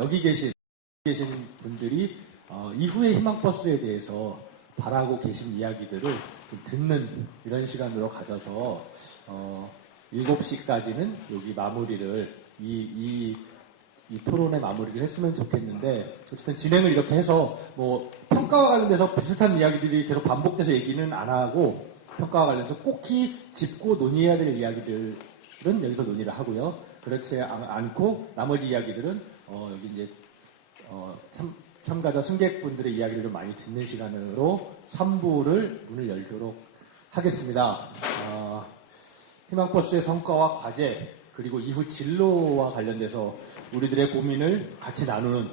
여기 계신 분들이 이후의 희망버스에 대해서 바라고 계신 이야기들을 좀 듣는 이런 시간으로 가져서 7시까지는 여기 마무리를 이 토론의 마무리를 했으면 좋겠는데, 어쨌든 진행을 이렇게 해서 뭐 평가와 관련돼서 비슷한 이야기들이 계속 반복돼서 얘기는 안 하고, 평가와 관련해서 꼭히 짚고 논의해야 될 이야기들은 여기서 논의를 하고요. 그렇지 않고 나머지 이야기들은 여기 이제 참가자 승객분들의 이야기를 좀 많이 듣는 시간으로 3부를 문을 열도록 하겠습니다. 희망버스의 성과와 과제, 그리고 이후 진로와 관련돼서 우리들의 고민을 같이 나누는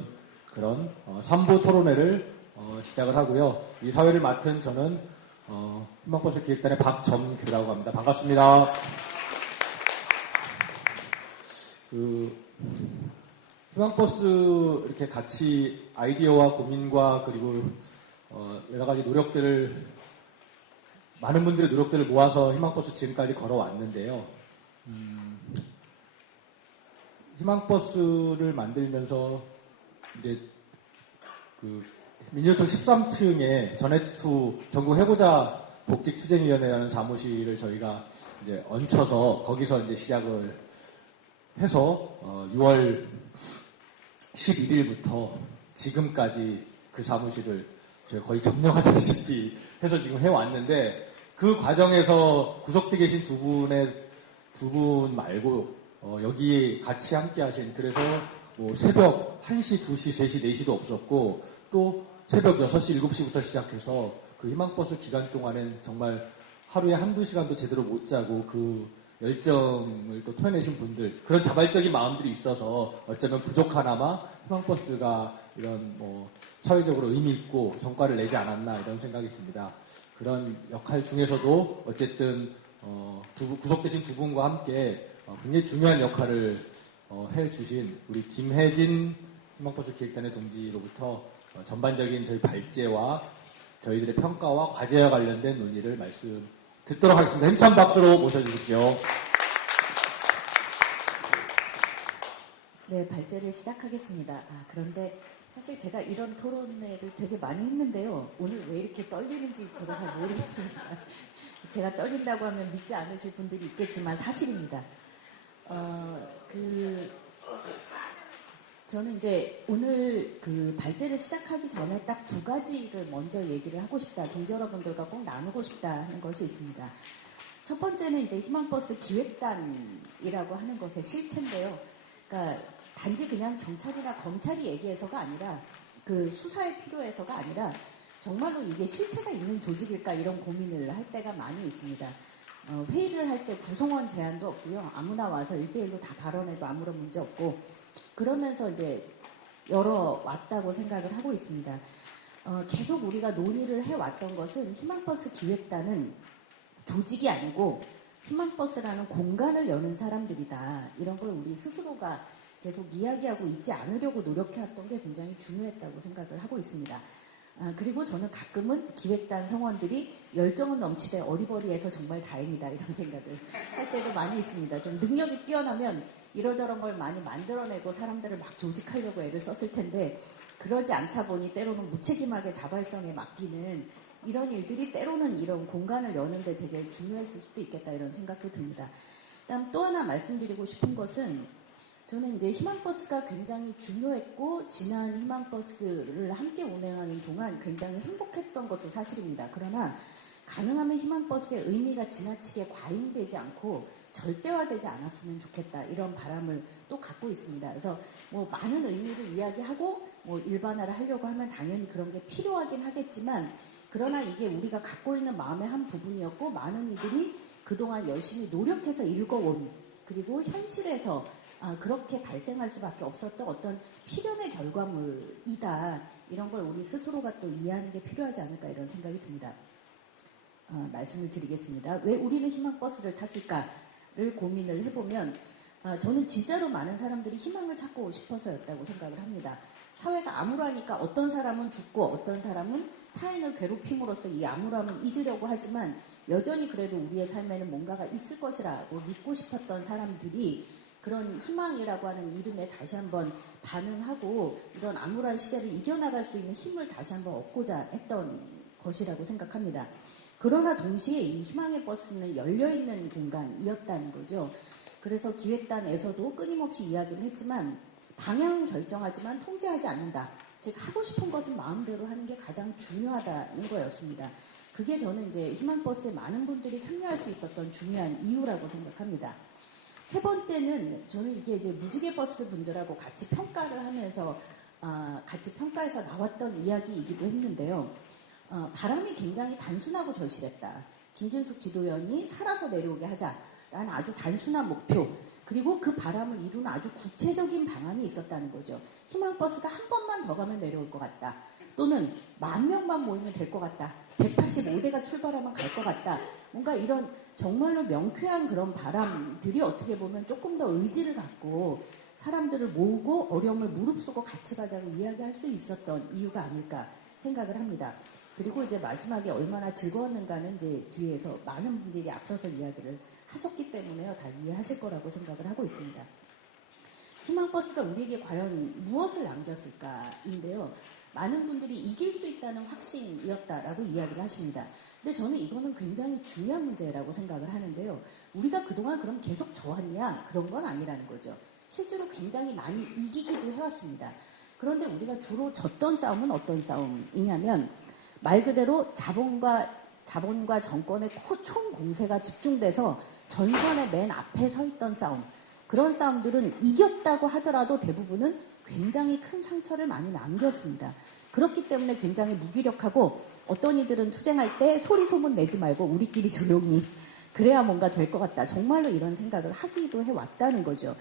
그런 3부 토론회를 시작을 하고요. 이 사회를 맡은 저는 희망버스 기획단의 박점규라고 합니다. 반갑습니다. 희망버스 이렇게 같이 아이디어와 고민과 그리고 여러 가지 노력들을, 많은 분들의 노력들을 모아서 희망버스 지금까지 걸어왔는데요. 희망버스를 만들면서 이제 민주노총 13층에 전해투 전국 해고자 복직투쟁위원회라는 사무실을 저희가 이제 얹혀서 거기서 이제 시작을 해서 6월 11일부터 지금까지 그 사무실을 저희가 거의 점령하다시피 해서 지금 해왔는데, 그 과정에서 구속돼 계신 두 분 말고 여기 같이 함께 하신, 그래서 뭐 새벽 1시, 2시, 3시, 4시도 없었고, 또 새벽 6시, 7시부터 시작해서 그 희망버스 기간 동안엔 정말 하루에 한두 시간도 제대로 못 자고 그 열정을 또 토해내신 분들, 그런 자발적인 마음들이 있어서 어쩌면 부족하나마 희망버스가 이런 뭐 사회적으로 의미 있고 성과를 내지 않았나 이런 생각이 듭니다. 그런 역할 중에서도 어쨌든 구속되신 두 분과 함께 굉장히 중요한 역할을 해주신 우리 김혜진 희망버스 기획단의 동지로부터 전반적인 저희 발제와 저희들의 평가와 과제와 관련된 논의를 말씀 듣도록 하겠습니다. 힘찬 박수로 모셔주십시오. 네, 발제를 시작하겠습니다. 그런데 사실 제가 이런 토론회를 되게 많이 했는데요. 오늘 왜 이렇게 떨리는지 제가 잘 모르겠습니다. 제가 떨린다고 하면 믿지 않으실 분들이 있겠지만 사실입니다. 저는 이제 오늘 그 발제를 시작하기 전에 딱 두 가지를 먼저 얘기를 하고 싶다, 동지 여러분들과 꼭 나누고 싶다 하는 것이 있습니다. 첫 번째는 이제 희망버스 기획단이라고 하는 것의 실체인데요. 그러니까 단지 그냥 경찰이나 검찰이 얘기해서가 아니라, 그 수사에 필요해서가 아니라 정말로 이게 실체가 있는 조직일까, 이런 고민을 할 때가 많이 있습니다. 회의를 할 때 구성원 제한도 없고요. 아무나 와서 1대1로 다 발언해도 아무런 문제 없고, 그러면서 이제 열어왔다고 생각을 하고 있습니다. 계속 우리가 논의를 해왔던 것은 희망버스 기획단은 조직이 아니고 희망버스라는 공간을 여는 사람들이다. 이런 걸 우리 스스로가 계속 이야기하고 있지 않으려고 노력해왔던 게 굉장히 중요했다고 생각을 하고 있습니다. 그리고 저는 가끔은 기획단 성원들이 열정은 넘치되 어리버리해서 정말 다행이다, 이런 생각을 할 때도 많이 있습니다. 좀 능력이 뛰어나면 이러저런 걸 많이 만들어내고 사람들을 막 조직하려고 애를 썼을 텐데, 그러지 않다 보니 때로는 무책임하게 자발성에 맡기는 이런 일들이 때로는 이런 공간을 여는데 되게 중요했을 수도 있겠다, 이런 생각도 듭니다. 다음 또 하나 말씀드리고 싶은 것은, 저는 이제 희망버스가 굉장히 중요했고 지난 희망버스를 함께 운행하는 동안 굉장히 행복했던 것도 사실입니다. 그러나 가능하면 희망버스의 의미가 지나치게 과잉되지 않고 절대화되지 않았으면 좋겠다, 이런 바람을 또 갖고 있습니다. 그래서 뭐 많은 의미를 이야기하고 뭐 일반화를 하려고 하면 당연히 그런 게 필요하긴 하겠지만, 그러나 이게 우리가 갖고 있는 마음의 한 부분이었고, 많은 이들이 그동안 열심히 노력해서 읽어온, 그리고 현실에서 그렇게 발생할 수밖에 없었던 어떤 필연의 결과물이다, 이런 걸 우리 스스로가 또 이해하는 게 필요하지 않을까, 이런 생각이 듭니다. 말씀을 드리겠습니다. 왜 우리는 희망버스를 탔을까를 고민을 해보면, 저는 진짜로 많은 사람들이 희망을 찾고 싶어서였다고 생각을 합니다. 사회가 암울하니까 어떤 사람은 죽고 어떤 사람은 타인을 괴롭힘으로써 이 암울함을 잊으려고 하지만, 여전히 그래도 우리의 삶에는 뭔가가 있을 것이라고 믿고 싶었던 사람들이 그런 희망이라고 하는 이름에 다시 한번 반응하고 이런 암울한 시대를 이겨나갈 수 있는 힘을 다시 한번 얻고자 했던 것이라고 생각합니다. 그러나 동시에 이 희망의 버스는 열려있는 공간이었다는 거죠. 그래서 기획단에서도 끊임없이 이야기를 했지만 방향은 결정하지만 통제하지 않는다. 즉 하고 싶은 것은 마음대로 하는 게 가장 중요하다는 거였습니다. 그게 저는 이제 희망버스에 많은 분들이 참여할 수 있었던 중요한 이유라고 생각합니다. 세 번째는 저는 이게 이제 무지개버스 분들하고 같이 평가를 하면서 같이 평가에서 나왔던 이야기이기도 했는데요. 바람이 굉장히 단순하고 절실했다. 김진숙 지도위원이 살아서 내려오게 하자라는 아주 단순한 목표, 그리고 그 바람을 이루는 아주 구체적인 방안이 있었다는 거죠. 희망버스가 한 번만 더 가면 내려올 것 같다. 또는 10,000명만 모이면 될 것 같다. 185대가 출발하면 갈 것 같다. 뭔가 이런 정말로 명쾌한 그런 바람들이 어떻게 보면 조금 더 의지를 갖고 사람들을 모으고 어려움을 무릅쓰고 같이 가자고 이야기할 수 있었던 이유가 아닐까 생각을 합니다. 그리고 이제 마지막에 얼마나 즐거웠는가는 이제 뒤에서 많은 분들이 앞서서 이야기를 하셨기 때문에요. 다 이해하실 거라고 생각을 하고 있습니다. 희망버스가 우리에게 과연 무엇을 남겼을까인데요. 많은 분들이 이길 수 있다는 확신이었다라고 이야기를 하십니다. 근데 저는 이거는 굉장히 중요한 문제라고 생각을 하는데요. 우리가 그동안 그럼 계속 져왔냐? 그런 건 아니라는 거죠. 실제로 굉장히 많이 이기기도 해왔습니다. 그런데 우리가 주로 졌던 싸움은 어떤 싸움이냐면 말 그대로 자본과 정권의 총공세가 집중돼서 전선의 맨 앞에 서 있던 싸움. 그런 싸움들은 이겼다고 하더라도 대부분은 굉장히 큰 상처를 많이 남겼습니다. 그렇기 때문에 굉장히 무기력하고 어떤 이들은 투쟁할 때 소리 소문 내지 말고 우리끼리 조용히 그래야 뭔가 될 것 같다. 정말로 이런 생각을 하기도 해왔다는 거죠.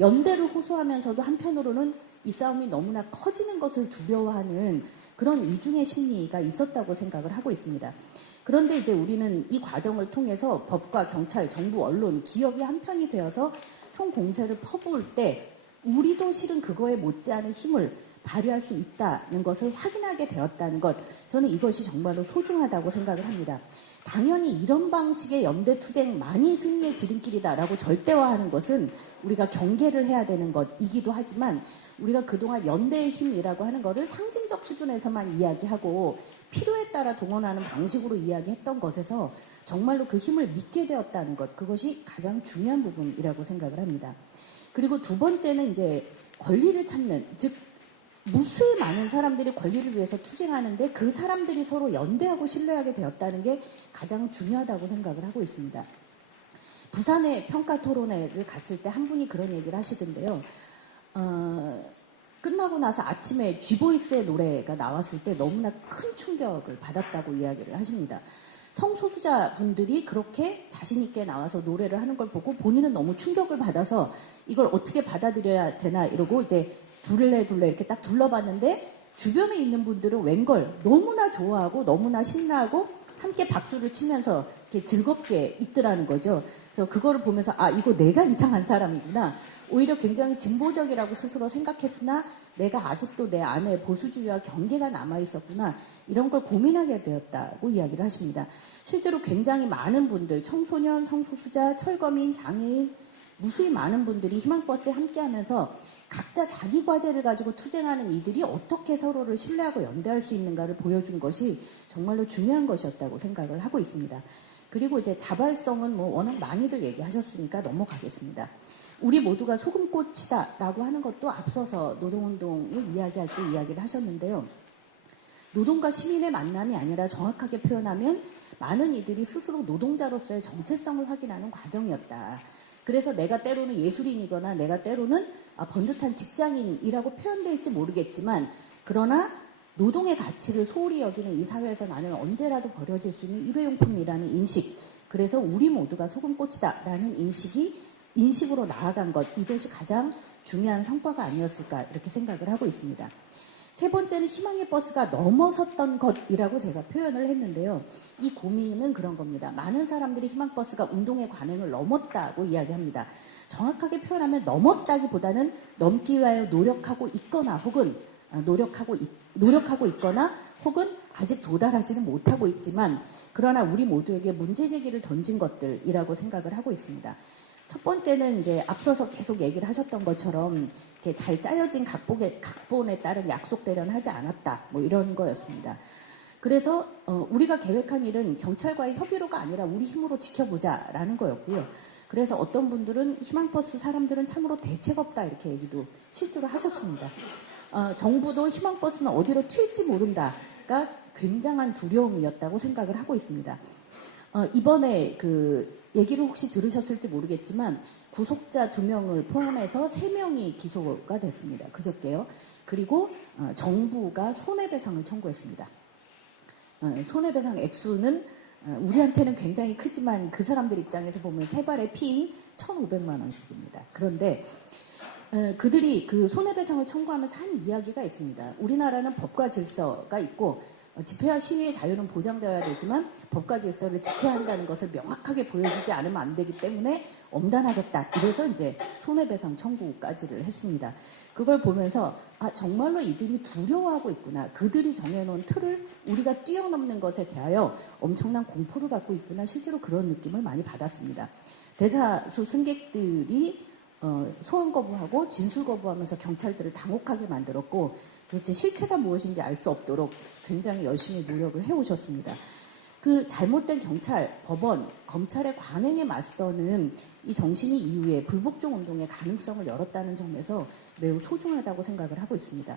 연대를 호소하면서도 한편으로는 이 싸움이 너무나 커지는 것을 두려워하는 그런 이중의 심리가 있었다고 생각을 하고 있습니다. 그런데 이제 우리는 이 과정을 통해서 법과 경찰, 정부, 언론, 기업이 한편이 되어서 총공세를 퍼부을 때 우리도 실은 그거에 못지않은 힘을 발휘할 수 있다는 것을 확인하게 되었다는 것, 저는 이것이 정말로 소중하다고 생각을 합니다. 당연히 이런 방식의 연대투쟁 많이 승리의 지름길이다라고 절대화하는 것은 우리가 경계를 해야 되는 것이기도 하지만 우리가 그동안 연대의 힘이라고 하는 것을 상징적 수준에서만 이야기하고 필요에 따라 동원하는 방식으로 이야기했던 것에서 정말로 그 힘을 믿게 되었다는 것, 그것이 가장 중요한 부분이라고 생각을 합니다. 그리고 두 번째는 이제 권리를 찾는, 즉 무수히 많은 사람들이 권리를 위해서 투쟁하는데 그 사람들이 서로 연대하고 신뢰하게 되었다는 게 가장 중요하다고 생각을 하고 있습니다. 부산의 평가 토론회를 갔을 때 한 분이 그런 얘기를 하시던데요. 끝나고 나서 아침에 G보이스의 노래가 나왔을 때 너무나 큰 충격을 받았다고 이야기를 하십니다. 성소수자 분들이 그렇게 자신있게 나와서 노래를 하는 걸 보고 본인은 너무 충격을 받아서 이걸 어떻게 받아들여야 되나 이러고 이제 둘레 이렇게 딱 둘러봤는데 주변에 있는 분들은 웬걸 너무나 좋아하고 너무나 신나고 함께 박수를 치면서 이렇게 즐겁게 있더라는 거죠. 그래서 그거를 보면서 아, 이거 내가 이상한 사람이구나. 오히려 굉장히 진보적이라고 스스로 생각했으나 내가 아직도 내 안에 보수주의와 경계가 남아있었구나. 이런 걸 고민하게 되었다고 이야기를 하십니다. 실제로 굉장히 많은 분들, 청소년, 성소수자, 철거민, 장애인, 무수히 많은 분들이 희망버스에 함께하면서 각자 자기 과제를 가지고 투쟁하는 이들이 어떻게 서로를 신뢰하고 연대할 수 있는가를 보여준 것이 정말로 중요한 것이었다고 생각을 하고 있습니다. 그리고 이제 자발성은 뭐 워낙 많이들 얘기하셨으니까 넘어가겠습니다. 우리 모두가 소금꽃이다라고 하는 것도 앞서서 노동운동을 이야기할 때 이야기를 하셨는데요. 노동과 시민의 만남이 아니라 정확하게 표현하면 많은 이들이 스스로 노동자로서의 정체성을 확인하는 과정이었다. 그래서 내가 때로는 예술인이거나 내가 때로는 번듯한 직장인이라고 표현될지 모르겠지만 그러나 노동의 가치를 소홀히 여기는 이 사회에서 나는 언제라도 버려질 수 있는 일회용품이라는 인식, 그래서 우리 모두가 소금꽃이다라는 인식으로 나아간 것, 이것이 가장 중요한 성과가 아니었을까 이렇게 생각을 하고 있습니다. 세 번째는 희망의 버스가 넘어섰던 것이라고 제가 표현을 했는데요. 이 고민은 그런 겁니다. 많은 사람들이 희망버스가 운동의 관행을 넘었다고 이야기합니다. 정확하게 표현하면 넘었다기보다는 넘기 위하여 노력하고 있거나 혹은 노력하고 있거나 혹은 아직 도달하지는 못하고 있지만 그러나 우리 모두에게 문제 제기를 던진 것들이라고 생각을 하고 있습니다. 첫 번째는 이제 앞서서 계속 얘기를 하셨던 것처럼 이렇게 잘 짜여진 각본에 따른 약속 대련을 하지 않았다. 뭐 이런 거였습니다. 그래서 우리가 계획한 일은 경찰과의 협의로가 아니라 우리 힘으로 지켜보자라는 거였고요. 그래서 어떤 분들은 희망버스 사람들은 참으로 대책 없다 이렇게 얘기도 실제로 하셨습니다. 정부도 희망버스는 어디로 튈지 모른다가 굉장한 두려움이었다고 생각을 하고 있습니다. 이번에 그 얘기를 혹시 들으셨을지 모르겠지만 구속자 2명을 포함해서 3명이 기소가 됐습니다. 그저께요. 그리고 정부가 손해배상을 청구했습니다. 손해배상 액수는 우리한테는 굉장히 크지만 그 사람들 입장에서 보면 3발의 피인 1,500만 원씩입니다. 그런데 그들이 그 손해배상을 청구하면서 한 이야기가 있습니다. 우리나라는 법과 질서가 있고 집회와 시위의 자유는 보장되어야 되지만 법과 질서를 지켜야 한다는 것을 명확하게 보여주지 않으면 안 되기 때문에 엄단하겠다. 그래서 이제 손해배상 청구까지를 했습니다. 그걸 보면서 정말로 이들이 두려워하고 있구나. 그들이 정해놓은 틀을 우리가 뛰어넘는 것에 대하여 엄청난 공포를 갖고 있구나. 실제로 그런 느낌을 많이 받았습니다. 대다수 승객들이 소환 거부하고 진술 거부하면서 경찰들을 당혹하게 만들었고 도대체 실체가 무엇인지 알 수 없도록 굉장히 열심히 노력을 해오셨습니다. 그 잘못된 경찰, 법원, 검찰의 관행에 맞서는 이 정신이 이후에 불복종 운동의 가능성을 열었다는 점에서 매우 소중하다고 생각을 하고 있습니다.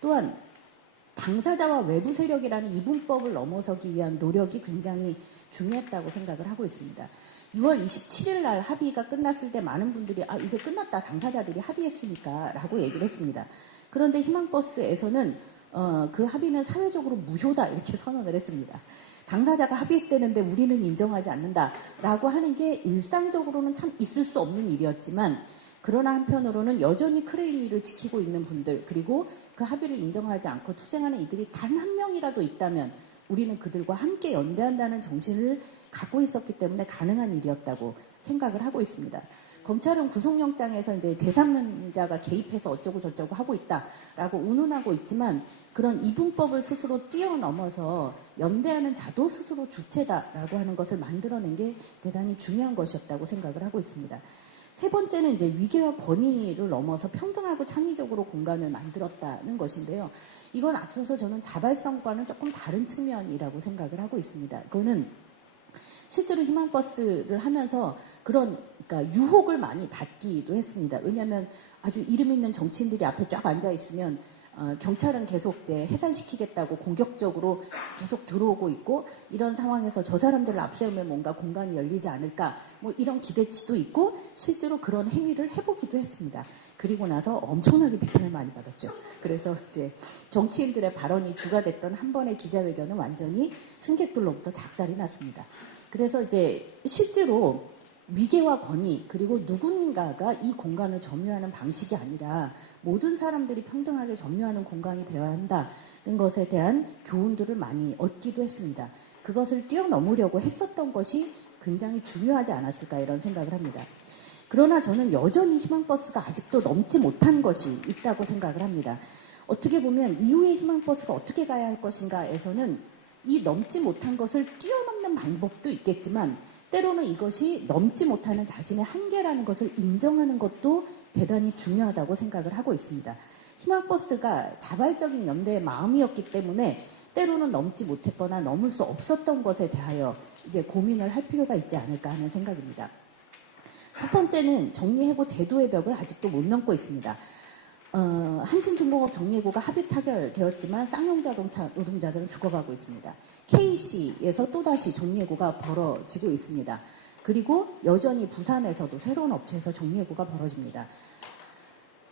또한 당사자와 외부 세력이라는 이분법을 넘어서기 위한 노력이 굉장히 중요했다고 생각을 하고 있습니다. 6월 27일 날 합의가 끝났을 때 많은 분들이 이제 끝났다. 당사자들이 합의했으니까 라고 얘기를 했습니다. 그런데 희망버스에서는 그 합의는 사회적으로 무효다 이렇게 선언을 했습니다. 당사자가 합의했다는데 우리는 인정하지 않는다라고 하는 게 일상적으로는 참 있을 수 없는 일이었지만 그러나 한편으로는 여전히 크레일리를 지키고 있는 분들 그리고 그 합의를 인정하지 않고 투쟁하는 이들이 단 한 명이라도 있다면 우리는 그들과 함께 연대한다는 정신을 갖고 있었기 때문에 가능한 일이었다고 생각을 하고 있습니다. 검찰은 구속영장에서 이제 제3자가 개입해서 어쩌고 저쩌고 하고 있다라고 운운하고 있지만 그런 이분법을 스스로 뛰어넘어서 연대하는 자도 스스로 주체다라고 하는 것을 만들어낸 게 대단히 중요한 것이었다고 생각을 하고 있습니다. 세 번째는 이제 위계와 권위를 넘어서 평등하고 창의적으로 공간을 만들었다는 것인데요. 이건 앞서서 저는 자발성과는 조금 다른 측면이라고 생각을 하고 있습니다. 그거는 실제로 희망버스를 하면서 그러니까 유혹을 많이 받기도 했습니다. 왜냐하면 아주 이름 있는 정치인들이 앞에 쫙 앉아 있으면 경찰은 계속 이제 해산시키겠다고 공격적으로 계속 들어오고 있고 이런 상황에서 저 사람들을 앞세우면 뭔가 공간이 열리지 않을까 뭐 이런 기대치도 있고 실제로 그런 행위를 해보기도 했습니다. 그리고 나서 엄청나게 비판을 많이 받았죠. 그래서 이제 정치인들의 발언이 주가 됐던 한 번의 기자회견은 완전히 승객들로부터 작살이 났습니다. 그래서 이제 실제로 위계와 권위 그리고 누군가가 이 공간을 점유하는 방식이 아니라 모든 사람들이 평등하게 점유하는 공간이 되어야 한다는 것에 대한 교훈들을 많이 얻기도 했습니다. 그것을 뛰어넘으려고 했었던 것이 굉장히 중요하지 않았을까 이런 생각을 합니다. 그러나 저는 여전히 희망버스가 아직도 넘지 못한 것이 있다고 생각을 합니다. 어떻게 보면 이후의 희망버스가 어떻게 가야 할 것인가에서는 이 넘지 못한 것을 뛰어넘는 방법도 있겠지만 때로는 이것이 넘지 못하는 자신의 한계라는 것을 인정하는 것도 대단히 중요하다고 생각을 하고 있습니다. 희망버스가 자발적인 연대의 마음이었기 때문에 때로는 넘지 못했거나 넘을 수 없었던 것에 대하여 이제 고민을 할 필요가 있지 않을까 하는 생각입니다. 첫 번째는 정리해고 제도의 벽을 아직도 못 넘고 있습니다. 한신중공업 정리해고가 합의 타결되었지만 쌍용자동차 노동자들은 죽어가고 있습니다. KC에서 또다시 정리해고가 벌어지고 있습니다. 그리고 여전히 부산에서도 새로운 업체에서 정리해고가 벌어집니다.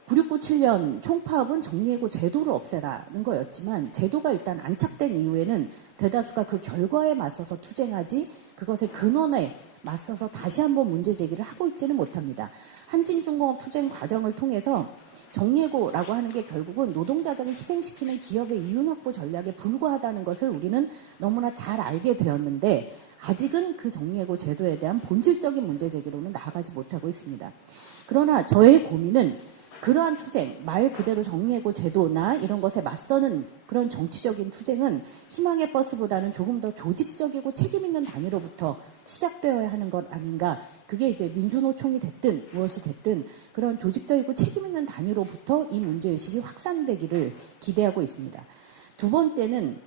9697년 총파업은 정리해고 제도를 없애라는 거였지만 제도가 일단 안착된 이후에는 대다수가 그 결과에 맞서서 투쟁하지 그것의 근원에 맞서서 다시 한번 문제 제기를 하고 있지는 못합니다. 한진중공업 투쟁 과정을 통해서 정리해고라고 하는 게 결국은 노동자들을 희생시키는 기업의 이윤 확보 전략에 불과하다는 것을 우리는 너무나 잘 알게 되었는데 아직은 그 정리해고 제도에 대한 본질적인 문제 제기로는 나아가지 못하고 있습니다. 그러나 저의 고민은 그러한 투쟁, 말 그대로 정리해고 제도나 이런 것에 맞서는 그런 정치적인 투쟁은 희망의 버스보다는 조금 더 조직적이고 책임 있는 단위로부터 시작되어야 하는 것 아닌가. 그게 이제 민주노총이 됐든 무엇이 됐든 그런 조직적이고 책임 있는 단위로부터 이 문제의식이 확산되기를 기대하고 있습니다. 두 번째는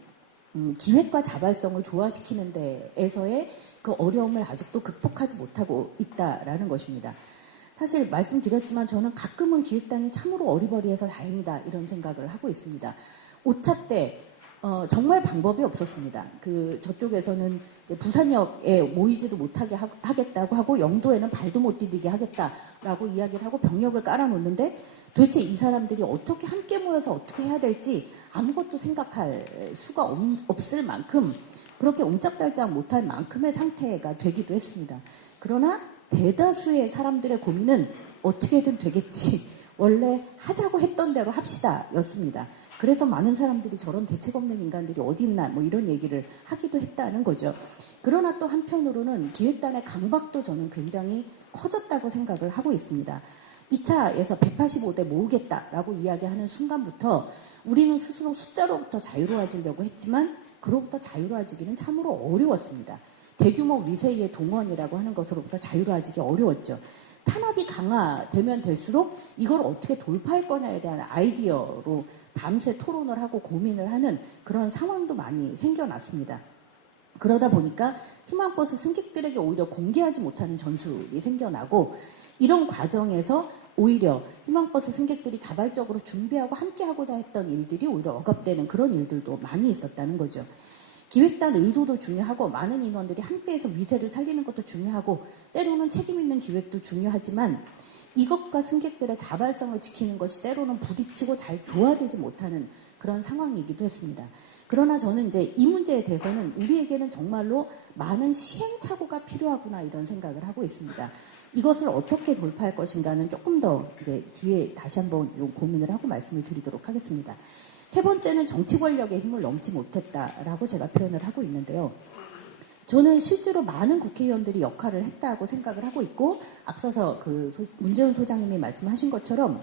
기획과 자발성을 조화시키는 데에서의 그 어려움을 아직도 극복하지 못하고 있다라는 것입니다. 사실 말씀드렸지만 저는 가끔은 기획단이 참으로 어리버리해서 다행이다 이런 생각을 하고 있습니다. 5차 때 정말 방법이 없었습니다. 저쪽에서는 이제 부산역에 모이지도 못하게 하겠다고 하고 영도에는 발도 못 디디게 하겠다라고 이야기를 하고 병력을 깔아놓는데 도대체 이 사람들이 어떻게 함께 모여서 어떻게 해야 될지 아무것도 생각할 수가 없을 만큼 그렇게 옴짝달짝 못할 만큼의 상태가 되기도 했습니다. 그러나 대다수의 사람들의 고민은 어떻게든 되겠지. 원래 하자고 했던 대로 합시다 였습니다. 그래서 많은 사람들이 저런 대책 없는 인간들이 어디 있나 뭐 이런 얘기를 하기도 했다는 거죠. 그러나 또 한편으로는 기획단의 강박도 저는 굉장히 커졌다고 생각을 하고 있습니다. 2차에서 185대 모으겠다라고 이야기하는 순간부터 우리는 스스로 숫자로부터 자유로워지려고 했지만 그로부터 자유로워지기는 참으로 어려웠습니다. 대규모 위세의 동원이라고 하는 것으로부터 자유로워지기 어려웠죠. 탄압이 강화되면 될수록 이걸 어떻게 돌파할 거냐에 대한 아이디어로 밤새 토론을 하고 고민을 하는 그런 상황도 많이 생겨났습니다. 그러다 보니까 희망버스 승객들에게 오히려 공개하지 못하는 전술이 생겨나고 이런 과정에서 오히려 희망버스 승객들이 자발적으로 준비하고 함께하고자 했던 일들이 오히려 억압되는 그런 일들도 많이 있었다는 거죠. 기획단 의도도 중요하고 많은 인원들이 함께해서 위세를 살리는 것도 중요하고 때로는 책임 있는 기획도 중요하지만 이것과 승객들의 자발성을 지키는 것이 때로는 부딪히고 잘 조화되지 못하는 그런 상황이기도 했습니다. 그러나 저는 이제 이 문제에 대해서는 우리에게는 정말로 많은 시행착오가 필요하구나 이런 생각을 하고 있습니다. 이것을 어떻게 돌파할 것인가는 조금 더 이제 뒤에 다시 한번 고민을 하고 말씀을 드리도록 하겠습니다. 세 번째는 정치 권력의 힘을 넘지 못했다라고 제가 표현을 하고 있는데요. 저는 실제로 많은 국회의원들이 역할을 했다고 생각을 하고 있고 앞서서 문재훈 소장님이 말씀하신 것처럼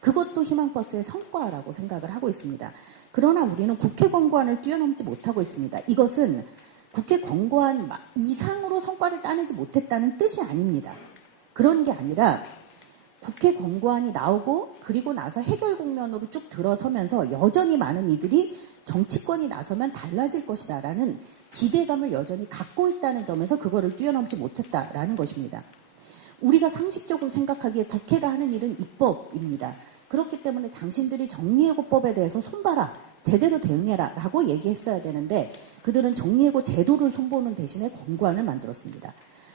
그것도 희망버스의 성과라고 생각을 하고 있습니다. 그러나 우리는 국회 권고안을 뛰어넘지 못하고 있습니다. 이것은 국회 권고안 이상으로 성과를 따내지 못했다는 뜻이 아닙니다. 그런 게 아니라 국회 권고안이 나오고 그리고 나서 해결 국면으로 쭉 들어서면서 여전히 많은 이들이 정치권이 나서면 달라질 것이다라는 기대감을 여전히 갖고 있다는 점에서 그거를 뛰어넘지 못했다라는 것입니다. 우리가 상식적으로 생각하기에 국회가 하는 일은 입법입니다. 그렇기 때문에 당신들이 정리해고법에 대해서 손봐라, 제대로 대응해라 라고 얘기했어야 되는데 그들은 정리해고 제도를 손보는 대신에 권고안을 만들었습니다.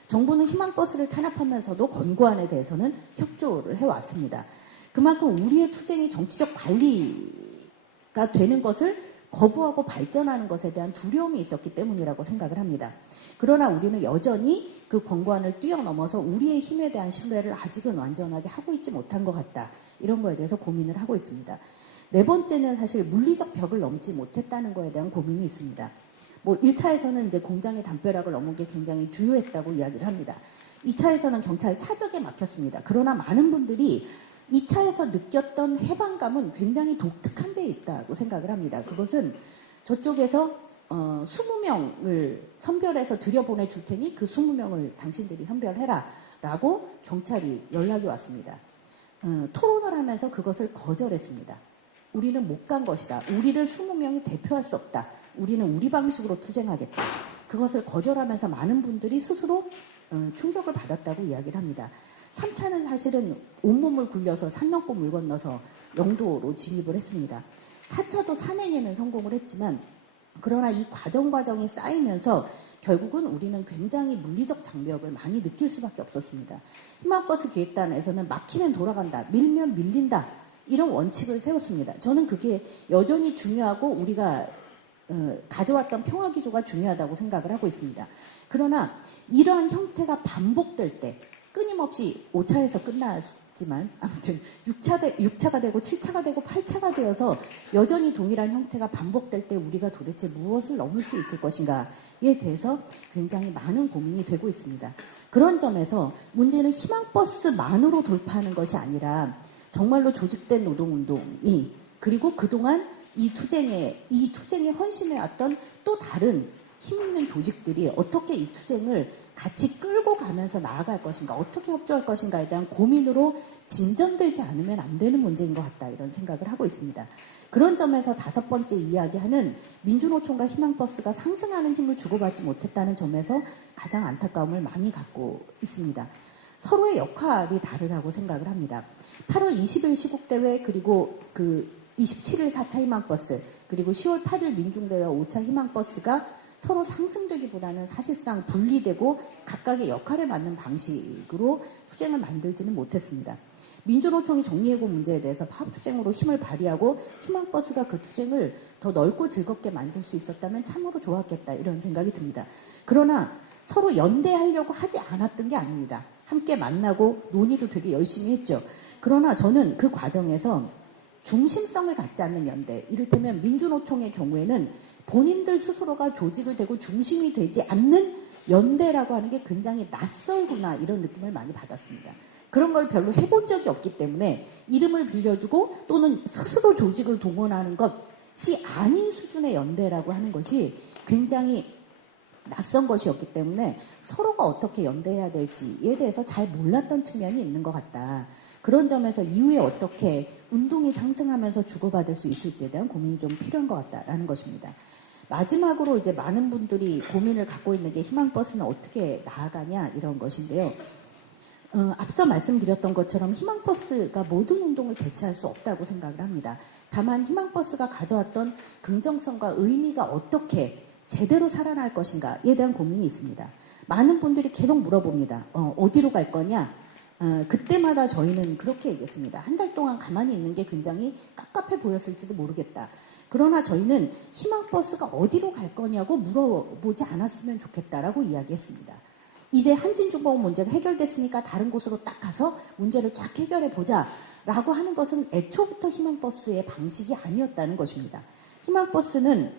정부는 희망버스를 탄압하면서도 권고안에 대해서는 협조를 해왔습니다. 그만큼 우리의 투쟁이 정치적 관리가 되는 것을 거부하고 발전하는 것에 대한 두려움이 있었기 때문이라고 생각을 합니다. 그러나 우리는 여전히 그 권고안을 뛰어넘어서 우리의 힘에 대한 신뢰를 아직은 완전하게 하고 있지 못한 것 같다. 이런 거에 대해서 고민을 하고 있습니다. 네 번째는 사실 물리적 벽을 넘지 못했다는 거에 대한 고민이 있습니다. 1차에서는 이제 공장의 담벼락을 넘은 게 굉장히 주요했다고 이야기를 합니다. 2차에서는 경찰 차벽에 막혔습니다. 그러나 많은 분들이 2차에서 느꼈던 해방감은 굉장히 독특한 데 있다고 생각을 합니다. 그것은 저쪽에서 20명을 선별해서 들여보내줄 테니 그 20명을 당신들이 선별해라 라고 경찰이 연락이 왔습니다. 토론을 하면서 그것을 거절했습니다. 우리는 못 간 것이다. 우리를 20명이 대표할 수 없다. 우리는 우리 방식으로 투쟁하겠다. 그것을 거절하면서 많은 분들이 스스로 충격을 받았다고 이야기를 합니다. 3차는 사실은 온몸을 굴려서 산 넘고 물 건너서 영도로 진입을 했습니다. 4차도 산행에는 성공을 했지만 그러나 이 과정이 쌓이면서 결국은 우리는 굉장히 물리적 장벽을 많이 느낄 수밖에 없었습니다. 희망버스 기획단에서는 막히면 돌아간다, 밀면 밀린다 이런 원칙을 세웠습니다. 저는 그게 여전히 중요하고 우리가 가져왔던 평화기조가 중요하다고 생각을 하고 있습니다. 그러나 이러한 형태가 반복될 때 끊임없이 5차에서 끝났지만 아무튼 6차가 되고 7차가 되고 8차가 되어서 여전히 동일한 형태가 반복될 때 우리가 도대체 무엇을 넘을 수 있을 것인가에 대해서 굉장히 많은 고민이 되고 있습니다. 그런 점에서 문제는 희망버스만으로 돌파하는 것이 아니라 정말로 조직된 노동운동이 그리고 그동안 이 투쟁에 헌신해왔던 또 다른 힘 있는 조직들이 어떻게 이 투쟁을 같이 끌고 가면서 나아갈 것인가, 어떻게 협조할 것인가에 대한 고민으로 진전되지 않으면 안 되는 문제인 것 같다, 이런 생각을 하고 있습니다. 그런 점에서 5번째 이야기하는 민주노총과 희망버스가 상승하는 힘을 주고받지 못했다는 점에서 가장 안타까움을 많이 갖고 있습니다. 서로의 역할이 다르다고 생각을 합니다. 8월 20일 시국대회, 그리고 그 27일 4차 희망버스, 그리고 10월 8일 민중대회와 5차 희망버스가 서로 상승되기보다는 사실상 분리되고 각각의 역할에 맞는 방식으로 투쟁을 만들지는 못했습니다. 민주노총이 정리해고 문제에 대해서 파업투쟁으로 힘을 발휘하고 희망버스가 그 투쟁을 더 넓고 즐겁게 만들 수 있었다면 참으로 좋았겠다, 이런 생각이 듭니다. 그러나 서로 연대하려고 하지 않았던 게 아닙니다. 함께 만나고 논의도 되게 열심히 했죠. 그러나 저는 그 과정에서 중심성을 갖지 않는 연대, 이를테면 민주노총의 경우에는 본인들 스스로가 조직을 되고 중심이 되지 않는 연대라고 하는 게 굉장히 낯설구나, 이런 느낌을 많이 받았습니다. 그런 걸 별로 해본 적이 없기 때문에 이름을 빌려주고 또는 스스로 조직을 동원하는 것이 아닌 수준의 연대라고 하는 것이 굉장히 낯선 것이었기 때문에 서로가 어떻게 연대해야 될지에 대해서 잘 몰랐던 측면이 있는 것 같다. 그런 점에서 이후에 어떻게 운동이 상승하면서 주고받을 수 있을지에 대한 고민이 좀 필요한 것 같다라는 것입니다. 마지막으로 이제 많은 분들이 고민을 갖고 있는 게 희망버스는 어떻게 나아가냐, 이런 것인데요. 앞서 말씀드렸던 것처럼 희망버스가 모든 운동을 대체할 수 없다고 생각을 합니다. 다만 희망버스가 가져왔던 긍정성과 의미가 어떻게 제대로 살아날 것인가에 대한 고민이 있습니다. 많은 분들이 계속 물어봅니다. 어디로 갈 거냐? 그때마다 저희는 그렇게 얘기했습니다. 한 달 동안 가만히 있는 게 굉장히 깝깝해 보였을지도 모르겠다. 그러나 저희는 희망버스가 어디로 갈 거냐고 물어보지 않았으면 좋겠다라고 이야기했습니다. 이제 한진중공업 문제가 해결됐으니까 다른 곳으로 딱 가서 문제를 쫙 해결해 보자라고 하는 것은 애초부터 희망버스의 방식이 아니었다는 것입니다. 희망버스는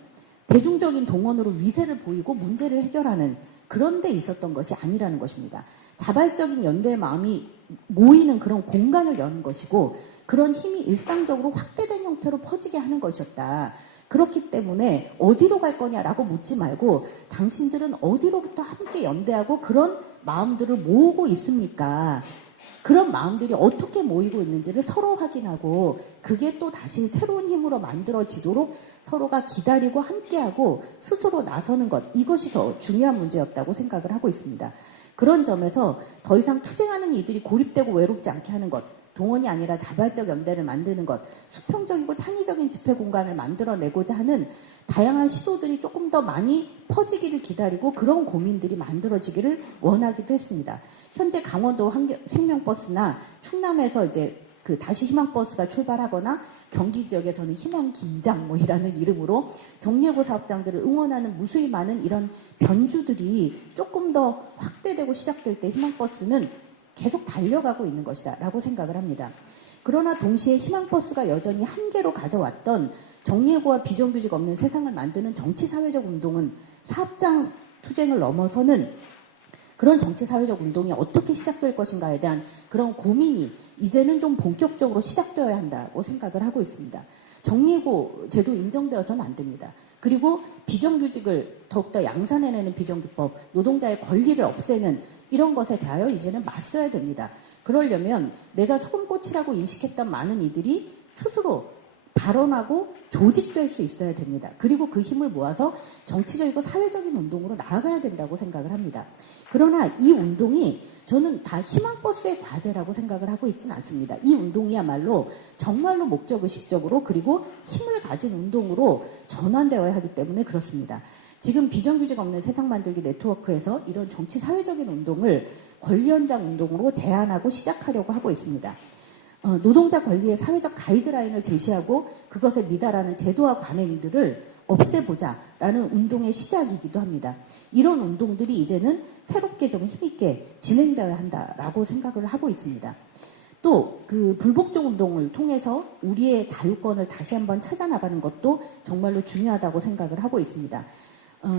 대중적인 동원으로 위세를 보이고 문제를 해결하는 그런 데 있었던 것이 아니라는 것입니다. 자발적인 연대의 마음이 모이는 그런 공간을 여는 것이고, 그런 힘이 일상적으로 확대된 형태로 퍼지게 하는 것이었다. 그렇기 때문에 어디로 갈 거냐라고 묻지 말고 당신들은 어디로부터 함께 연대하고 그런 마음들을 모으고 있습니까? 그런 마음들이 어떻게 모이고 있는지를 서로 확인하고 그게 또 다시 새로운 힘으로 만들어지도록 서로가 기다리고 함께하고 스스로 나서는 것, 이것이 더 중요한 문제였다고 생각을 하고 있습니다. 그런 점에서 더 이상 투쟁하는 이들이 고립되고 외롭지 않게 하는 것, 동원이 아니라 자발적 연대를 만드는 것, 수평적이고 창의적인 집회 공간을 만들어내고자 하는 다양한 시도들이 조금 더 많이 퍼지기를 기다리고 그런 고민들이 만들어지기를 원하기도 했습니다. 현재 강원도 생명버스나 충남에서 이제 그 다시 희망버스가 출발하거나 경기 지역에서는 희망김장 이라는 이름으로 정예고 사업장들을 응원하는 무수히 많은 이런 변주들이 조금 더 확대되고 시작될 때 희망버스는 계속 달려가고 있는 것이다 라고 생각을 합니다. 그러나 동시에 희망버스가 여전히 한계로 가져왔던 정예고와 비정규직 없는 세상을 만드는 정치사회적 운동은 사업장 투쟁을 넘어서는 그런 정치사회적 운동이 어떻게 시작될 것인가에 대한 그런 고민이 이제는 좀 본격적으로 시작되어야 한다고 생각을 하고 있습니다. 정예고 제도 인정되어서는 안 됩니다. 그리고 비정규직을 더욱더 양산해내는 비정규법, 노동자의 권리를 없애는 이런 것에 대하여 이제는 맞서야 됩니다. 그러려면 내가 손꽃이라고 인식했던 많은 이들이 스스로 발언하고 조직될 수 있어야 됩니다. 그리고 그 힘을 모아서 정치적이고 사회적인 운동으로 나아가야 된다고 생각을 합니다. 그러나 이 운동이 저는 다 희망버스의 과제라고 생각을 하고 있지는 않습니다. 이 운동이야말로 정말로 목적의식적으로 그리고 힘을 가진 운동으로 전환되어야 하기 때문에 그렇습니다. 지금 비정규직 없는 세상 만들기 네트워크에서 이런 정치 사회적인 운동을 권리연장 운동으로 제안하고 시작하려고 하고 있습니다. 노동자 권리의 사회적 가이드라인을 제시하고 그것에 미달하는 제도와 관행들을 없애보자라는 운동의 시작이기도 합니다. 이런 운동들이 이제는 새롭게 좀 힘있게 진행되어야 한다라고 생각을 하고 있습니다. 또 그 불복종 운동을 통해서 우리의 자유권을 다시 한번 찾아나가는 것도 정말로 중요하다고 생각을 하고 있습니다.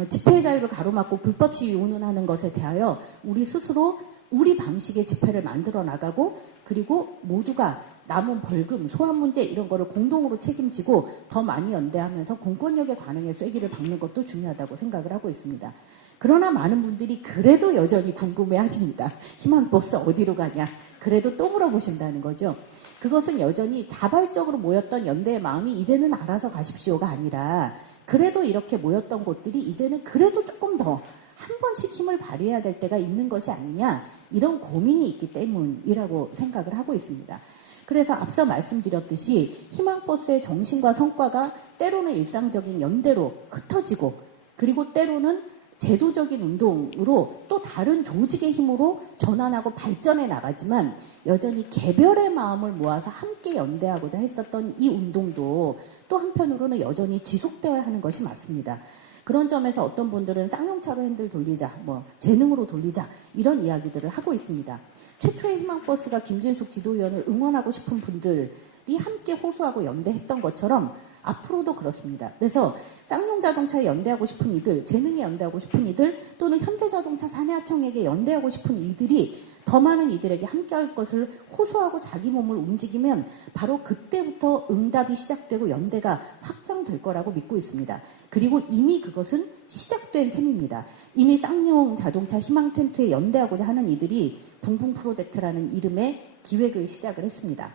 집회의 자유를 가로막고 불법 시위 운운하는 것에 대하여 우리 스스로 우리 방식의 집회를 만들어 나가고 그리고 모두가 남은 벌금, 소환 문제 이런 거를 공동으로 책임지고 더 많이 연대하면서 공권력의 관행에 쐐기를 박는 것도 중요하다고 생각을 하고 있습니다. 그러나 많은 분들이 그래도 여전히 궁금해 하십니다. 희망버스 어디로 가냐. 그래도 또 물어보신다는 거죠. 그것은 여전히 자발적으로 모였던 연대의 마음이 이제는 알아서 가십시오가 아니라 그래도 이렇게 모였던 곳들이 이제는 그래도 조금 더 한 번씩 힘을 발휘해야 될 때가 있는 것이 아니냐 이런 고민이 있기 때문이라고 생각을 하고 있습니다. 그래서 앞서 말씀드렸듯이 희망버스의 정신과 성과가 때로는 일상적인 연대로 흩어지고 그리고 때로는 제도적인 운동으로 또 다른 조직의 힘으로 전환하고 발전해 나가지만 여전히 개별의 마음을 모아서 함께 연대하고자 했었던 이 운동도 또 한편으로는 여전히 지속되어야 하는 것이 맞습니다. 그런 점에서 어떤 분들은 쌍용차로 핸들 돌리자, 재능으로 돌리자 이런 이야기들을 하고 있습니다. 최초의 희망버스가 김진숙 지도위원을 응원하고 싶은 분들이 함께 호소하고 연대했던 것처럼 앞으로도 그렇습니다. 그래서 쌍용자동차에 연대하고 싶은 이들, 재능에 연대하고 싶은 이들 또는 현대자동차 사내하청에게 연대하고 싶은 이들이 더 많은 이들에게 함께할 것을 호소하고 자기 몸을 움직이면 바로 그때부터 응답이 시작되고 연대가 확장될 거라고 믿고 있습니다. 그리고 이미 그것은 시작된 셈입니다. 이미 쌍용 자동차 희망 텐트에 연대하고자 하는 이들이 붕붕 프로젝트라는 이름의 기획을 시작을 했습니다.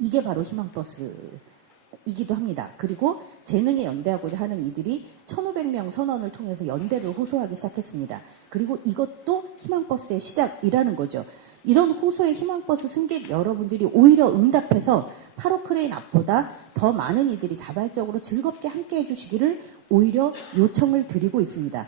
이게 바로 희망버스이기도 합니다. 그리고 재능에 연대하고자 하는 이들이 1,500명 선언을 통해서 연대를 호소하기 시작했습니다. 그리고 이것도 희망버스의 시작이라는 거죠. 이런 호소의 희망버스 승객 여러분들이 오히려 응답해서 8호 크레인 앞보다 더 많은 이들이 자발적으로 즐겁게 함께 해주시기를 오히려 요청을 드리고 있습니다.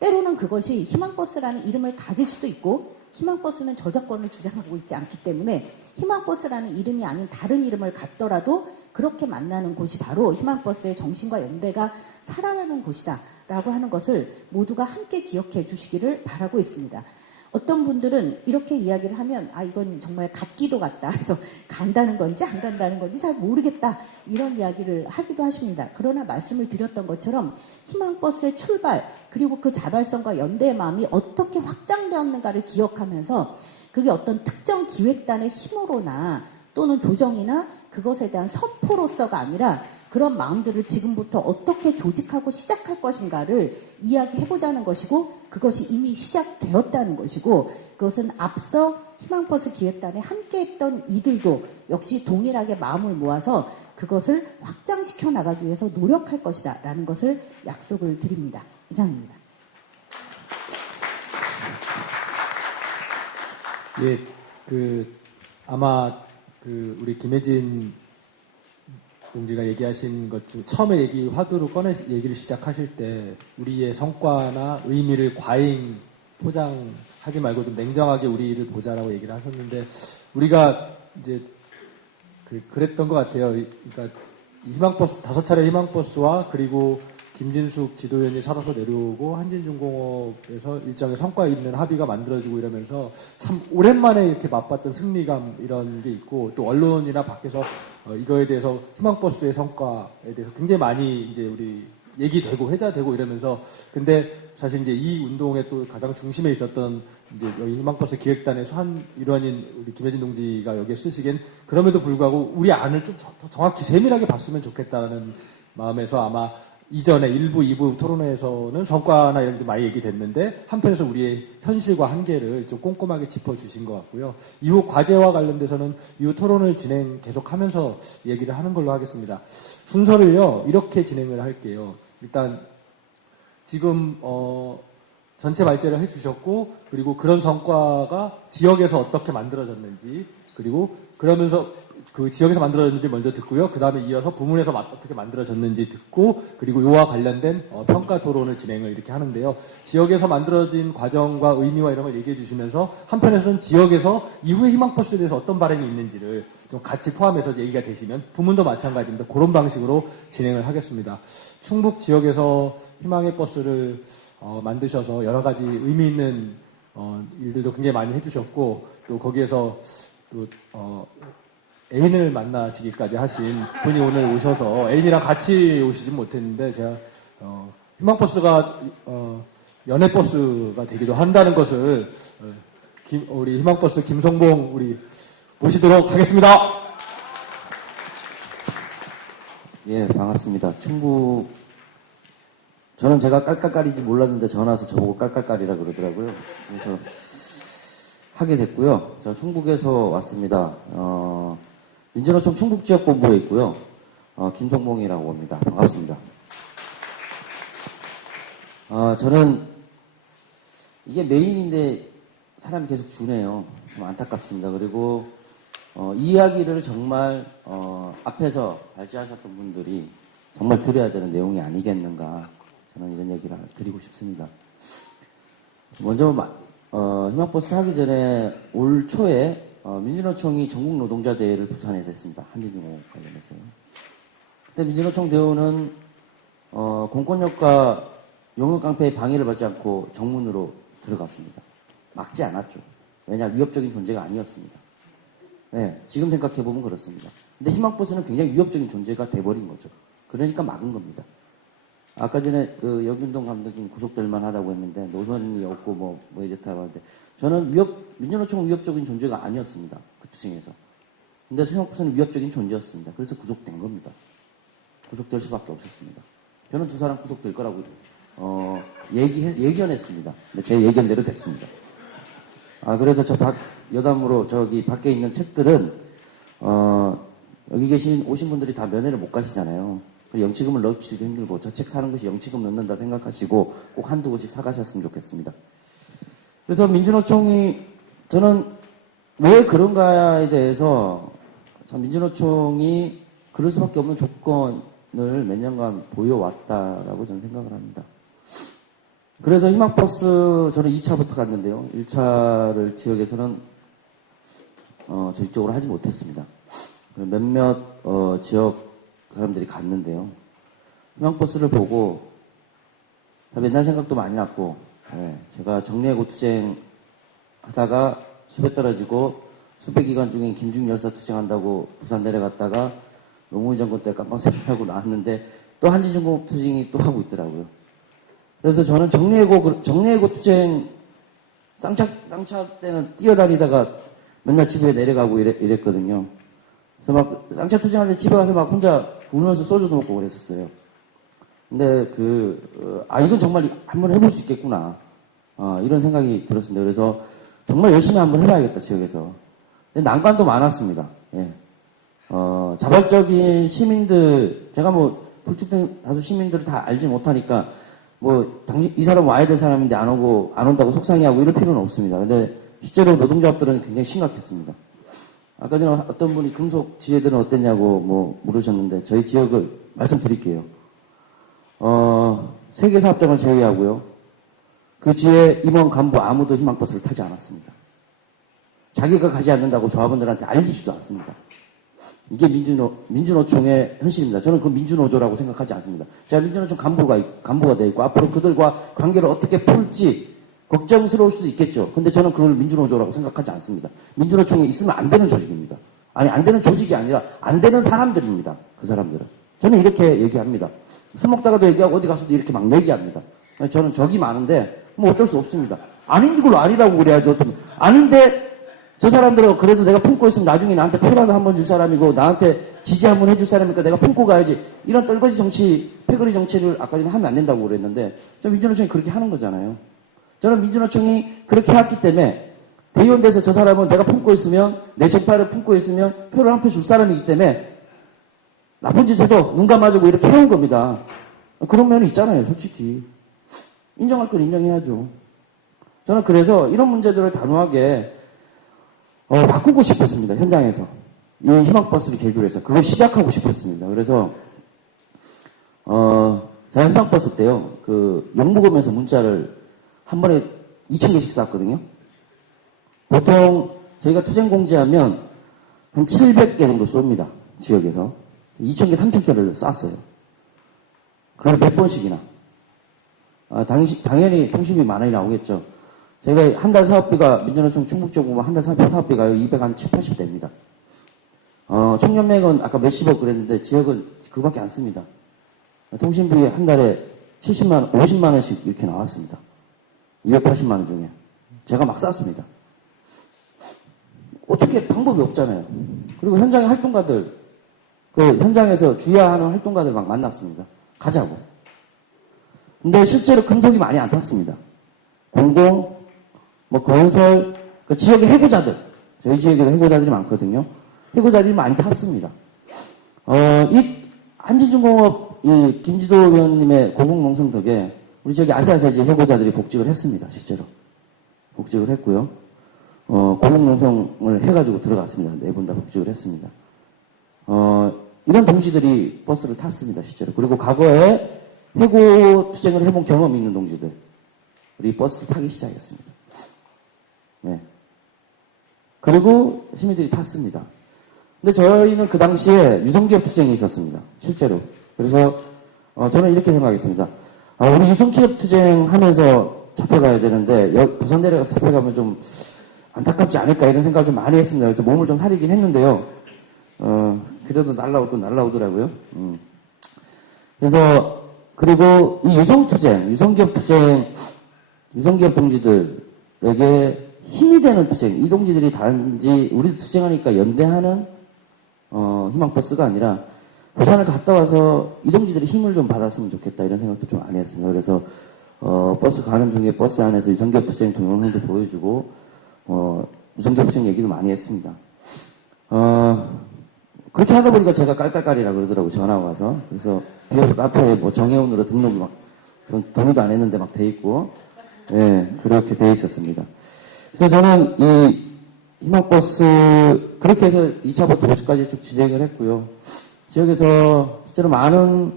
때로는 그것이 희망버스라는 이름을 가질 수도 있고 희망버스는 저작권을 주장하고 있지 않기 때문에 희망버스라는 이름이 아닌 다른 이름을 갖더라도 그렇게 만나는 곳이 바로 희망버스의 정신과 연대가 살아나는 곳이다 라고 하는 것을 모두가 함께 기억해 주시기를 바라고 있습니다. 어떤 분들은 이렇게 이야기를 하면 이건 정말 같기도 같다. 그래서 간다는 건지 안 간다는 건지 잘 모르겠다. 이런 이야기를 하기도 하십니다. 그러나 말씀을 드렸던 것처럼 희망버스의 출발 그리고 그 자발성과 연대의 마음이 어떻게 확장되었는가를 기억하면서 그게 어떤 특정 기획단의 힘으로나 또는 조정이나 그것에 대한 선포로서가 아니라 그런 마음들을 지금부터 어떻게 조직하고 시작할 것인가를 이야기해보자는 것이고 그것이 이미 시작되었다는 것이고 그것은 앞서 희망버스 기획단에 함께했던 이들도 역시 동일하게 마음을 모아서 그것을 확장시켜 나가기 위해서 노력할 것이다 라는 것을 약속을 드립니다. 이상입니다. 예, 아마 우리 김혜진 동지가 얘기하신 것 중 처음에 화두로 얘기를 시작하실 때 우리의 성과나 의미를 과잉 포장하지 말고 좀 냉정하게 우리를 보자라고 얘기를 하셨는데 우리가 이제 그랬던 것 같아요. 그러니까 희망버스 5차례 희망버스와 그리고 김진숙 지도위원이 살아서 내려오고 한진중공업에서 일정의 성과 있는 합의가 만들어지고 이러면서 참 오랜만에 이렇게 맛봤던 승리감 이런 게 있고 또 언론이나 밖에서 이거에 대해서 희망버스의 성과에 대해서 굉장히 많이 이제 우리 얘기되고 회자되고 이러면서 근데 사실 이제 이 운동의 또 가장 중심에 있었던 이제 여기 희망버스 기획단에서 한 일원인 우리 김혜진 동지가 여기에 쓰시기엔 그럼에도 불구하고 우리 안을 좀 정확히 세밀하게 봤으면 좋겠다는 마음에서 아마 이전에 1부, 2부 토론회에서는 성과나 이런 게 많이 얘기됐는데 한편에서 우리의 현실과 한계를 좀 꼼꼼하게 짚어주신 것 같고요. 이후 과제와 관련돼서는 이후 토론을 계속하면서 얘기를 하는 걸로 하겠습니다. 순서를요 이렇게 진행을 할게요. 일단 지금 전체 발제를 해주셨고 그리고 그런 성과가 지역에서 어떻게 만들어졌는지 그리고 그러면서 그 지역에서 만들어졌는지 먼저 듣고요. 그 다음에 이어서 부문에서 어떻게 만들어졌는지 듣고 그리고 이와 관련된 평가 토론을 진행을 이렇게 하는데요. 지역에서 만들어진 과정과 의미와 이런 걸 얘기해 주시면서 한편에서는 지역에서 이후의 희망버스에 대해서 어떤 바람이 있는지를 좀 같이 포함해서 얘기가 되시면 부문도 마찬가지입니다. 그런 방식으로 진행을 하겠습니다. 충북 지역에서 희망의 버스를 만드셔서 여러 가지 의미 있는 일들도 굉장히 많이 해주셨고 또 거기에서 또 애인을 만나시기까지 하신 분이 오늘 오셔서 애인이랑 같이 오시진 못했는데 제가 희망버스가 연애버스가 되기도 한다는 것을 우리 희망버스 김성봉 우리 모시도록 하겠습니다. 예, 반갑습니다. 저는 제가 깔깔깔인지 몰랐는데 전화 와서 저보고 깔깔깔이라 그러더라고요. 그래서 하게 됐고요. 저 충북에서 왔습니다. 민주노총 충북지역본부에 있고요. 김성봉이라고 합니다. 반갑습니다. 저는 이게 메인인데 사람이 계속 주네요. 좀 안타깝습니다. 그리고 이 이야기를 정말 앞에서 발제하셨던 분들이 정말 드려야 되는 내용이 아니겠는가, 저는 이런 얘기를 드리고 싶습니다. 먼저 희망버스 하기 전에 올 초에 민주노총이 전국노동자대회를 부산에서 했습니다. 한진중공 관련해서요. 그때 민주노총 대우는 공권력과 용역깡패의 방해를 받지 않고 정문으로 들어갔습니다. 막지 않았죠. 왜냐, 위협적인 존재가 아니었습니다. 네, 지금 생각해보면 그렇습니다. 근데 희망버스는 굉장히 위협적인 존재가 돼버린 거죠. 그러니까 막은 겁니다. 아까 전에 여균동 감독님 구속될 만하다고 했는데 노선이 없고 이렇다고 하는데, 저는 민주노총은 위협적인 존재가 아니었습니다. 그 투쟁에서. 근데 희망버스는 위협적인 존재였습니다. 그래서 구속된 겁니다. 구속될 수밖에 없었습니다. 저는 두 사람 구속될 거라고 예견했습니다. 근데 제 예견대로 됐습니다. 그래서 여담으로 저기 밖에 있는 책들은 여기 오신 분들이 다 면회를 못 가시잖아요. 영치금을 넣기도 힘들고 저 책 사는 것이 영치금 넣는다 생각하시고 꼭 한두 권씩 사가셨으면 좋겠습니다. 그래서 저는 왜 그런가에 대해서 민주노총이 그럴 수밖에 없는 조건을 몇 년간 보여왔다라고 저는 생각을 합니다. 그래서 희망버스 저는 2차부터 갔는데요. 1차를 지역에서는 조직적으로 하지 못했습니다. 몇몇 지역 사람들이 갔는데요. 희망버스를 보고 옛날 생각도 많이 났고, 제가 정례고 투쟁 하다가 수배 떨어지고 수배 기간 중에 김중 열사 투쟁한다고 부산 내려갔다가 노무현 정권 때 깜빡 생각하고 나왔는데 또 한진중공 투쟁이 또 하고 있더라고요. 그래서 저는 정례고 투쟁 쌍차 때는 뛰어다니다가 맨날 집에 내려가고 이랬거든요. 그래서 막 쌍차 투쟁할 때 집에 가서 막 혼자 울면서 소주도 먹고 그랬었어요. 근데 이건 정말 한번 해볼 수 있겠구나. 이런 생각이 들었습니다. 그래서 정말 열심히 한번 해봐야겠다, 지역에서. 근데 난관도 많았습니다. 예. 자발적인 시민들, 제가 불특정 다수 시민들을 다 알지 못하니까, 이 사람 와야 될 사람인데 안 온다고 속상해하고 이럴 필요는 없습니다. 근데 실제로 노동조합들은 굉장히 심각했습니다. 아까 전에 어떤 분이 금속 지회들은 어땠냐고 물으셨는데, 저희 지역을 말씀드릴게요. 세계사업장을 제외하고요. 그 지회 임원 간부 아무도 희망버스를 타지 않았습니다. 자기가 가지 않는다고 조합원들한테 알리지도 않습니다. 이게 민주노총의 현실입니다. 저는 그 민주노조라고 생각하지 않습니다. 제가 민주노총 간부가 되어 있고 앞으로 그들과 관계를 어떻게 풀지 걱정스러울 수도 있겠죠. 근데 저는 그걸 민주노조라고 생각하지 않습니다. 민주노총에 있으면 안 되는 조직입니다. 안 되는 조직이 아니라 안 되는 사람들입니다. 그 사람들은. 저는 이렇게 얘기합니다. 술 먹다가도 얘기하고 어디 가서도 이렇게 막 얘기합니다. 저는 적이 많은데 어쩔 수 없습니다. 아닌 걸로 아니라고 그래야죠. 아닌데 저 사람들은 그래도 내가 품고 있으면 나중에 나한테 표라도 한번 줄 사람이고 나한테 지지 한번 해줄 사람이니까 내가 품고 가야지. 이런 떨거지 정치, 패거리 정치를 아까 전에 하면 안 된다고 그랬는데 민주노총이 그렇게 하는 거잖아요. 저는 민주노총이 그렇게 했기 때문에 대의원돼서 저 사람은 내가 품고 있으면 내 정파를 품고 있으면 표를 한 표 줄 사람이기 때문에 나쁜 짓 해도 눈 감아주고 이렇게 해온 겁니다. 그런 면이 있잖아요. 솔직히. 인정할 건 인정해야죠. 저는 그래서 이런 문제들을 단호하게 바꾸고 싶었습니다. 현장에서. 이 희망버스를 계기로 해서 그걸 시작하고 싶었습니다. 그래서 제가 희망버스 때요. 영무검에서 문자를 한 번에 2,000개씩 쐈거든요. 보통 저희가 투쟁 공지하면 한 700개 정도 쏩니다. 지역에서. 2,000개, 3,000개를 쐈어요. 그걸 몇 번씩이나. 당연히 통신비 많이 나오겠죠. 저희가 한 달 사업비가, 민주노총 충북지역 보면 한 달 사업비가 280대입니다. 총연맹은 아까 몇십억 그랬는데 지역은 그거밖에 안 씁니다. 통신비 한 달에 50만원씩 이렇게 나왔습니다. 280만원 중에. 제가 막 쌌습니다. 어떻게 방법이 없잖아요. 그리고 현장의 활동가들, 그 현장에서 주야하는 활동가들 막 만났습니다. 가자고. 근데 실제로 금속이 많이 안 탔습니다. 공공, 뭐 건설, 그 지역의 해고자들, 저희 지역에도 해고자들이 많거든요. 해고자들이 많이 탔습니다. 이 한진중공업 이 김지도 의원님의 고공농성 덕에 우리 저기 아시아세지 해고자들이 복직을 했습니다. 실제로 복직을 했고요. 고공농성을 해가지고 들어갔습니다. 네 분 다 복직을 했습니다. 이런 동지들이 버스를 탔습니다. 실제로. 그리고 과거에 해고 투쟁을 해본 경험이 있는 동지들 우리 버스를 타기 시작했습니다. 네. 그리고 시민들이 탔습니다. 근데 저희는 그 당시에 유성기업 투쟁이 있었습니다. 실제로. 그래서 저는 이렇게 생각했습니다. 우리 유성기업 투쟁하면서 잡혀가야 되는데 부산 내려가서 잡혀가면 좀 안타깝지 않을까 이런 생각을 좀 많이 했습니다. 그래서 몸을 좀 사리긴 했는데요. 그래도 날라올 건 날라오더라고요. 그래서 그리고 이 유성기업 투쟁, 유성기업 동지들에게 힘이 되는 투쟁, 이 동지들이 단지 우리도 투쟁하니까 연대하는 희망버스가 아니라 부산을 갔다 와서 이 동지들이 힘을 좀 받았으면 좋겠다 이런 생각도 좀 많이 했습니다. 그래서 버스 가는 중에 버스 안에서 유성기업 투쟁 동영상도 보여주고 유성기업 투쟁 얘기도 많이 했습니다. 그렇게 하다 보니까 제가 깔깔깔이라 그러더라고요. 전화 와서. 그래서 비협 앞에 뭐 정혜원으로 등록이 막 그런 동의도 안 했는데 막 돼 있고 예, 그렇게 돼 있었습니다. 그래서 저는 이 희망버스 그렇게 해서 2차부터 5차까지 쭉 진행을 했고요. 지역에서 실제로 많은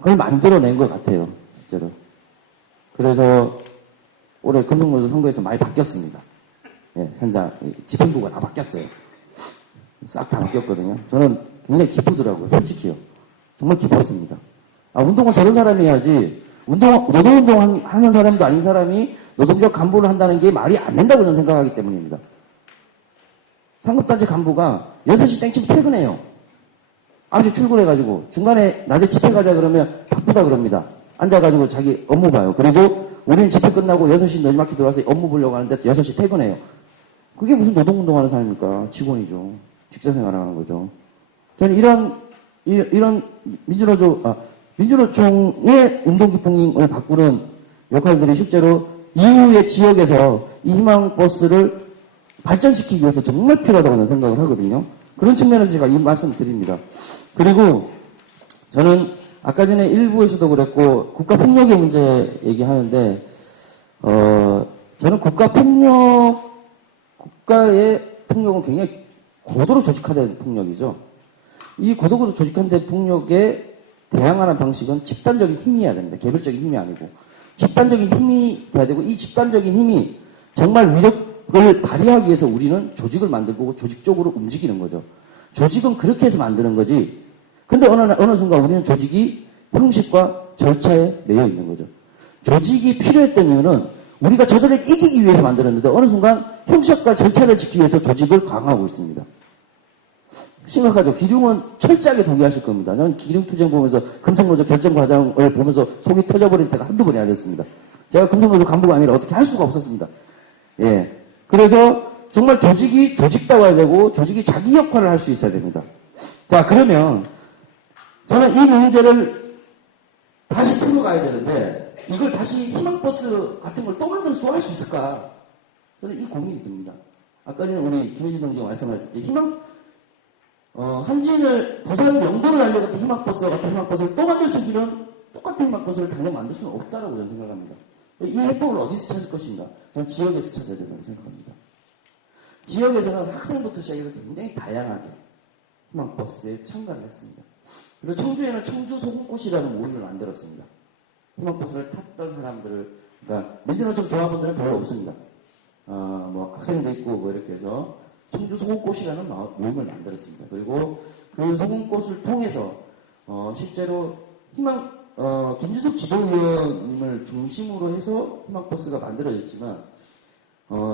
걸 만들어낸 것 같아요. 실제로. 그래서 올해 금속노조 선거에서 많이 바뀌었습니다. 예, 현장 집행부가 다 바뀌었어요. 싹 다 바뀌었거든요. 저는 굉장히 기쁘더라고요. 솔직히요. 정말 기뻤습니다. 운동은 저런 사람이 해야지 노동운동 하는 사람도 아닌 사람이 노동적 간부를 한다는 게 말이 안 된다고 저는 생각하기 때문입니다. 상급단체 간부가 6시 땡치면 퇴근해요. 9시 출근해가지고 중간에 낮에 집회 가자 그러면 바쁘다 그럽니다. 앉아가지고 자기 업무 봐요. 그리고 우리는 집회 끝나고 6시 너지막히 들어와서 업무 보려고 하는데 6시 퇴근해요. 그게 무슨 노동운동하는 사람입니까? 직원이죠. 직장생활을 하는 거죠. 저는 이런 민주노총의 운동기풍을 바꾸는 역할들이 실제로 이후의 지역에서 이 희망버스를 발전시키기 위해서 정말 필요하다고 저는 생각을 하거든요. 그런 측면에서 제가 이 말씀을 드립니다. 그리고 저는 아까 전에 일부에서도 그랬고 국가폭력의 문제 얘기하는데 저는 국가의 폭력은 굉장히 고도로 조직화된 폭력이죠. 이 고도로 조직화된 폭력에 대항하는 방식은 집단적인 힘이어야 됩니다. 개별적인 힘이 아니고 집단적인 힘이 돼야 되고 이 집단적인 힘이 정말 위력을 발휘하기 위해서 우리는 조직을 만들고 조직적으로 움직이는 거죠. 조직은 그렇게 해서 만드는 거지. 근데 어느 순간 우리는 조직이 형식과 절차에 매여 있는 거죠. 조직이 필요했던 이유는 우리가 저들을 이기기 위해서 만들었는데 어느 순간 형식과 절차를 지키기 위해서 조직을 강화하고 있습니다. 심각하죠. 기룡은 철저하게 동의하실 겁니다. 저는 기룡투쟁 보면서 금속노조 결정 과정을 보면서 속이 터져버릴 때가 한두 번이 아니었습니다. 제가 금속노조 간부가 아니라 어떻게 할 수가 없었습니다. 예. 그래서 정말 조직이 조직다워야 되고 조직이 자기 역할을 할 수 있어야 됩니다. 자, 그러면 저는 이 문제를 다시 풀어가야 되는데 이걸 다시 희망버스 같은 걸 또 만들어서 또 할 수 있을까? 저는 이 고민이 듭니다. 아까 전에 우리 김현진 동지가 말씀하셨듯이 한진을 부산 영도로 달려갔던 희망버스와 같은 희망버스를 또 만들 수 있기는 똑같은 희망버스를 당장 만들 수는 없다라고 저는 생각합니다. 이 해법을 어디서 찾을 것인가? 저는 지역에서 찾아야 된다고 생각합니다. 지역에서는 학생부터 시작해서 굉장히 다양하게 희망버스에 참가를 했습니다. 그리고 청주에는 청주 소금꽃이라는 모임을 만들었습니다. 희망버스를 탔던 사람들을, 그러니까 민주노총 조합원들은 별로 없습니다. 뭐 학생도 있고 뭐 이렇게 해서 청주 소금꽃이라는 모임을 만들었습니다. 그리고 그 소금꽃을 통해서 실제로 김주석 지도위원님을 중심으로 해서 희망버스가 만들어졌지만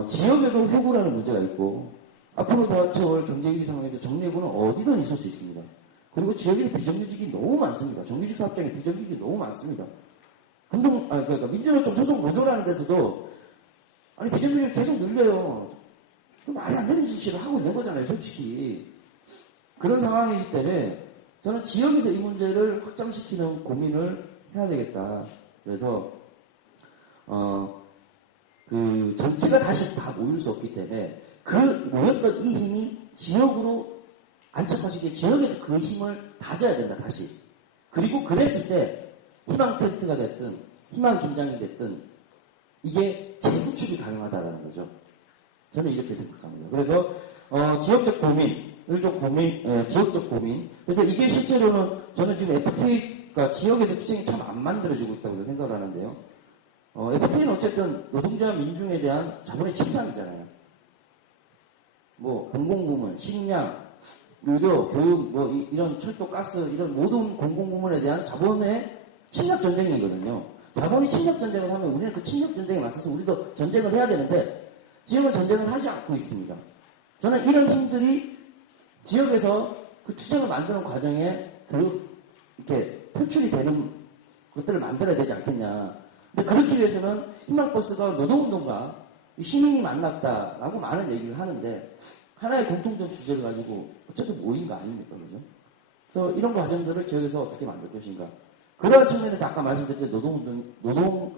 지역에도 해고라는 문제가 있고 앞으로 다가올 경제위기 상황에서 정리해고는 어디든 있을 수 있습니다. 그리고 지역에는 비정규직이 너무 많습니다. 정규직 사업장에 비정규직이 너무 많습니다. 그러니까 민주노총 소속 노조라는 데서도 비정규직이 계속 늘려요. 말이 안 되는 짓을 하고 있는 거잖아요, 솔직히. 그런 상황이기 때문에 저는 지역에서 이 문제를 확장시키는 고민을 해야 되겠다. 그래서 그 전체가 다시 다 모일 수 없기 때문에 그 모였던 이 힘이 지역으로 안착하시기에 지역에서 그 힘을 다져야 된다, 다시. 그리고 그랬을 때 희망 텐트가 됐든 희망 김장이 됐든 이게 재구축이 가능하다는 거죠. 저는 이렇게 생각합니다. 그래서 지역적 고민을 지역적 고민. 그래서 이게 실제로는 저는 지금 FTA가 지역에서 투쟁이 참 안 만들어지고 있다고 생각을 하는데요. FTA는 어쨌든 노동자 민중에 대한 자본의 침략이잖아요. 뭐 공공부문, 식량, 의료, 교육, 뭐 이런 철도, 가스 이런 모든 공공부문에 대한 자본의 침략 전쟁이거든요. 자본이 침략 전쟁을 하면 우리는 그 침략 전쟁에 맞서서 우리도 전쟁을 해야 되는데 지역은 전쟁을 하지 않고 있습니다. 저는 이런 힘들이 지역에서 그 투쟁을 만드는 과정에 이렇게 표출이 되는 것들을 만들어야 되지 않겠냐. 근데 그렇기 위해서는 희망버스가 노동운동과 시민이 만났다라고 많은 얘기를 하는데 하나의 공통된 주제를 가지고 어쨌든 모인 거 아닙니까? 그죠? 그래서 이런 과정들을 지역에서 어떻게 만들 것인가. 그러한 측면에서 아까 말씀드렸던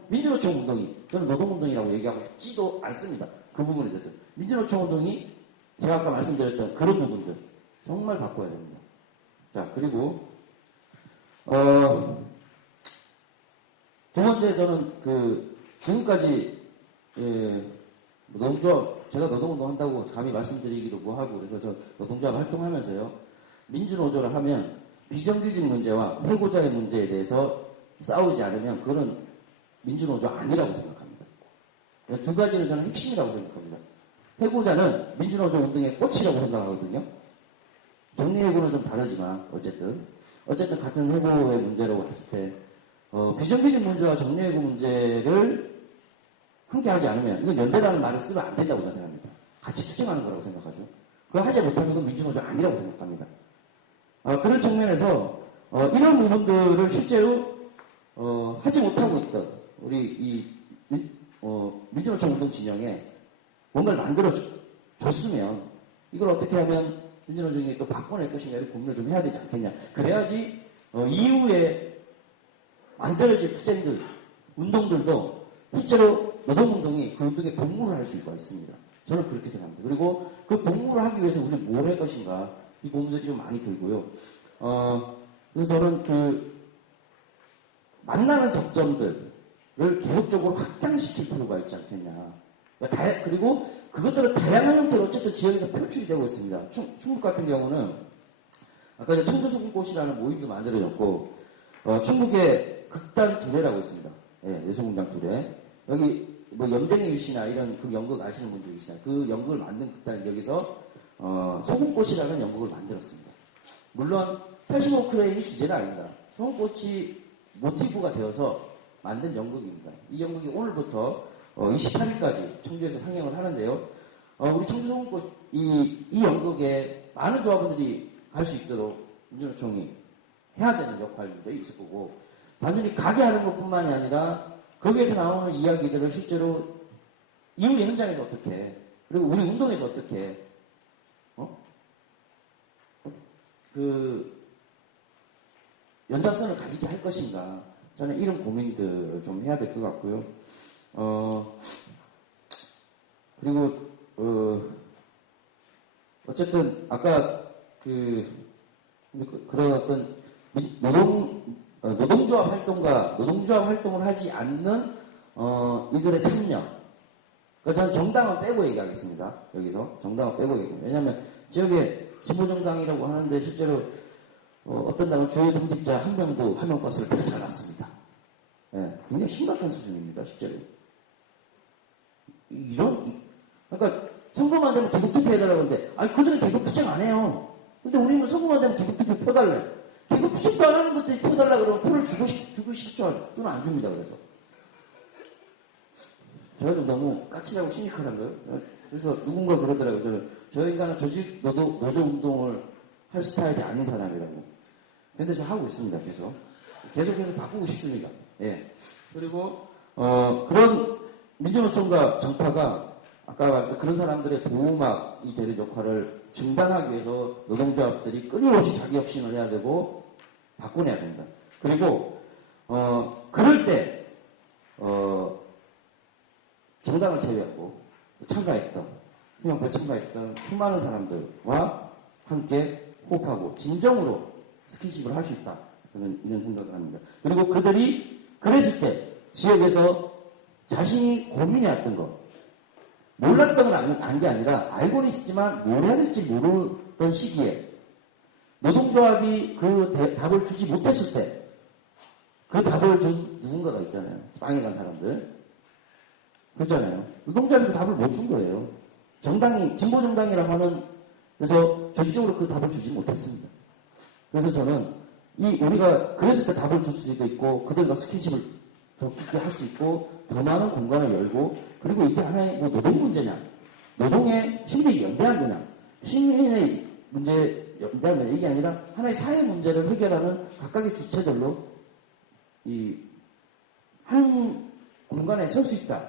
민주노총 운동이, 저는 노동운동이라고 얘기하고 싶지도 않습니다. 그 부분에 대해서. 민주노총 운동이 제가 아까 말씀드렸던 그런 부분들 정말 바꿔야 됩니다. 자, 그리고 두 번째 저는 지금까지 노동조합, 제가 노동운동 한다고 감히 말씀드리기도 뭐하고 그래서 저 노동조합 활동하면서요. 민주노조를 하면 비정규직 문제와 해고자의 문제에 대해서 싸우지 않으면 그거는 민주노조 아니라고 생각합니다. 두 가지는 저는 핵심이라고 생각합니다. 해고자는 민주노조 운동의 꽃이라고 생각하거든요. 정리해고는 좀 다르지만 어쨌든 같은 해고의 문제라고 했을 때 비정규직 문제와 정리해고 문제를 함께 하지 않으면 이건 연대라는 말을 쓰면 안 된다고 저는 생각합니다. 같이 투쟁하는 거라고 생각하죠. 그거 하지 못하면 이건 민주노조 아니라고 생각합니다. 그런 측면에서 이런 부분들을 실제로 하지 못하고 있던 우리 이 민주노총 운동 진영에 뭔가를 만들어줬으면 이걸 어떻게 하면 민주노총이 또 바꿔낼 것인가를 고민을 좀 해야 되지 않겠냐. 그래야지 이후에 만들어질 투쟁들, 운동들도 실제로 노동운동이 그 운동에 복무를 할 수가 있습니다. 저는 그렇게 생각합니다. 그리고 그 복무를 하기 위해서 우리는 뭘 할 것인가 이 고민들이 좀 많이 들고요. 그래서 저는 만나는 접점들을 계속적으로 확장시킬 필요가 있지 않겠냐. 그러니까 그리고 그것들은 다양한 형태로 어쨌든 지역에서 표출이 되고 있습니다. 충북 같은 경우는 아까 청주소금꽃이라는 모임도 만들어졌고 충북에 극단 두레라고 있습니다. 예, 예술공장 두레. 여기 뭐 염정희 유씨나 이런 그 연극 아시는 분들이 계시잖아요. 그 연극을 만든 극단이 여기서 소금꽃이라는 연극을 만들었습니다. 물론 85 크레인이 주제는 아닙니다. 소금꽃이 모티브가 되어서 만든 연극입니다. 이 연극이 오늘부터 28일까지 청주에서 상영을 하는데요. 우리 청주 소금꽃 이 연극에 많은 조합원들이 갈 수 있도록 민주노총이 해야 되는 역할도 있을 거고 단순히 가게 하는 것뿐만이 아니라 거기에서 나오는 이야기들을 실제로 이후의 현장에서 어떻게 그리고 우리 운동에서 어떻게 연장선을 가지게 할 것인가 저는 이런 고민들을 좀 해야 될 것 같고요. 그리고 어쨌든 아까 그런 어떤 노동조합 활동을 하지 않는 이들의 참여. 그러니까 저는 정당은 빼고 얘기하겠습니다. 여기서 정당은 빼고 얘기합니다. 왜냐하면 지역에 진보정당이라고 하는데 실제로 어떤 당은 주요 당직자 한 명도 화면버스를 타지 않았습니다. 예, 굉장히 심각한 수준입니다. 실제로. 그러니까 선거만 되면 개국투표해달라고 하는데 아니 그들은 개국투쟁 안 해요. 근데 우리는 선거만 되면 개국투표 펴달래. 개국투쟁도 안 하는 것들이 펴달라 그러면 표를 주고 싶죠. 좀 안 줍니다. 제가 좀 너무 까칠하고 시니컬한 거예요. 그래서 누군가 그러더라고요. 저 인간은 조직 노조 운동을 할 스타일이 아닌 사람이라고. 근데 저 하고 있습니다. 계속해서 바꾸고 싶습니다. 예. 그리고 그런 민주노총과 정파가 아까 말했던 그런 사람들의 보호막이 되는 역할을 중단하기 위해서 노동조합들이 끊임없이 자기 혁신을 해야 되고 바꿔내야 됩니다. 그리고 그럴 때 정당을 제외하고 참가했던 희망표에 참가했던 수많은 사람들과 함께 호흡하고 진정으로 스킨십을 할 수 있다. 저는 이런 생각을 합니다. 그리고 그들이 그랬을 때 지역에서 자신이 고민해왔던 것, 몰랐던 걸 안 게 아니라 알고는 있었지만 뭘 해야 될지 모르던 시기에 노동조합이 그 답을 주지 못했을 때 그 답을 준 누군가가 있잖아요. 빵에 간 사람들. 그렇잖아요. 노동조합이 그 답을 못 준 거예요. 정당이, 진보정당이라고 하는, 그래서 조직적으로 그 답을 주지 못했습니다. 그래서 저는 우리가 그랬을 때 답을 줄 수도 있고 그들과 스킨십을 더 깊게 할 수 있고 더 많은 공간을 열고 그리고 이게 하나의 뭐 노동 문제냐 노동의 시민이 연대한 거냐 시민의 문제 연대한 이게 아니라 하나의 사회 문제를 해결하는 각각의 주체들로 이 한 공간에 설 수 있다.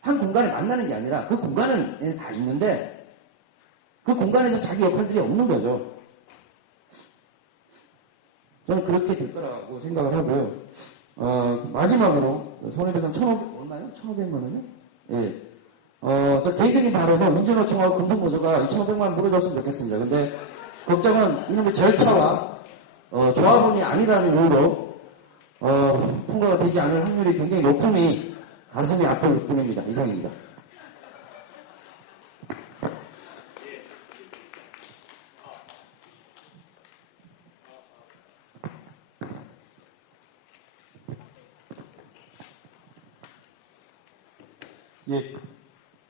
한 공간에 만나는 게 아니라 그 공간은 다 있는데 그 공간에서 자기 역할들이 없는 거죠. 저는 그렇게 될 거라고 생각을 하고요. 마지막으로 손해배상 1,500, 얼마요? 1,500만 원이요? 예. 저 개인적인 바람은 민주노총하고 금속노조가 2,500만 원 물어줬으면 좋겠습니다. 근데 걱정은 이놈의 절차와 조합원이 아니라는 이유로 통과가 되지 않을 확률이 굉장히 높음이 가슴이 아플 뿐입니다. 이상입니다. 예,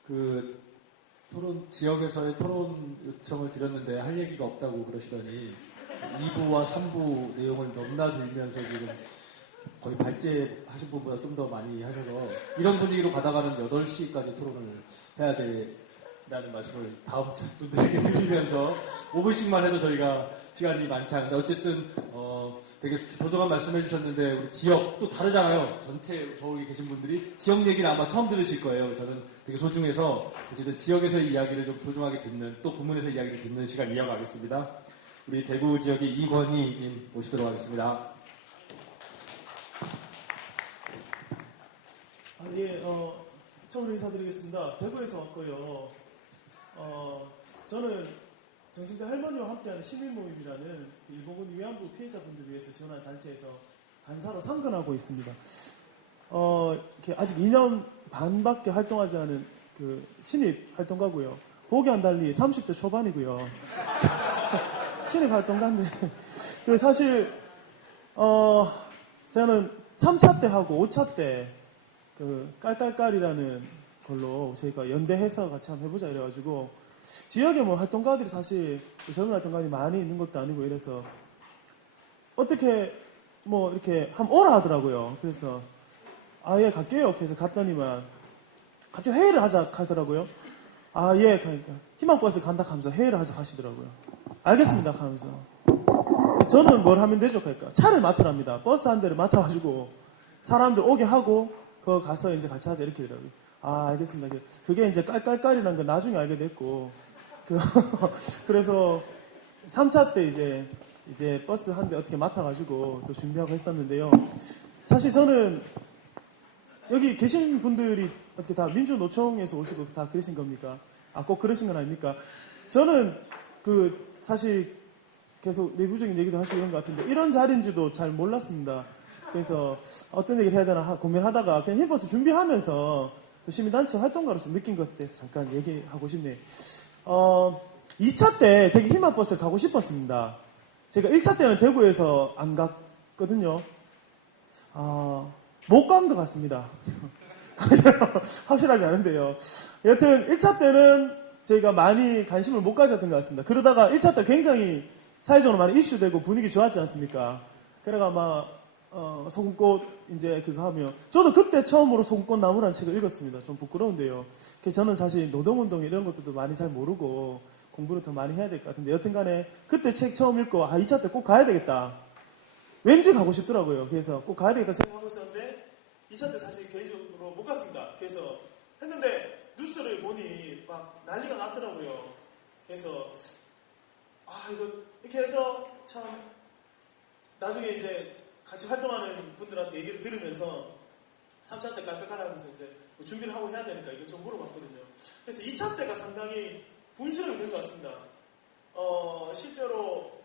그 지역에서의 토론 요청을 드렸는데 할 얘기가 없다고 그러시더니 2부와 3부 내용을 넘나들면서 지금 거의 발제하신 분보다 좀 더 많이 하셔서 이런 분위기로 가다가는 8시까지 토론을 해야 된다는 말씀을 다음 분들에게 드리면서 5분씩만 해도 저희가 시간이 많지 않은데 어쨌든 되게 조정한 말씀해 주셨는데 우리 지역 또 다르잖아요. 전체 저기 계신 분들이 지역 얘기는 아마 처음 들으실 거예요. 저는 되게 소중해서 어쨌든 지역에서의 이야기를 좀 소중하게 듣는 또 부문에서 이야기를 듣는 시간 이어가겠습니다. 우리 대구 지역의 이권희님 모시도록 하겠습니다. 처음으로 인사드리겠습니다. 대구에서 왔고요. 저는 정신대 할머니와 함께하는 시민모임이라는 그 일본군 위안부 피해자분들 위해서 지원하는 단체에서 간사로 상근하고 있습니다. 이렇게 아직 2년 반밖에 활동하지 않은 그 신입 활동가고요. 보기와는 달리 30대 초반이고요. 신입 활동가인데 그 사실 저는 3차 때 하고 5차 때 그 깔깔깔이라는 걸로 저희가 연대해서 같이 한번 해보자 이래가지고 지역에 뭐 활동가들이 사실 젊은 활동가들이 많이 있는 것도 아니고 이래서 어떻게 뭐 이렇게 한번 오라 하더라고요. 그래서 예 갈게요. 그래서 갔더니만 갑자기 회의를 하자 하더라고요. 예 그러니까 희망버스 간다 하면서 회의를 하자 하시더라고요. 알겠습니다 하면서 저는 뭘 하면 되죠? 그러니까 차를 맡으랍니다. 버스 한 대를 맡아가지고 사람들 오게 하고 그거 가서 이제 같이 하자 이렇게 되더라고요. 알겠습니다. 그게 이제 깔깔깔이라는 거 나중에 알게 됐고 그래서 3차 때 이제 버스 한 대 어떻게 맡아가지고 또 준비하고 했었는데요. 사실 저는 여기 계신 분들이 어떻게 다 민주노총에서 오시고 다 그러신 겁니까? 꼭 그러신 건 아닙니까? 저는 사실 계속 내부적인 얘기도 하시고 이런 것 같은데 이런 자리인지도 잘 몰랐습니다. 그래서 어떤 얘기를 해야 되나 고민하다가 그냥 힘버스 준비하면서 또 시민단체 활동가로서 느낀 것에 대해서 잠깐 얘기하고 싶네요. 2차 때 되게 희망버스를 가고 싶었습니다. 제가 1차 때는 대구에서 안 갔거든요. 못 간 것 같습니다. 확실하지 않은데요. 여튼 1차 때는 저희가 많이 관심을 못 가졌던 것 같습니다. 그러다가 1차 때 굉장히 사회적으로 많이 이슈되고 분위기 좋았지 않습니까? 그래가 아마 소금꽃 이제 그거 하면 저도 그때 처음으로 소금꽃 나무라는 책을 읽었습니다. 좀 부끄러운데요. 그래서 저는 사실 노동운동 이런 것들도 많이 잘 모르고 공부를 더 많이 해야 될 것 같은데 여튼간에 그때 책 처음 읽고 2차 때 꼭 가야 되겠다. 왠지 가고 싶더라고요. 그래서 꼭 가야 되겠다 생각하고 있었는데 2차 때 사실 개인적으로 못 갔습니다. 그래서 했는데 뉴스를 보니 막 난리가 났더라고요. 그래서 이거 이렇게 해서 참 나중에 이제 같이 활동하는 분들한테 얘기를 들으면서 3차 때 깔깔깔하면서 이제 뭐 준비를 하고 해야 되니까 이거 좀 물어봤거든요. 그래서 2차 때가 상당히 분수령이 된 것 같습니다. 실제로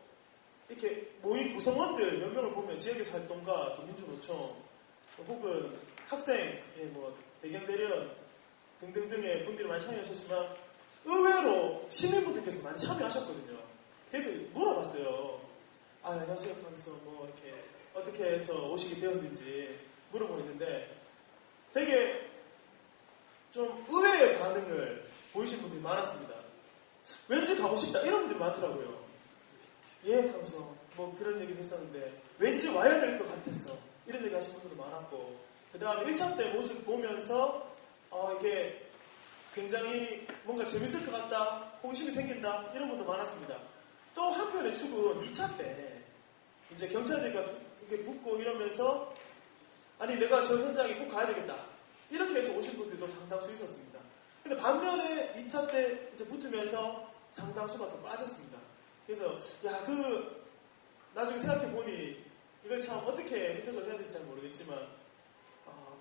이렇게 모인 구성원들 몇 명을 보면 지역에서 활동가, 또 민주노총, 혹은 학생, 뭐 대경대련 등등등의 분들이 많이 참여하셨지만 의외로 시민분들께서 많이 참여하셨거든요. 그래서 물어봤어요. 안녕하세요 하면서 뭐 이렇게 어떻게 해서 오시게 되었는지 물어보고 있는데 되게 좀 의외의 반응을 보이신 분들이 많았습니다. 왠지 가고 싶다 이런 분들이 많더라고요. 예 하면서 뭐 그런 얘기도 했었는데 왠지 와야 될 것 같았어 이런 얘기 하신 분들도 많았고 그 다음에 1차 때 모습 보면서 이게 굉장히 뭔가 재밌을 것 같다 호기심이 생긴다 이런 분도 많았습니다. 또 한편의 축은 2차 때 이제 경찰들과 이렇게 붙고 이러면서 아니 내가 저 현장에 꼭 가야 되겠다 이렇게 해서 오신 분들도 상당수 있었습니다. 근데 반면에 2차 때 이제 붙으면서 상당수가 또 빠졌습니다. 그래서 나중에 생각해 보니 이걸 참 어떻게 해석을 해야 될지 잘 모르겠지만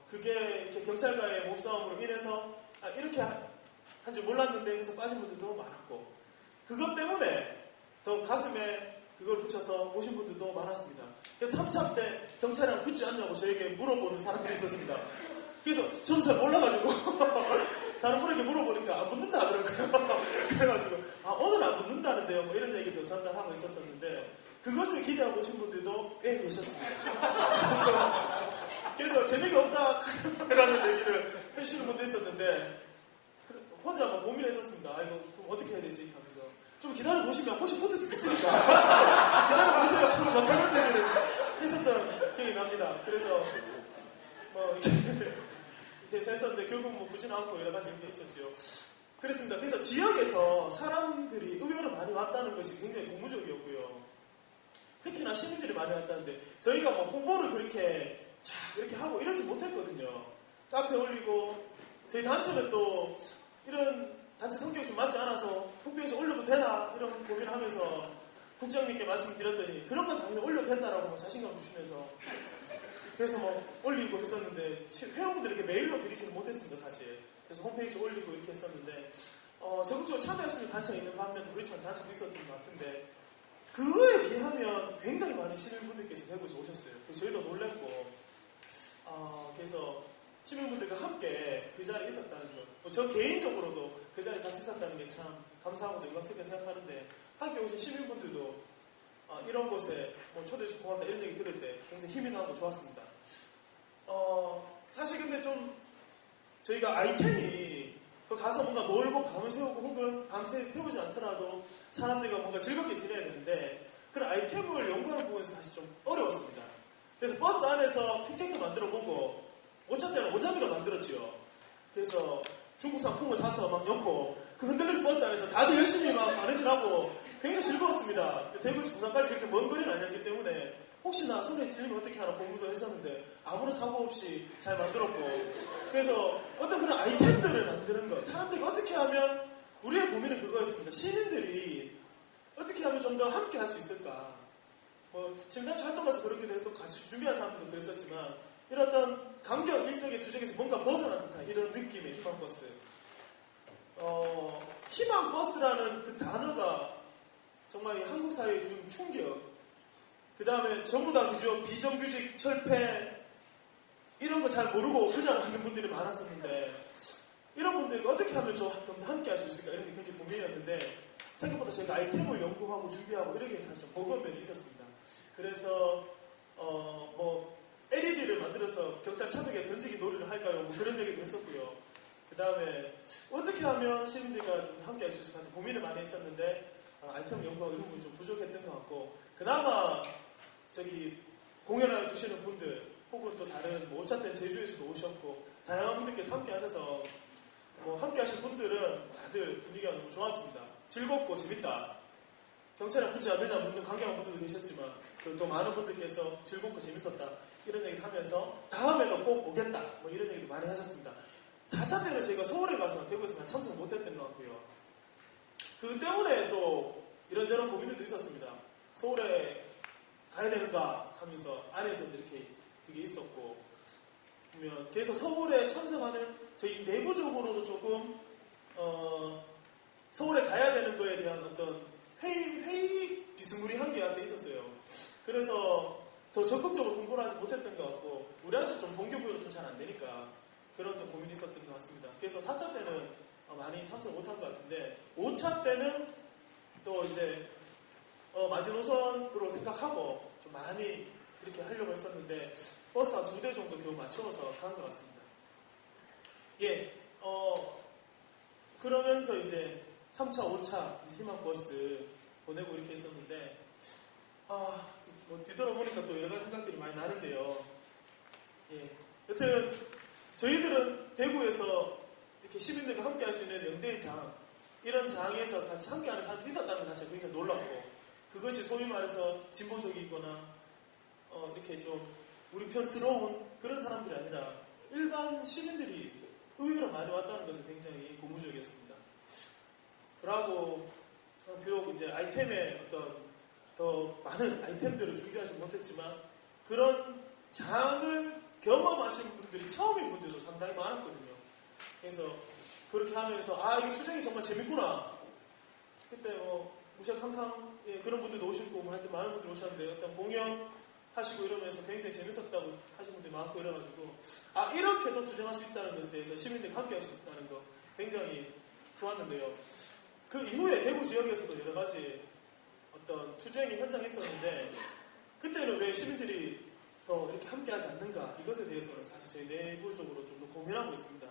그게 이렇게 경찰과의 몸싸움으로 인해서 이렇게 한 줄 몰랐는데 해서 빠진 분들도 많았고 그것 때문에 더 가슴에 그걸 붙여서 오신 분들도 많았습니다. 그래서 3차 때 경찰이랑 붙지 않냐고 저에게 물어보는 사람들이 있었습니다. 그래서 저도 잘 몰라가지고 다른 분에게 물어보니까 안 붙는다 그러고요. 그래가지고 오늘 안 붙는다는데요 뭐 이런 얘기도 전달하고 있었었는데 그것을 기대하고 오신 분들도 꽤 계셨습니다. 그래서 재미가 없다 라는 얘기를 해주시는 분도 있었는데 혼자 막 고민했었습니다. 이거 그럼 어떻게 해야 되지? 하면서 좀 기다려보시면 혹시 붙을 수 있으니까 기다려보세요 하고 막 그런 얘기를 했었던 기억이 납니다. 그래서 뭐 이렇게 했었는데 결국 뭐 붙지는 않고 여러 가지 일도 있었죠. 그렇습니다. 그래서 지역에서 사람들이 의외로 많이 왔다는 것이 굉장히 고무적이었고요. 특히나 시민들이 많이 왔다는데 저희가 뭐 홍보를 그렇게 이렇게 하고 이러지 못했거든요. 카페 올리고 저희 단체는 또 이런 단체 성격이 좀 맞지 않아서 홈페이지 올려도 되나 이런 고민을 하면서 국장님께 말씀드렸더니 그런 건 당연히 올려도 된다라고 자신감 주시면서 그래서 뭐 올리고 했었는데 회원분들 이렇게 메일로 드리지는 못했습니다 사실. 그래서 홈페이지 올리고 이렇게 했었는데 적극적으로 참여하시는 단체가 있는 반면 그렇지 않은 단체도 있었던 것 같은데 그거에 비하면 굉장히 많은 시민분들께서 대구에서 오셨어요. 그래서 저희도 놀랐고 그래서 시민분들과 함께 그 자리에 있었다는 것, 저 개인적으로도 그 자리에 같이 있었다는 게 참 감사하고 영광스럽게 생각하는데 함께 오신 시민분들도 이런 곳에 뭐 초대해 주셔서 고맙다 이런 얘기 들을 때 굉장히 힘이 나고 좋았습니다. 사실 근데 좀 저희가 아이템이 그 가서 뭔가 놀고 밤을 새우고 혹은 밤새 세우지 않더라도 사람들과 뭔가 즐겁게 지내야 되는데 그런 아이템을 연구하는 부분에서 사실 좀 어려웠습니다. 그래서 버스 안에서 픽택도 만들어보고 5차 때는 오자기도 만들었죠. 그래서 중국산 콩을 사서 막 넣고 그 흔들리는 버스 안에서 다들 열심히 막 바느질하고 굉장히 즐거웠습니다. 대구에서 부산까지 그렇게 먼 거리는 아니었기 때문에 혹시나 손에 찔리면 어떻게 하나 공부도 했었는데 아무런 사고 없이 잘 만들었고 그래서 어떤 그런 아이템들을 만드는 것 사람들이 어떻게 하면 우리의 고민은 그거였습니다. 시민들이 어떻게 하면 좀 더 함께 할 수 있을까 뭐 지금까지 활동가서 그렇기도 해서 같이 준비한 사람들도 그랬었지만 이런 어떤 감격 일석의 투쟁에서 뭔가 벗어난 듯한 이런 느낌의 희망버스 희망버스라는 그 단어가 정말 이 한국 사회에 준 충격 그 다음에 전부 다 그죠 비정규직 철폐 이런 거 잘 모르고 그냥 하는 분들이 많았었는데 이런 분들이 어떻게 하면 좀 함께 할 수 있을까 이런 게 굉장히 고민이었는데 생각보다 저희가 아이템을 연구하고 준비하고 이런 게 사실 좀 버거운 면이 있었습니다. 그래서 뭐 LED를 만들어서 경찰 참여에 던지기 놀이를 할까요? 뭐 그런 얘기도 했었고요. 그 다음에 어떻게 하면 시민들과 좀 함께 할 수 있을까 고민을 많이 했었는데 아이템 연구하고 이런 부분이 좀 부족했던 것 같고 그나마 저기 공연을 주시는 분들 혹은 또 다른 뭐 5차 때는 제주에서도 오셨고 다양한 분들께서 함께 하셔서 뭐 함께 하신 분들은 다들 분위기가 너무 좋았습니다. 즐겁고 재밌다. 경찰에 붙지 않느냐 묻는 강경한 분들도 계셨지만 또 많은 분들께서 즐겁고 재밌었다 이런 얘기를 하면서 다음에도 꼭 오겠다 뭐 이런 얘기도 많이 하셨습니다. 4차 때는 저희가 서울에 가서 대구에서 참석 못했던 것 같고요. 그 때문에 또 이런저런 고민들도 있었습니다. 서울에 가야 되는가 하면서 안에서 이렇게 그게 있었고, 보면 그래서 서울에 참석하는 저희 내부적으로도 조금 서울에 가야 되는 거에 대한 어떤 회의 비스무리한 게 있었어요. 그래서 더 적극적으로 공부를 하지 못했던 것 같고, 우리 안에서 좀 동기부여가 좀 잘 안 되니까 그런 고민이 있었던 것 같습니다. 그래서 4차 때는 많이 참석 못한 것 같은데, 5차 때는 또 이제 마지노선으로 생각하고 좀 많이 그렇게 하려고 했었는데, 버스 한 2대 정도 겨우 맞춰서 간 것 같습니다. 예, 그러면서 이제 3차, 5차 이제 희망버스 보내고 이렇게 했었는데, 뭐 뒤돌아보니까 또 여러 가지 생각들이 많이 나는데요. 예, 여튼 저희들은 대구에서 이렇게 시민들과 함께 할 수 있는 연대의 장, 이런 장에서 같이 함께 하는 사람이 있었다는 것 자체가 굉장히 놀랍고, 그것이 소위 말해서 진보적이거나 이렇게 좀 우리 편스러운 그런 사람들이 아니라 일반 시민들이 의외로 많이 왔다는 것은 굉장히 고무적이었습니다. 그러고 비록 이제 아이템에 어떤 더 많은 아이템들을 준비하지 못했지만, 그런 장을 경험하신 분들이 처음인 분들도 상당히 많았거든요. 그래서 그렇게 하면서 이게 투쟁이 정말 재밌구나. 그때 무시캉캉 그런 분들도 오시고 할 때 많은 분들이 오셨는데, 어떤 공연 하시고 이러면서 굉장히 재밌었다고 하시는 분들이 많고 이래가지고, 이렇게도 투쟁할 수 있다는 것에 대해서 시민들과 함께 할 수 있다는 거 굉장히 좋았는데요. 그 이후에 대구 지역에서도 여러 가지 어떤 투쟁이 현장에 있었는데, 그때는 왜 시민들이 더 이렇게 함께 하지 않는가, 이것에 대해서는 사실 저희 내부적으로 좀 더 고민하고 있습니다.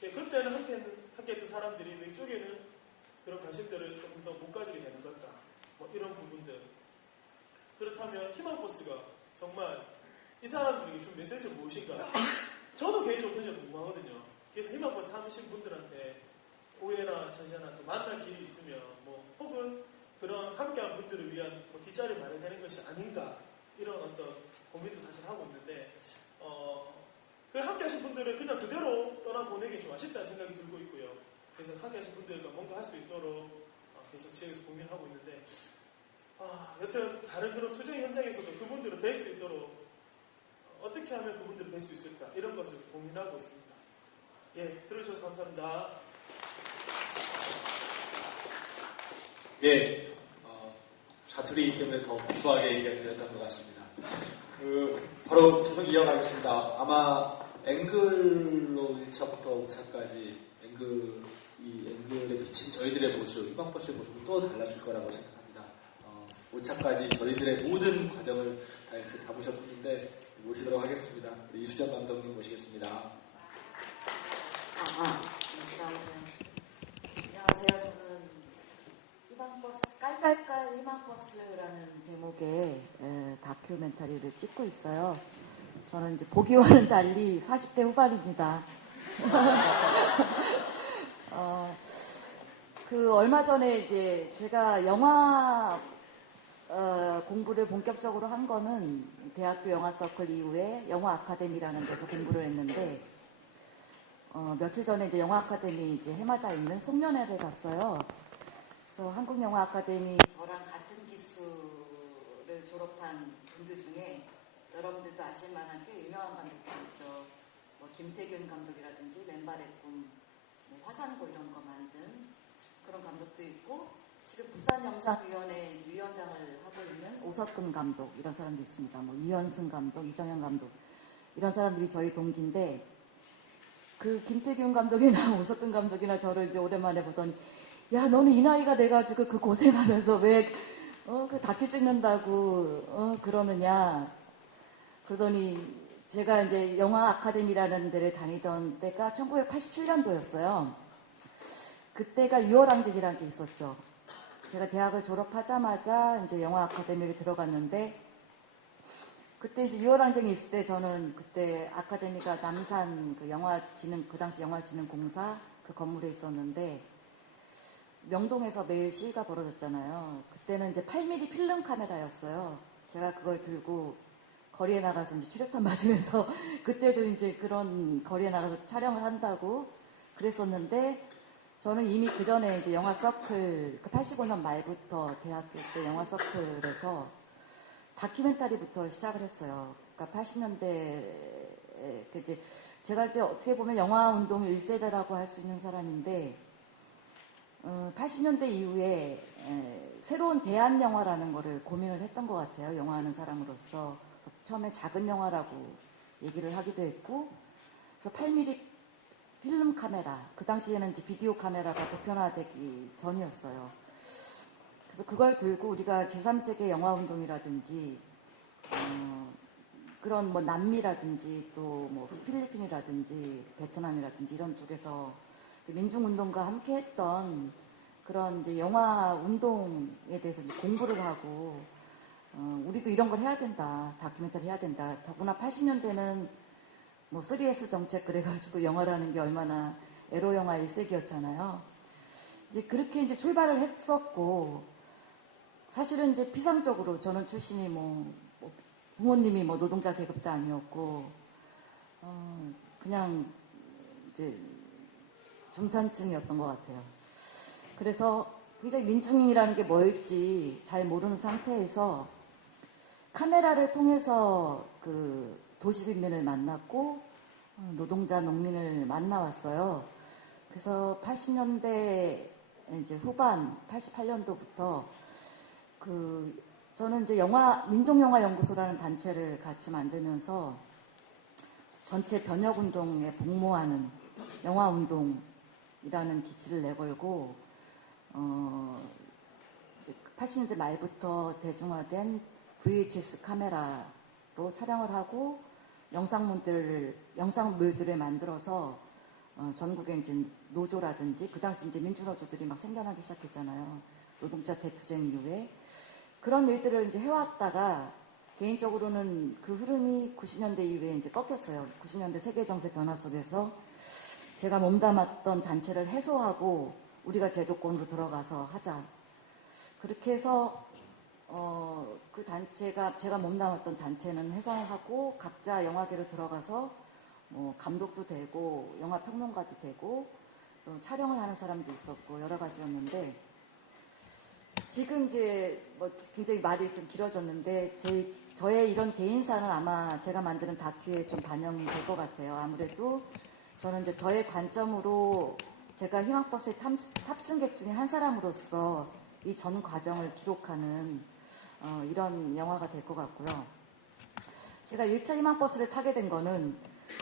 그때는 함께 했던 사람들이 왜 이쪽에는 그런 관심들을 조금 더 못 가지게 되는 걸까, 뭐 이런 부분들. 그렇다면 희망버스가 정말 이 사람들에게 준 메시지가 무엇인가? 저도 개인적으로 굉장히 궁금하거든요. 그래서 희망버스 타신 분들한테 오해나 전시나 또 만날 길이 있으면, 혹은 그런 함께한 분들을 위한 뒷자리 마련되는 것이 아닌가, 이런 어떤 고민도 사실 하고 있는데, 그걸 함께 하신 분들을 그냥 그대로 떠나보내기 좀 아쉽다는 생각이 들고 있고요. 그래서 함께 하신 분들과 뭔가 할 수 있도록 계속 지역에서 고민하고 있는데, 여튼 다른 그런 투쟁 현장에서도 그분들을 뵐 수 있도록 어떻게 하면 그분들을 뵐 수 있을까, 이런 것을 고민하고 있습니다. 예, 들어주셔서 감사합니다. 예, 사투리 때문에 더 구수하게 얘기가 들렸던 것 같습니다. 바로 계속 이어가겠습니다. 아마 앵글로 1차부터 5차까지 이 앵글에 비친 저희들의 모습, 희망버스의 모습은 또 달랐을 거라고 생각합니다. 5차까지 저희들의 모든 과정을 다 이렇게 담으셨는데 모시도록 하겠습니다. 우리 이수정 감독님 모시겠습니다. 안녕하세요. 저는 희망버스, 깔깔깔 희망버스라는 제목의 다큐멘터리를 찍고 있어요. 저는 이제 보기와는 달리 40대 후반입니다. 얼마 전에 이제 제가 영화 공부를 본격적으로 한 거는 대학교 영화서클 이후에 영화 아카데미라는 데서 공부를 했는데, 며칠 전에 이제 영화 아카데미 이제 해마다 있는 송년회를 갔어요. 그래서 한국 영화 아카데미 저랑 같은 기수를 졸업한 분들 중에 여러분들도 아실 만한 꽤 유명한 감독들 있죠. 김태균 감독이라든지 맨발의 꿈, 화산고 이런 거 만든 그런 감독도 있고, 지금 부산영상위원회 위원장을 하고 있는 오석근 감독, 이런 사람도 있습니다. 이현승 감독, 이정현 감독, 이런 사람들이 저희 동기인데, 그 김태균 감독이나 오석근 감독이나 저를 이제 오랜만에 보더니, 야, 너는 이 나이가 돼가지고 그 고생하면서 왜 그 다큐 찍는다고 그러느냐. 그러더니 제가 이제 영화 아카데미라는 데를 다니던 때가 1987년도였어요. 그때가 유월항쟁이라는 게 있었죠. 제가 대학을 졸업하자마자 이제 영화 아카데미를 들어갔는데, 그때 이제 유월항쟁이 있을 때 저는 그때 아카데미가 남산 그 당시 영화진흥공사 그 건물에 있었는데, 명동에서 매일 시위가 벌어졌잖아요. 그때는 이제 8mm 필름 카메라였어요. 제가 그걸 들고 거리에 나가서 이제 최루탄 맞으면서 그때도 이제 그런 거리에 나가서 촬영을 한다고 그랬었는데 저는 이미 그 전에 이제 영화 서클, 85년 말부터 대학교 때 영화 서클에서 다큐멘터리부터 시작을 했어요. 그러니까 80년대 이제 제가 이제 어떻게 보면 영화 운동 1세대라고 할 수 있는 사람인데 80년대 이후에 새로운 대안 영화라는 거를 고민을 했던 것 같아요. 영화하는 사람으로서 처음에 작은 영화라고 얘기를 하기도 했고 그래서 8mm 필름 카메라, 그 당시에는 이제 비디오 카메라가 보편화되기 전이었어요. 그래서 그걸 들고 우리가 제3세계 영화운동이라든지, 그런 뭐 남미라든지 또 뭐 필리핀이라든지 베트남이라든지 이런 쪽에서 민중운동과 함께 했던 그런 이제 영화운동에 대해서 이제 공부를 하고, 우리도 이런 걸 해야 된다. 다큐멘터리 해야 된다. 더구나 80년대는 뭐 3S 정책 그래가지고 영화라는 게 얼마나 에로 영화 일색이었잖아요. 이제 그렇게 이제 출발을 했었고 사실은 이제 피상적으로 저는 출신이 뭐 부모님이 뭐 노동자 계급도 아니었고 그냥 이제 중산층이었던 것 같아요. 그래서 굉장히 민중이라는 게 뭘지 잘 모르는 상태에서 카메라를 통해서 그 도시빈민을 만났고 노동자 농민을 만나왔어요. 그래서 80년대 이제 후반 88년도부터 저는 이제 민족영화연구소라는 단체를 같이 만들면서 전체 변혁운동에 복무하는 영화운동이라는 기치를 내걸고 80년대 말부터 대중화된 VHS 카메라로 촬영을 하고 영상물들을 만들어서 전국에 이제 노조라든지 그 당시 이제 민주노조들이 막 생겨나기 시작했잖아요. 노동자 대투쟁 이후에 그런 일들을 이제 해왔다가 개인적으로는 그 흐름이 90년대 이후에 이제 꺾였어요. 90년대 세계 정세 변화 속에서 제가 몸담았던 단체를 해소하고 우리가 제도권으로 들어가서 하자. 그렇게 해서 그 단체가 제가 몸담았던 단체는 해산을 하고 각자 영화계로 들어가서 뭐 감독도 되고 영화 평론가도 되고 또 촬영을 하는 사람도 있었고 여러 가지였는데 지금 이제 뭐 굉장히 말이 좀 길어졌는데 저의 이런 개인사는 아마 제가 만드는 다큐에 좀 반영이 될 것 같아요. 아무래도 저는 이제 저의 관점으로 제가 희망버스의 탑승객 중에 한 사람으로서 이 전 과정을 기록하는 이런 영화가 될 것 같고요. 제가 1차 희망버스를 타게 된 거는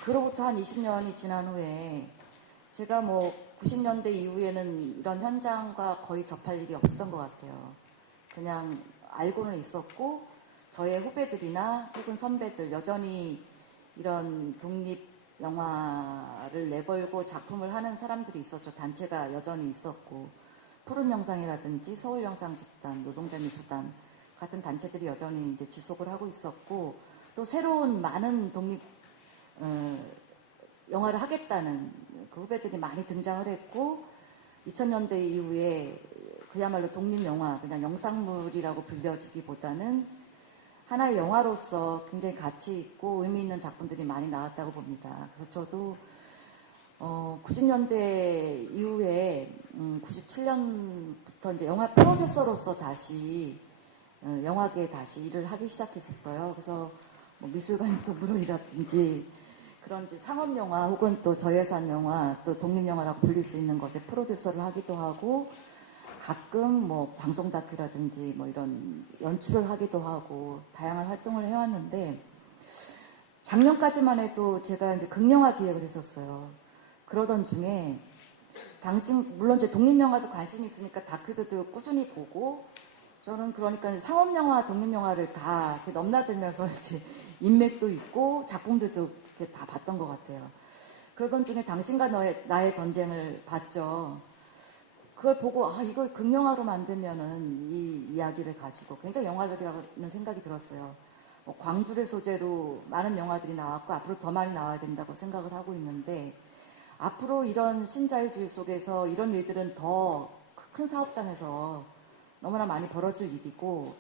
그로부터 한 20년이 지난 후에 제가 뭐 90년대 이후에는 이런 현장과 거의 접할 일이 없었던 것 같아요. 그냥 알고는 있었고 저의 후배들이나 혹은 선배들 여전히 이런 독립 영화를 내걸고 작품을 하는 사람들이 있었죠. 단체가 여전히 있었고 푸른 영상이라든지 서울영상집단, 노동자미수단 같은 단체들이 여전히 이제 지속을 하고 있었고 또 새로운 많은 독립 영화를 하겠다는 그 후배들이 많이 등장을 했고 2000년대 이후에 그야말로 독립영화, 그냥 영상물이라고 불려지기보다는 하나의 영화로서 굉장히 가치 있고 의미 있는 작품들이 많이 나왔다고 봅니다. 그래서 저도 90년대 이후에 97년부터 이제 영화 프로듀서로서 다시 영화계에 다시 일을 하기 시작했었어요. 그래서 뭐 미술관도 물론이라든지 그런 이제 상업영화 혹은 또 저예산 영화 또 독립영화라고 불릴 수 있는 것에 프로듀서를 하기도 하고 가끔 뭐 방송 다큐라든지 뭐 이런 연출을 하기도 하고 다양한 활동을 해왔는데 작년까지만 해도 제가 이제 극영화 기획을 했었어요. 그러던 중에 물론 이제 독립영화도 관심이 있으니까 다큐도 꾸준히 보고 저는 그러니까 상업영화, 독립영화를 다 이렇게 넘나들면서 이제 인맥도 있고 작품들도 이렇게 다 봤던 것 같아요. 그러던 중에 당신과 나의 전쟁을 봤죠. 그걸 보고 이걸 극영화로 만들면은 이 이야기를 가지고 굉장히 영화적이라는 생각이 들었어요. 광주를 소재로 많은 영화들이 나왔고 앞으로 더 많이 나와야 된다고 생각을 하고 있는데 앞으로 이런 신자유주의 속에서 이런 일들은 더 큰 사업장에서 너무나 많이 벌어질 일이고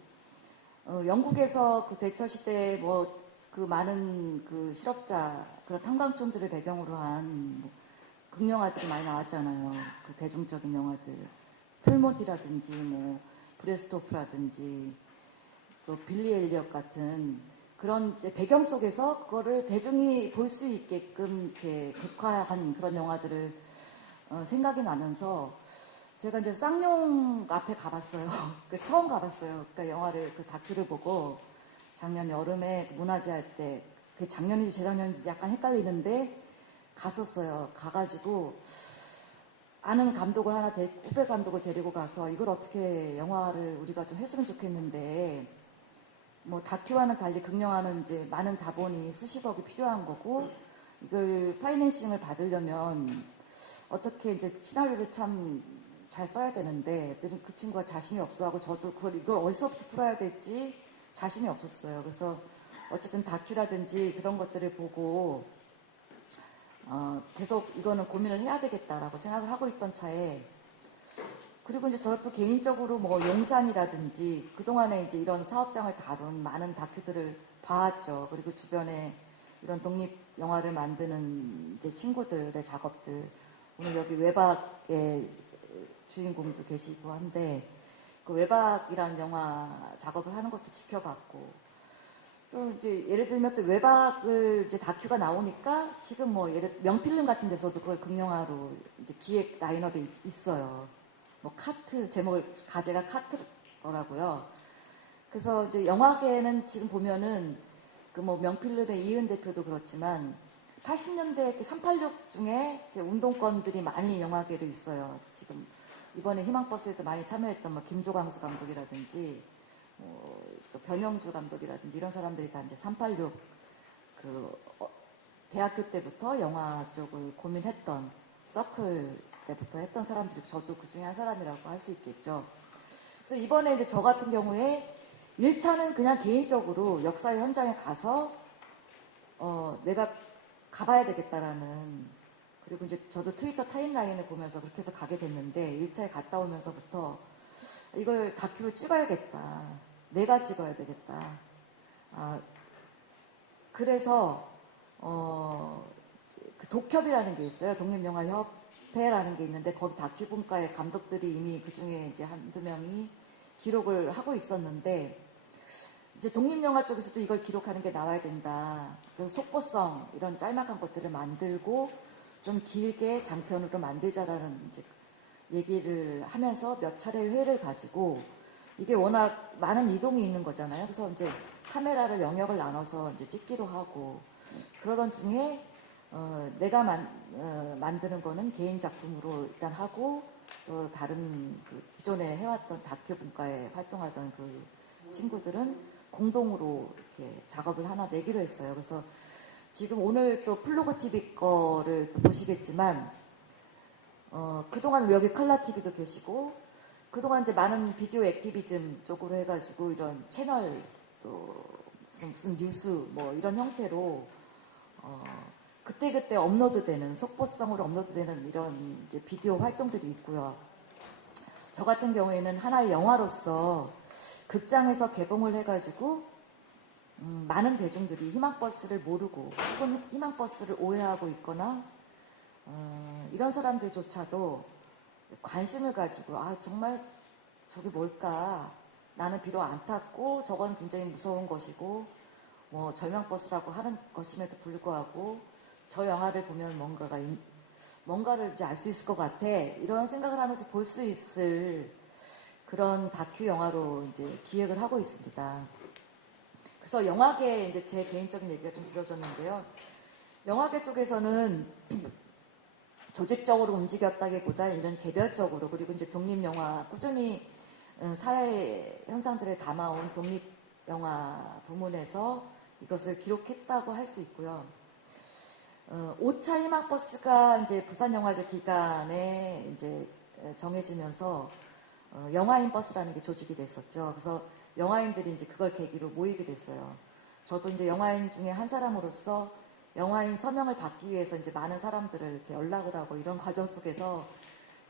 영국에서 그 대처 시대에 뭐 그 많은 그 실업자, 그런 탄광촌들을 배경으로 한뭐 극영화들이 많이 나왔잖아요. 그 대중적인 영화들. 풀모티라든지, 뭐, 브레스토프라든지, 또 빌리 엘리엇 같은 그런 이제 배경 속에서 그거를 대중이 볼 수 있게끔 이렇게 극화한 그런 영화들을 생각이 나면서 제가 이제 쌍용 앞에 가봤어요. 처음 가봤어요. 그러니까 영화를 그 다큐를 보고 작년 여름에 문화제 할 때 그 작년인지 재작년인지 약간 헷갈리는데 갔었어요. 가가지고 아는 감독을 후배 감독을 데리고 가서 이걸 어떻게 영화를 우리가 좀 했으면 좋겠는데 뭐 다큐와는 달리 극영화는 이제 많은 자본이 수십억이 필요한 거고 이걸 파이낸싱을 받으려면 어떻게 이제 시나리오를 참 잘 써야 되는데 그 친구가 자신이 없어하고 저도 이걸 어디서부터 풀어야 될지 자신이 없었어요. 그래서 어쨌든 다큐라든지 그런 것들을 보고 계속 이거는 고민을 해야 되겠다라고 생각을 하고 있던 차에 그리고 이제 저도 개인적으로 뭐 용산이라든지 그동안에 이제 이런 사업장을 다룬 많은 다큐들을 봐왔죠. 그리고 주변에 이런 독립 영화를 만드는 이제 친구들의 작업들 오늘 여기 외박의 주인공도 계시고 한데 그 외박이라는 영화 작업을 하는 것도 지켜봤고 또 이제 예를 들면 또 외박을 이제 다큐가 나오니까 지금 뭐 명필름 같은 데서도 그걸 극영화로 이제 기획 라인업에 있어요. 뭐 카트 제목을 가제가 카트더라고요. 그래서 이제 영화계는 지금 보면은 그 뭐 명필름의 이은 대표도 그렇지만 80년대 386 중에 운동권들이 많이 영화계로 있어요. 지금 이번에 희망버스에도 많이 참여했던 뭐 김조광수 감독이라든지 또 변영주 감독이라든지 이런 사람들이 다 이제 386 대학교 때부터 영화 쪽을 고민했던 서클 때부터 했던 사람들이 저도 그 중에 한 사람이라고 할 수 있겠죠. 그래서 이번에 이제 저 같은 경우에 1차는 그냥 개인적으로 역사의 현장에 가서 내가 가봐야 되겠다라는 그리고 이제 저도 트위터 타임라인을 보면서 그렇게 해서 가게 됐는데 1차에 갔다 오면서부터 이걸 다큐를 찍어야겠다. 내가 찍어야 되겠다. 그래서 그 독협이라는 게 있어요. 독립영화협회라는 게 있는데 거기 다큐분과의 감독들이 이미 그 중에 이제 한두 명이 기록을 하고 있었는데 이제 독립영화 쪽에서도 이걸 기록하는 게 나와야 된다. 그래서 속보성 이런 짤막한 것들을 만들고 좀 길게 장편으로 만들자라는 이제 얘기를 하면서 몇 차례 회를 가지고 이게 워낙 많은 이동이 있는 거잖아요. 그래서 이제 카메라를 영역을 나눠서 이제 찍기로 하고 그러던 중에 내가 만드는 거는 개인 작품으로 일단 하고 또 다른 그 기존에 해왔던 다큐 분과에 활동하던 그 친구들은 공동으로 이렇게 작업을 하나 내기로 했어요. 그래서 지금 오늘 또 플로그 TV 거를 또 보시겠지만 그동안 여기 칼라 TV도 계시고 그동안 이제 많은 비디오 액티비즘 쪽으로 해가지고 이런 채널 또 무슨 뉴스 뭐 이런 형태로 그때그때 업로드되는 속보성으로 업로드되는 이런 이제 비디오 활동들이 있고요. 저 같은 경우에는 하나의 영화로서 극장에서 개봉을 해가지고 많은 대중들이 희망버스를 모르고 혹은 희망버스를 오해하고 있거나 이런 사람들조차도 관심을 가지고 정말 저게 뭘까 나는 비록 안 탔고 저건 굉장히 무서운 것이고 뭐 절망버스라고 하는 것임에도 불구하고 저 영화를 보면 뭔가를 이제 알 수 있을 것 같아 이런 생각을 하면서 볼 수 있을 그런 다큐 영화로 이제 기획을 하고 있습니다. 그래서 영화계 이제 제 개인적인 얘기가 좀 길어졌는데요. 영화계 쪽에서는 조직적으로 움직였다기보다 이런 개별적으로 그리고 이제 독립영화 꾸준히 사회 현상들을 담아온 독립영화 부문에서 이것을 기록했다고 할 수 있고요. 5차 희망버스가 이제 부산영화제 기간에 이제 정해지면서 영화인 버스라는 게 조직이 됐었죠. 그래서 영화인들이 이제 그걸 계기로 모이게 됐어요. 저도 이제 영화인 중에 한 사람으로서 영화인 서명을 받기 위해서 이제 많은 사람들을 이렇게 연락을 하고 이런 과정 속에서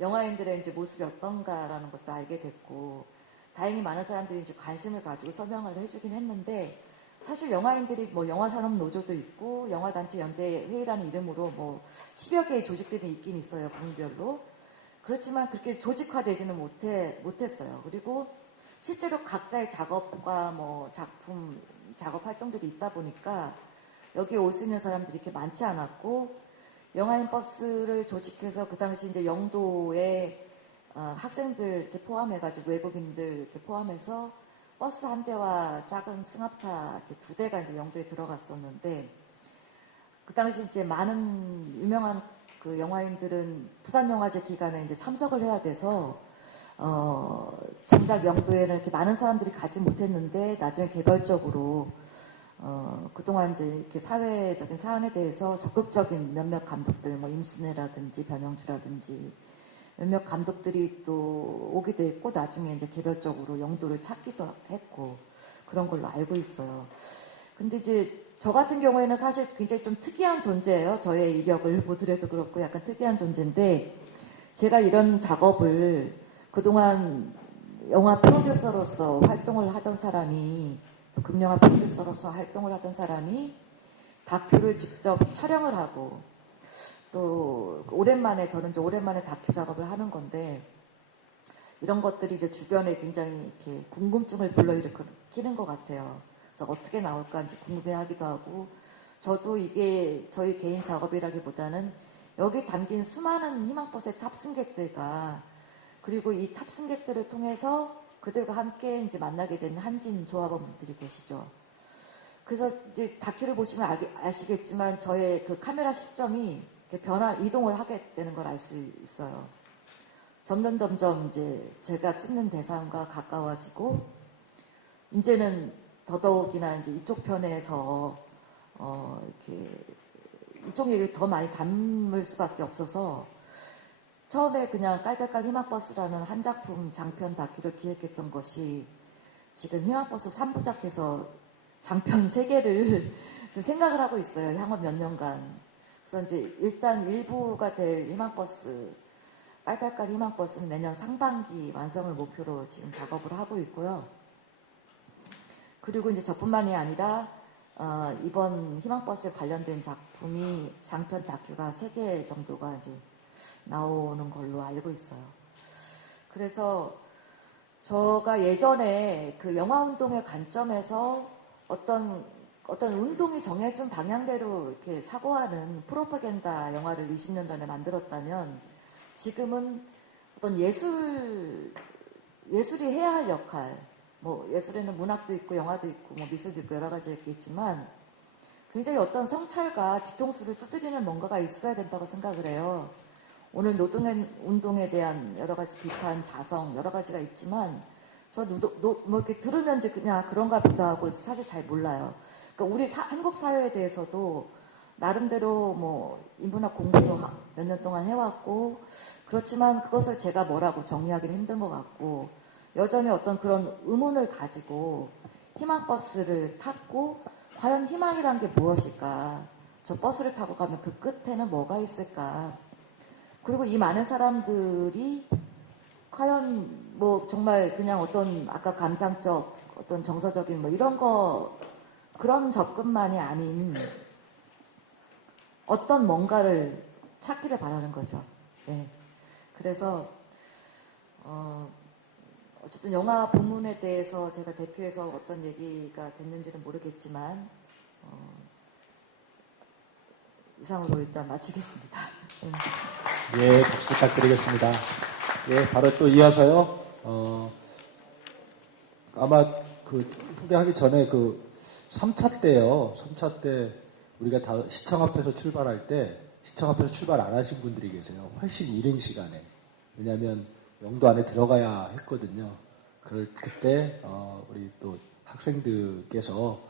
영화인들의 이제 모습이 어떤가라는 것도 알게 됐고, 다행히 많은 사람들이 이제 관심을 가지고 서명을 해주긴 했는데, 사실 영화인들이 뭐 영화산업노조도 있고 영화단체 연대회의라는 이름으로 뭐 10여 개의 조직들이 있긴 있어요. 부문별로. 그렇지만 그렇게 조직화되지는 못했어요. 그리고 실제로 각자의 작업과 뭐 작품, 작업 활동들이 있다 보니까 여기에 올 수 있는 사람들이 이렇게 많지 않았고, 영화인 버스를 조직해서 그 당시 이제 영도에 학생들 이렇게 포함해가지고 외국인들 이렇게 포함해서 버스 한 대와 작은 승합차 이렇게 두 대가 이제 영도에 들어갔었는데, 그 당시 이제 많은 유명한 그 영화인들은 부산영화제 기간에 이제 참석을 해야 돼서 정작 영도에는 이렇게 많은 사람들이 가지 못했는데, 나중에 개별적으로 그동안 이제 이렇게 사회적인 사안에 대해서 적극적인 몇몇 감독들, 뭐 임순애라든지 변영주라든지 몇몇 감독들이 또 오기도 했고, 나중에 이제 개별적으로 영도를 찾기도 했고, 그런 걸로 알고 있어요. 근데 이제 저 같은 경우에는 사실 굉장히 좀 특이한 존재예요. 저의 이력을 보더라도 그렇고 약간 특이한 존재인데, 제가 이런 작업을 그동안 영화 프로듀서로서 활동을 하던 사람이, 또 극영화 프로듀서로서 활동을 하던 사람이 다큐를 직접 촬영을 하고, 또 오랜만에, 저는 이제 오랜만에 다큐 작업을 하는 건데, 이런 것들이 이제 주변에 굉장히 이렇게 궁금증을 불러일으키는 것 같아요. 그래서 어떻게 나올까 이제 궁금해하기도 하고, 저도 이게 저희 개인 작업이라기보다는 여기 담긴 수많은 희망버스의 탑승객들과, 그리고 이 탑승객들을 통해서 그들과 함께 이제 만나게 된 한진 조합원분들이 계시죠. 그래서 이제 다큐를 보시면 아시겠지만 저의 그 카메라 시점이 이동을 하게 되는 걸 알 수 있어요. 점점 이제 제가 찍는 대상과 가까워지고, 이제는 더더욱이나 이제 이쪽 편에서 이렇게 이쪽 얘기를 더 많이 담을 수밖에 없어서, 처음에 그냥 깔깔깔 희망버스라는 한 작품 장편 다큐를 기획했던 것이 지금 희망버스 3부작해서 장편 3개를 생각을 하고 있어요. 향후 몇 년간. 그래서 이제 일단 일부가 될 희망버스, 깔깔깔 희망버스는 내년 상반기 완성을 목표로 지금 작업을 하고 있고요. 그리고 이제 저뿐만이 아니라 이번 희망버스에 관련된 작품이 장편 다큐가 3개 정도가 이제 나오는 걸로 알고 있어요. 그래서 제가 예전에 그 영화운동의 관점에서 어떤 운동이 정해준 방향대로 이렇게 사고하는 프로파간다 영화를 20년 전에 만들었다면, 지금은 어떤 예술이 해야 할 역할, 뭐 예술에는 문학도 있고 영화도 있고 뭐 미술도 있고 여러 가지가 있겠지만, 굉장히 어떤 성찰과 뒤통수를 두드리는 뭔가가 있어야 된다고 생각을 해요. 오늘 노동운동에 대한 여러 가지 비판, 자성, 여러 가지가 있지만, 저 뭐 이렇게 들으면 이제 그냥 그런가 보다 하고 사실 잘 몰라요. 그러니까 우리 한국 사회에 대해서도 나름대로 뭐 인문학 공부도 몇 년 동안 해왔고, 그렇지만 그것을 제가 뭐라고 정의하기는 힘든 것 같고, 여전히 어떤 그런 의문을 가지고 희망버스를 탔고, 과연 희망이란 게 무엇일까? 저 버스를 타고 가면 그 끝에는 뭐가 있을까? 그리고 이 많은 사람들이 과연 뭐 정말 그냥 어떤 아까 감상적, 어떤 정서적인 뭐 이런 그런 접근만이 아닌 어떤 뭔가를 찾기를 바라는 거죠. 예. 그래서 어쨌든 영화 부문에 대해서 제가 대표해서 어떤 얘기가 됐는지는 모르겠지만 이상으로 일단 마치겠습니다. 예, 박수 부탁드리겠습니다. 예, 바로 또 이어서요. 아마 그 소개하기 전에 그 3차 때요. 3차 때 우리가 다 시청 앞에서 출발할 때 시청 앞에서 출발 안 하신 분들이 계세요. 훨씬 이른 시간에. 왜냐하면 영도 안에 들어가야 했거든요. 그때 우리 또 학생들께서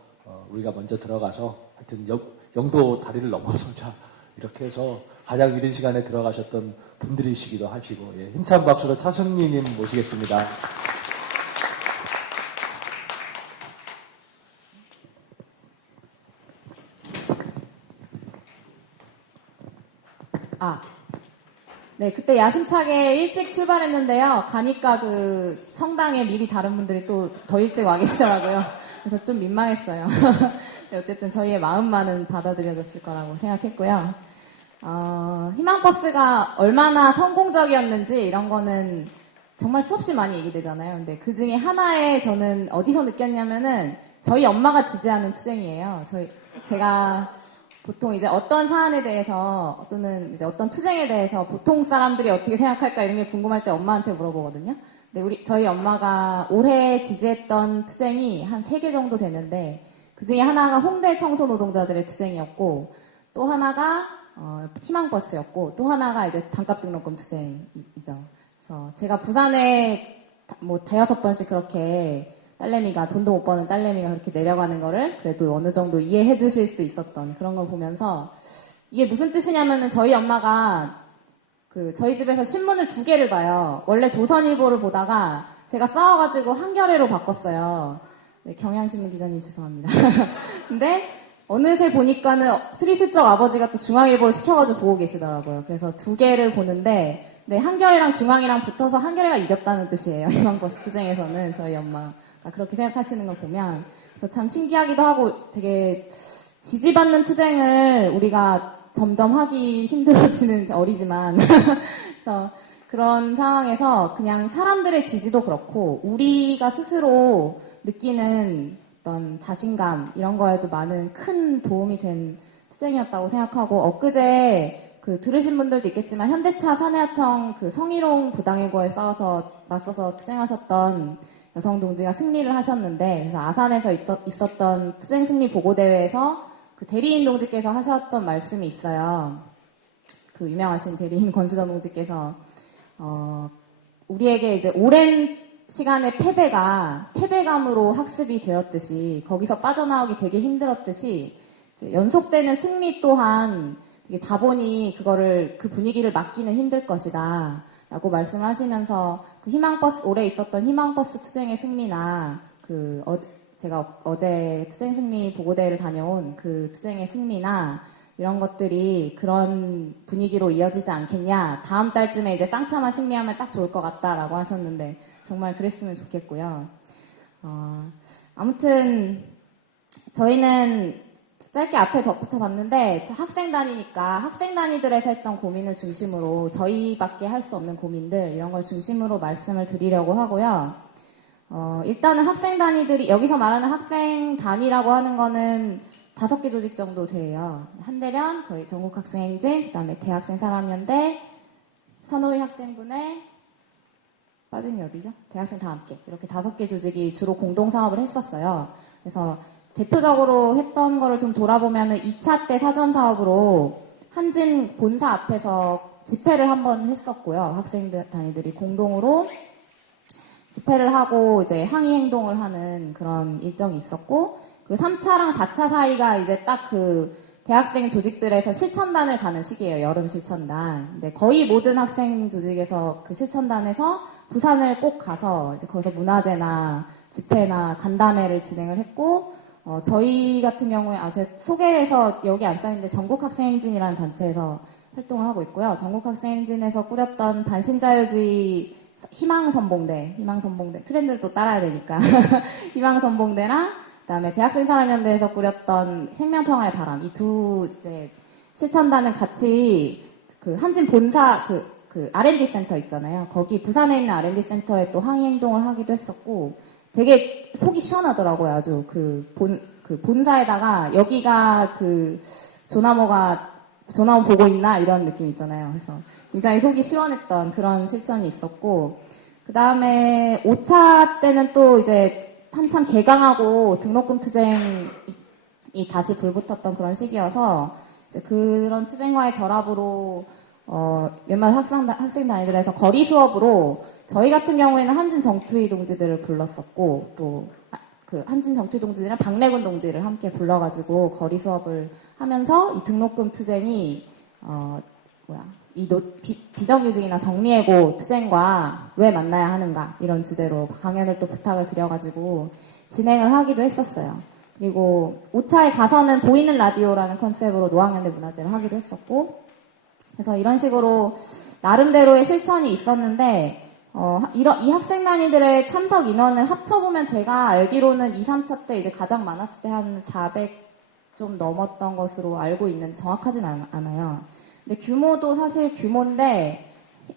우리가 먼저 들어가서 하여튼 영도 다리를 넘어서자 이렇게 해서 가장 이른 시간에 들어가셨던 분들이시기도 하시고, 예, 힘찬 박수로 차성미님 모시겠습니다. 네, 그때 야심차게 일찍 출발했는데요. 가니까 그 성당에 미리 다른 분들이 또 더 일찍 와 계시더라고요. 그래서 좀 민망했어요. 어쨌든 저희의 마음만은 받아들여졌을 거라고 생각했고요. 희망버스가 얼마나 성공적이었는지 이런 거는 정말 수없이 많이 얘기되잖아요. 근데 그 중에 하나에 저는 어디서 느꼈냐면은 저희 엄마가 지지하는 투쟁이에요. 제가 보통 이제 어떤 사안에 대해서 또는 이제 어떤 투쟁에 대해서 보통 사람들이 어떻게 생각할까 이런 게 궁금할 때 엄마한테 물어보거든요. 근데 저희 엄마가 올해 지지했던 투쟁이 한 3개 정도 되는데 그 중에 하나가 홍대 청소 노동자들의 투쟁이었고 또 하나가 희망버스였고 또 하나가 이제 반값 등록금 투쟁이죠. 그래서 제가 부산에 뭐 5-6번씩 그렇게 딸내미가 돈도 못 버는 딸내미가 그렇게 내려가는 거를 그래도 어느 정도 이해해 주실 수 있었던 그런 걸 보면서 이게 무슨 뜻이냐면은 저희 엄마가 저희 집에서 신문을 2개를 봐요. 원래 조선일보를 보다가 제가 싸워가지고 한겨레로 바꿨어요. 네, 경향신문 기자님 죄송합니다. 근데 어느새 보니까는 스리슬쩍 아버지가 또 중앙일보를 시켜가지고 보고 계시더라고요. 그래서 2개를 보는데 네, 한겨레랑 중앙이랑 붙어서 한겨레가 이겼다는 뜻이에요. 희망버스 투쟁에서는 저희 엄마가 그렇게 생각하시는 걸 보면 그래서 참 신기하기도 하고 되게 지지받는 투쟁을 우리가 점점 하기 힘들어지는 어리지만 그래서 그런 상황에서 그냥 사람들의 지지도 그렇고 우리가 스스로 느끼는 어떤 자신감 이런 거에도 많은 큰 도움이 된 투쟁이었다고 생각하고 엊그제 들으신 분들도 있겠지만 현대차 사내하청 성희롱 부당해고에 맞서서 투쟁하셨던 여성 동지가 승리를 하셨는데 그래서 아산에서 있었던 투쟁 승리 보고대회에서 대리인 동지께서 하셨던 말씀이 있어요. 유명하신 대리인 권수정 동지께서 우리에게 이제 오랜 시간의 패배감으로 학습이 되었듯이 거기서 빠져나오기 되게 힘들었듯이 이제 연속되는 승리 또한 되게 자본이 그 분위기를 막기는 힘들 것이다 라고 말씀을 하시면서 올해 있었던 희망버스 투쟁의 승리나 제가 어제 투쟁 승리 보고대회를 다녀온 그 투쟁의 승리나 이런 것들이 그런 분위기로 이어지지 않겠냐. 다음 달쯤에 이제 쌍차만 승리하면 딱 좋을 것 같다라고 하셨는데 정말 그랬으면 좋겠고요. 아무튼 저희는 짧게 앞에 덧붙여 봤는데 학생 단위니까 학생 단위들에서 했던 고민을 중심으로 저희밖에 할 수 없는 고민들 이런 걸 중심으로 말씀을 드리려고 하고요. 일단은 학생 단위들이 여기서 말하는 학생 단위라고 하는 거는 5개 조직 정도 돼요. 한대련, 저희 전국학생행진, 그다음에 대학생 사람연대, 산호위 학생분회, 빠진 게 어디죠? 대학생 다 함께 이렇게 5개 조직이 주로 공동 사업을 했었어요. 그래서 대표적으로 했던 거를 좀 돌아보면은 2차 때 사전 사업으로 한진 본사 앞에서 집회를 한번 했었고요. 학생 단위들이 공동으로 집회를 하고 이제 항의 행동을 하는 그런 일정이 있었고, 그리고 3차랑 4차 사이가 이제 딱 대학생 조직들에서 실천단을 가는 시기예요. 여름 실천단. 근데 거의 모든 학생 조직에서 실천단에서 부산을 꼭 가서 이제 거기서 문화제나 집회나 간담회를 진행을 했고, 저희 같은 경우에 제가 소개해서 여기 안 써있는데 전국학생행진이라는 단체에서 활동을 하고 있고요. 전국학생행진에서 꾸렸던 반신자유주의 희망선봉대, 트렌드를 또 따라야 되니까. 희망선봉대랑, 그 다음에 대학생사람연대에서 꾸렸던 생명평화의 바람, 이 이제, 실천단은 같이, 한진 본사, R&D 센터 있잖아요. 거기 부산에 있는 R&D 센터에 또 항의행동을 하기도 했었고, 되게 속이 시원하더라고요. 아주 본사에다가, 여기가 조나모 보고 있나? 이런 느낌 있잖아요. 그래서, 굉장히 속이 시원했던 그런 실천이 있었고, 그 다음에 5차 때는 또 이제 한참 개강하고 등록금 투쟁이 다시 불붙었던 그런 시기여서 이제 그런 투쟁과의 결합으로 몇몇 학생 단위들에서 거리 수업으로 저희 같은 경우에는 한진 정투위 동지들을 불렀었고 또 한진 정투위 동지들이랑 박래군 동지를 함께 불러가지고 거리 수업을 하면서 이 등록금 투쟁이 비정규직이나 정리해고 투쟁과 왜 만나야 하는가 이런 주제로 강연을 또 부탁을 드려가지고 진행을 하기도 했었어요. 그리고 5차에 가서는 보이는 라디오라는 컨셉으로 노학연대 문화제를 하기도 했었고 그래서 이런 식으로 나름대로의 실천이 있었는데 이 학생 단위들의 참석 인원을 합쳐보면 제가 알기로는 2, 3차 때 이제 가장 많았을 때 한 400 좀 넘었던 것으로 알고 있는데 정확하진 않아요. 근데 규모도 사실 규모인데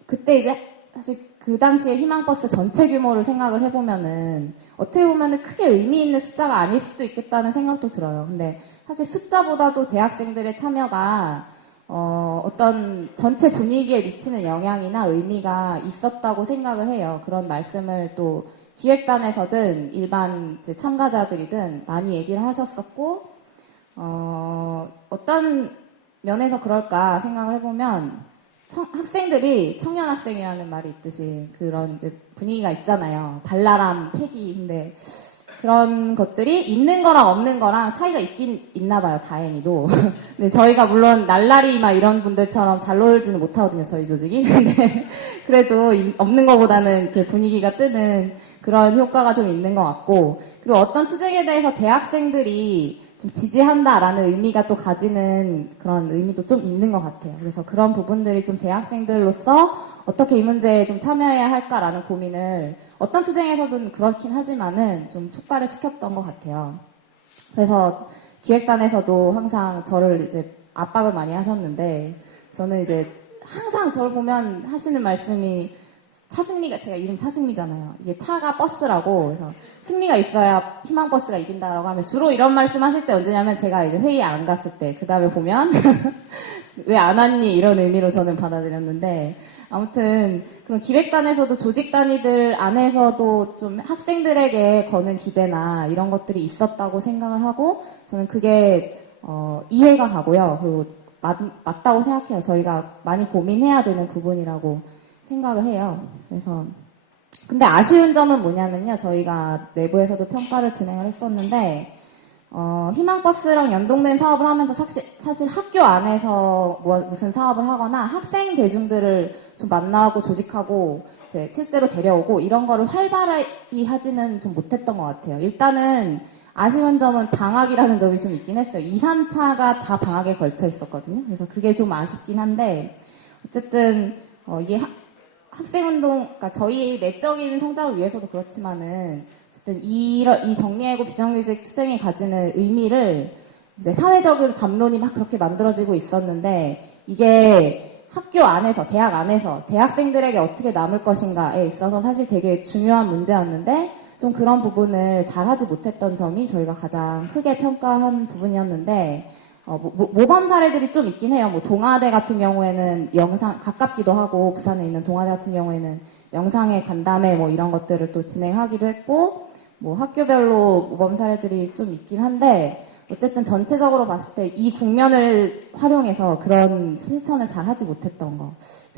그때 이제 사실 그 당시에 희망버스 전체 규모를 생각을 해보면은 어떻게 보면은 크게 의미 있는 숫자가 아닐 수도 있겠다는 생각도 들어요. 근데 사실 숫자보다도 대학생들의 참여가 어떤 전체 분위기에 미치는 영향이나 의미가 있었다고 생각을 해요. 그런 말씀을 또 기획단에서든 일반 이제 참가자들이든 많이 얘기를 하셨었고, 어떤 면에서 그럴까 생각을 해보면, 학생들이 청년학생이라는 말이 있듯이 그런 이제 분위기가 있잖아요. 발랄함, 패기. 근데 그런 것들이 있는 거랑 없는 거랑 차이가 있긴 있나 봐요, 다행히도. 근데 저희가 물론 날라리 막 이런 분들처럼 잘 놀지는 못하거든요, 저희 조직이. 근데 그래도 없는 것보다는 이렇게 분위기가 뜨는 그런 효과가 좀 있는 것 같고, 그리고 어떤 투쟁에 대해서 대학생들이 좀 지지한다라는 의미가 또 가지는 그런 의미도 좀 있는 것 같아요. 그래서 그런 부분들이 좀 대학생들로서 어떻게 이 문제에 좀 참여해야 할까라는 고민을 어떤 투쟁에서든 그렇긴 하지만은 좀 촉발을 시켰던 것 같아요. 그래서 기획단에서도 항상 저를 이제 압박을 많이 하셨는데, 저는 이제 항상 저를 보면 하시는 말씀이 차승미가, 제가 이름 차승미잖아요. 이게 차가 버스라고, 그래서 승리가 있어야 희망버스가 이긴다라고 하면 주로 이런 말씀 하실 때 언제냐면 제가 이제 회의에 안 갔을 때, 그 다음에 보면 왜 안 왔니? 이런 의미로 저는 받아들였는데, 아무튼 그런 기획단에서도 조직 단위들 안에서도 좀 학생들에게 거는 기대나 이런 것들이 있었다고 생각을 하고, 저는 그게 이해가 가고요. 그리고 맞다고 생각해요. 저희가 많이 고민해야 되는 부분이라고 생각을 해요. 그래서 근데 아쉬운 점은 뭐냐면요. 저희가 내부에서도 평가를 진행을 했었는데, 희망버스랑 연동된 사업을 하면서 사실 학교 안에서 무슨 사업을 하거나 학생 대중들을 좀 만나고 조직하고 이제 실제로 데려오고 이런 거를 활발히 하지는 좀 못했던 것 같아요. 일단은 아쉬운 점은 방학이라는 점이 좀 있긴 했어요. 2, 3차가 다 방학에 걸쳐 있었거든요. 그래서 그게 좀 아쉽긴 한데, 어쨌든 이게 학생운동, 그러니까 저희 내적인 성장을 위해서도 그렇지만은 어쨌든 이 정리해고 비정규직 투쟁이 가지는 의미를 이제 사회적인 담론이 막 그렇게 만들어지고 있었는데, 이게 학교 안에서, 대학 안에서 대학생들에게 어떻게 남을 것인가에 있어서 사실 되게 중요한 문제였는데, 좀 그런 부분을 잘 하지 못했던 점이 저희가 가장 크게 평가한 부분이었는데, 모범 사례들이 좀 있긴 해요. 뭐 동아대 같은 경우에는 영상 가깝기도 하고, 부산에 있는 동아대 같은 경우에는 영상의 간담회 뭐 이런 것들을 또 진행하기도 했고, 뭐 학교별로 모범 사례들이 좀 있긴 한데, 어쨌든 전체적으로 봤을 때 이 국면을 활용해서 그런 실천을 잘 하지 못했던 거,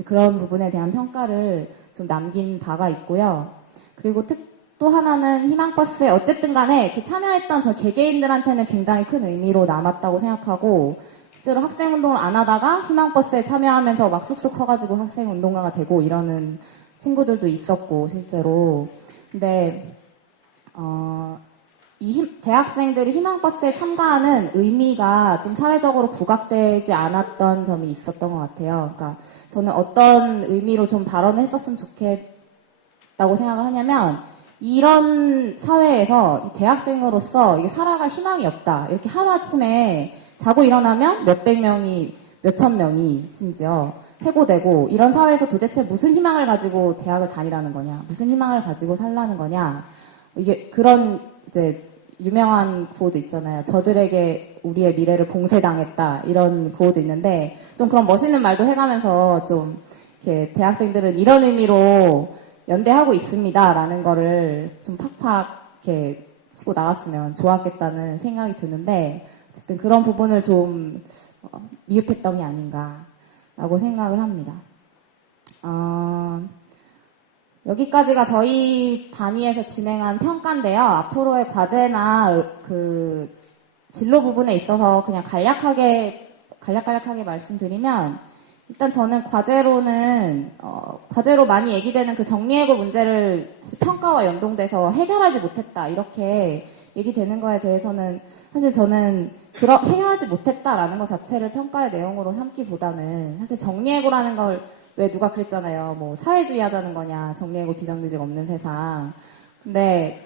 그런 부분에 대한 평가를 좀 남긴 바가 있고요. 그리고 또 하나는 희망버스에 어쨌든 간에 그 참여했던 저 개개인들한테는 굉장히 큰 의미로 남았다고 생각하고, 실제로 학생운동을 안 하다가 희망버스에 참여하면서 막 쑥쑥 커가지고 학생운동가가 되고 이러는 친구들도 있었고, 실제로. 근데 대학생들이 희망버스에 참가하는 의미가 좀 사회적으로 부각되지 않았던 점이 있었던 것 같아요. 그러니까 저는 어떤 의미로 좀 발언을 했었으면 좋겠다고 생각을 하냐면, 이런 사회에서 대학생으로서 이게 살아갈 희망이 없다. 이렇게 하루아침에 자고 일어나면 몇백 명이, 몇천 명이 심지어 해고되고, 이런 사회에서 도대체 무슨 희망을 가지고 대학을 다니라는 거냐, 무슨 희망을 가지고 살라는 거냐. 이게 그런 이제 유명한 구호도 있잖아요. 저들에게 우리의 미래를 봉쇄당했다. 이런 구호도 있는데, 좀 그런 멋있는 말도 해가면서 좀 이렇게 대학생들은 이런 의미로 연대하고 있습니다라는 거를 좀 팍팍 이렇게 치고 나갔으면 좋았겠다는 생각이 드는데, 어쨌든 그런 부분을 좀 미흡했던 게 아닌가라고 생각을 합니다. 여기까지가 저희 단위에서 진행한 평가인데요. 앞으로의 과제나 그 진로 부분에 있어서 그냥 간략하게 말씀드리면, 일단 저는 과제로 많이 얘기되는 그 정리해고 문제를 평가와 연동돼서 해결하지 못했다, 이렇게 얘기되는 거에 대해서는 사실 저는 해결하지 못했다라는 것 자체를 평가의 내용으로 삼기보다는, 사실 정리해고라는 걸 왜 누가 그랬잖아요. 뭐 사회주의 하자는 거냐, 정리해고 비정규직 없는 세상. 근데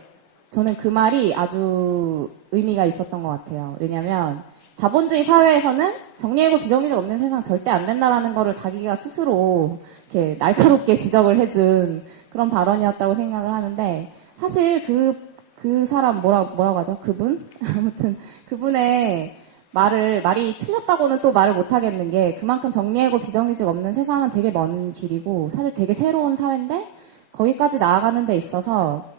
저는 그 말이 아주 의미가 있었던 것 같아요. 왜냐면 자본주의 사회에서는 정리해고 비정규직 없는 세상 절대 안 된다라는 거를 자기가 스스로 이렇게 날카롭게 지적을 해준 그런 발언이었다고 생각을 하는데, 사실 그 사람 뭐라고 하죠? 그분? 아무튼 그분의 말이 틀렸다고는 또 말을 못 하겠는 게, 그만큼 정리해고 비정규직 없는 세상은 되게 먼 길이고 사실 되게 새로운 사회인데, 거기까지 나아가는 데 있어서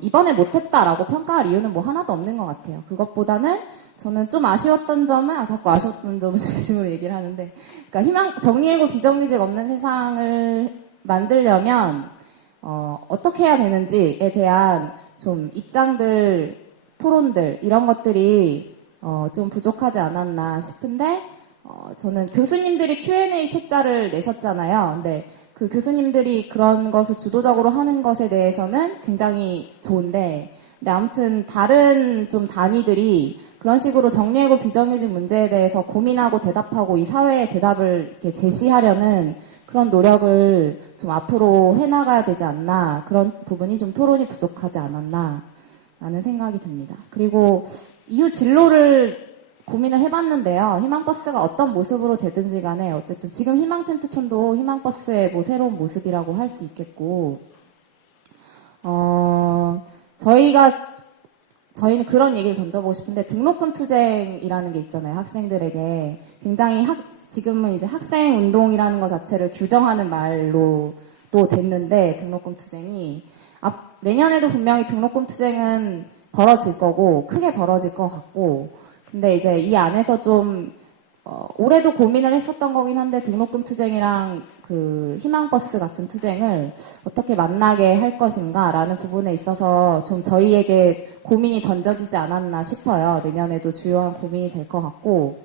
이번에 못했다라고 평가할 이유는 뭐 하나도 없는 것 같아요. 그것보다는 저는 좀 아쉬웠던 점은, 자꾸 아쉬웠던 점을 중심으로 얘기를 하는데, 그러니까 정리해고 비정규직 없는 세상을 만들려면 어떻게 해야 되는지에 대한 좀 입장들, 토론들, 이런 것들이 좀 부족하지 않았나 싶은데, 저는 교수님들이 Q&A 책자를 내셨잖아요. 근데 그 교수님들이 그런 것을 주도적으로 하는 것에 대해서는 굉장히 좋은데, 근데 아무튼 다른 좀 단위들이 그런 식으로 정리해고 비정규직 문제에 대해서 고민하고 대답하고 이 사회의 대답을 이렇게 제시하려는 그런 노력을 좀 앞으로 해나가야 되지 않나, 그런 부분이 좀 토론이 부족하지 않았나 라는 생각이 듭니다. 그리고 이후 진로를 고민을 해봤는데요. 희망버스가 어떤 모습으로 되든지 간에 어쨌든 지금 희망텐트촌도 희망버스의 뭐 새로운 모습이라고 할 수 있겠고, 저희는 그런 얘기를 던져보고 싶은데, 등록금 투쟁이라는 게 있잖아요. 학생들에게 굉장히 지금은 이제 학생 운동이라는 것 자체를 규정하는 말로 또 됐는데, 등록금 투쟁이 내년에도 분명히 등록금 투쟁은 벌어질 거고 크게 벌어질 것 같고, 근데 이제 이 안에서 좀 올해도 고민을 했었던 거긴 한데, 등록금 투쟁이랑 그 희망버스 같은 투쟁을 어떻게 만나게 할 것인가라는 부분에 있어서 좀 저희에게 고민이 던져지지 않았나 싶어요. 내년에도 주요한 고민이 될 것 같고,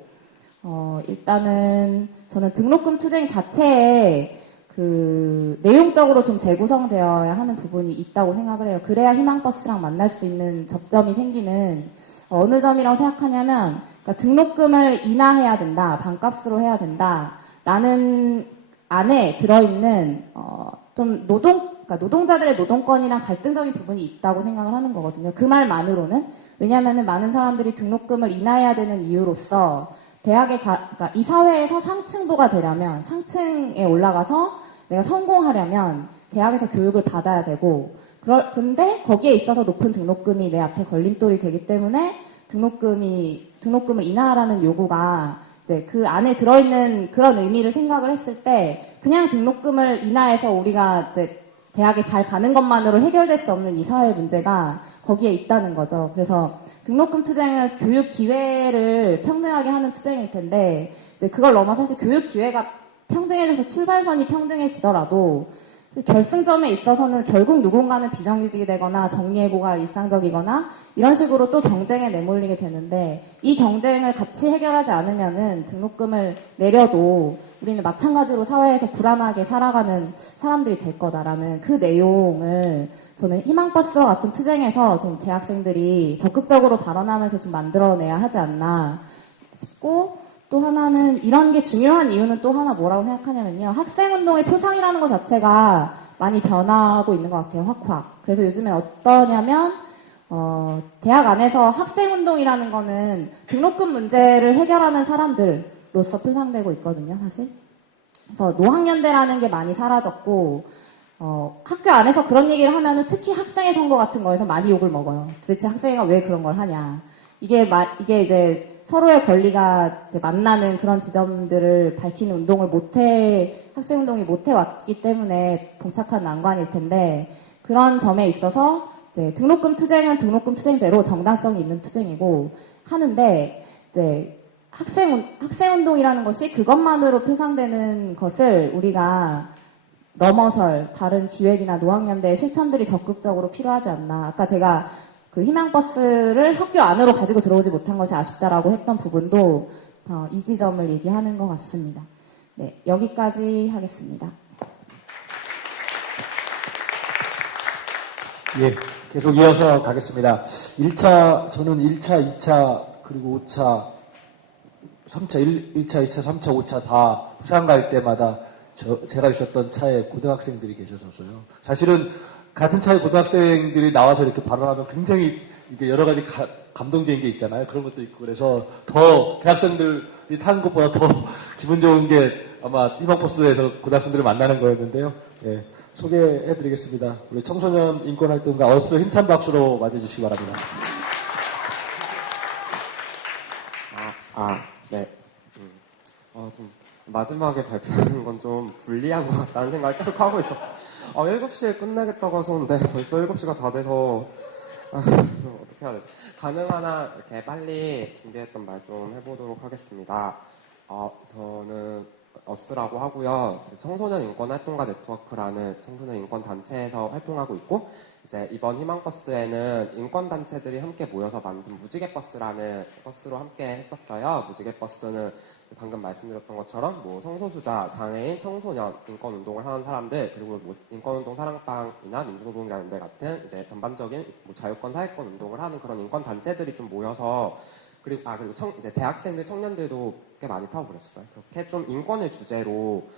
일단은 저는 등록금 투쟁 자체에 그 내용적으로 좀 재구성되어야 하는 부분이 있다고 생각을 해요. 그래야 희망버스랑 만날 수 있는 접점이 생기는, 어느 점이라고 생각하냐면, 그러니까 등록금을 인하해야 된다, 반값으로 해야 된다라는 안에 들어있는 좀 그러니까 노동자들의 노동권이랑 갈등적인 부분이 있다고 생각을 하는 거거든요. 그 말만으로는. 왜냐하면은 많은 사람들이 등록금을 인하해야 되는 이유로서 그러니까 이 사회에서 상층부가 되려면, 상층에 올라가서 내가 성공하려면 대학에서 교육을 받아야 되고, 근데 거기에 있어서 높은 등록금이 내 앞에 걸림돌이 되기 때문에 등록금을 인하하라는 요구가 이제 그 안에 들어있는 그런 의미를 생각을 했을 때, 그냥 등록금을 인하해서 우리가 이제 대학에 잘 가는 것만으로 해결될 수 없는 이 사회의 문제가 거기에 있다는 거죠. 그래서 등록금 투쟁은 교육 기회를 평등하게 하는 투쟁일 텐데, 이제 그걸 넘어 사실 교육 기회가 평등해져서 출발선이 평등해지더라도 결승점에 있어서는 결국 누군가는 비정규직이 되거나 정리해고가 일상적이거나 이런 식으로 또 경쟁에 내몰리게 되는데, 이 경쟁을 같이 해결하지 않으면은 등록금을 내려도 우리는 마찬가지로 사회에서 불안하게 살아가는 사람들이 될 거다라는 그 내용을 저는 희망버스와 같은 투쟁에서 좀 대학생들이 적극적으로 발언하면서 좀 만들어내야 하지 않나 싶고, 또 하나는 이런 게 중요한 이유는 또 하나 뭐라고 생각하냐면요. 학생운동의 표상이라는 것 자체가 많이 변하고 있는 것 같아요. 확. 그래서 요즘엔 어떠냐면 대학 안에서 학생운동이라는 거는 등록금 문제를 해결하는 사람들로서 표상되고 있거든요. 사실. 그래서 노학연대라는 게 많이 사라졌고, 학교 안에서 그런 얘기를 하면은 특히 학생의 선거 같은 거에서 많이 욕을 먹어요. 도대체 학생회가 왜 그런 걸 하냐. 이게 이제 서로의 권리가 이제 만나는 그런 지점들을 밝히는 운동을 학생운동이 못해왔기 때문에 봉착한 난관일 텐데, 그런 점에 있어서 이제 등록금 투쟁은 등록금 투쟁대로 정당성이 있는 투쟁이고 하는데, 이제 학생운동이라는 것이 그것만으로 표상되는 것을 우리가 넘어설 다른 기획이나 노학연대의 실천들이 적극적으로 필요하지 않나. 아까 제가 그 희망버스를 학교 안으로 가지고 들어오지 못한 것이 아쉽다라고 했던 부분도 이 지점을 얘기하는 것 같습니다. 네, 여기까지 하겠습니다. 예, 계속 이어서 가겠습니다. 저는 1차, 2차, 그리고 5차, 3차, 1차, 2차, 3차, 5차 다 부산 갈 때마다 제가 있었던 차에 고등학생들이 계셔서요. 사실은 같은 차에 고등학생들이 나와서 이렇게 발언하면 굉장히 이게 여러 가지 감동적인 게 있잖아요. 그런 것도 있고 그래서 더 대학생들이 타는 것보다 더 기분 좋은 게 아마 희망버스에서 고등학생들을 만나는 거였는데요. 예, 소개해드리겠습니다. 우리 청소년 인권활동가 어스 힘찬 박수로 맞이해주시기 바랍니다. 네. 좀 마지막에 발표하는 건 좀 불리한 것 같다는 생각을 계속 하고 있었어요. 7시에 끝내겠다고 하셨는데 벌써 7시가 다 돼서 그럼 어떻게 해야 되지? 가능한 한 이렇게 빨리 준비했던 말 좀 해보도록 하겠습니다. 저는 어스라고 하고요. 청소년 인권 활동가 네트워크라는 청소년 인권 단체에서 활동하고 있고 이제 이번 희망버스에는 인권단체들이 함께 모여서 만든 무지개버스라는 버스로 함께 했었어요. 무지개버스는 방금 말씀드렸던 것처럼 뭐 성소수자, 장애인, 청소년, 인권운동을 하는 사람들 그리고 뭐 인권운동 사랑방이나 민주노동자연대 같은 이제 전반적인 뭐 자유권, 사회권 운동을 하는 그런 인권단체들이 좀 모여서 그리고 이제 대학생들, 청년들도 꽤 많이 타고 그랬어요. 그렇게 좀 인권을 주제로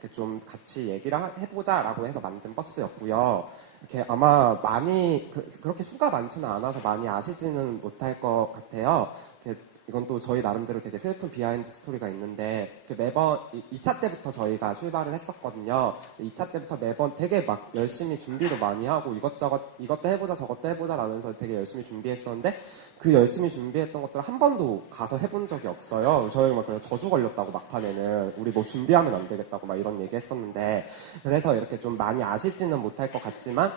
이렇게 좀 같이 얘기를 해보자라고 해서 만든 버스였고요. 이렇게 아마 많이 그렇게 수가 많지는 않아서 많이 아시지는 못할 것 같아요. 이건 또 저희 나름대로 되게 슬픈 비하인드 스토리가 있는데 매번 2차 때부터 저희가 출발을 했었거든요. 2차 때부터 매번 되게 막 열심히 준비도 많이 하고 이것도 해보자 저것도 해보자 라면서 되게 열심히 준비했었는데 그 열심히 준비했던 것들을 한 번도 가서 해본 적이 없어요. 저희가 막 그냥 저주 걸렸다고 막판에는 우리 뭐 준비하면 안 되겠다고 막 이런 얘기 했었는데 그래서 이렇게 좀 많이 아시지는 못할 것 같지만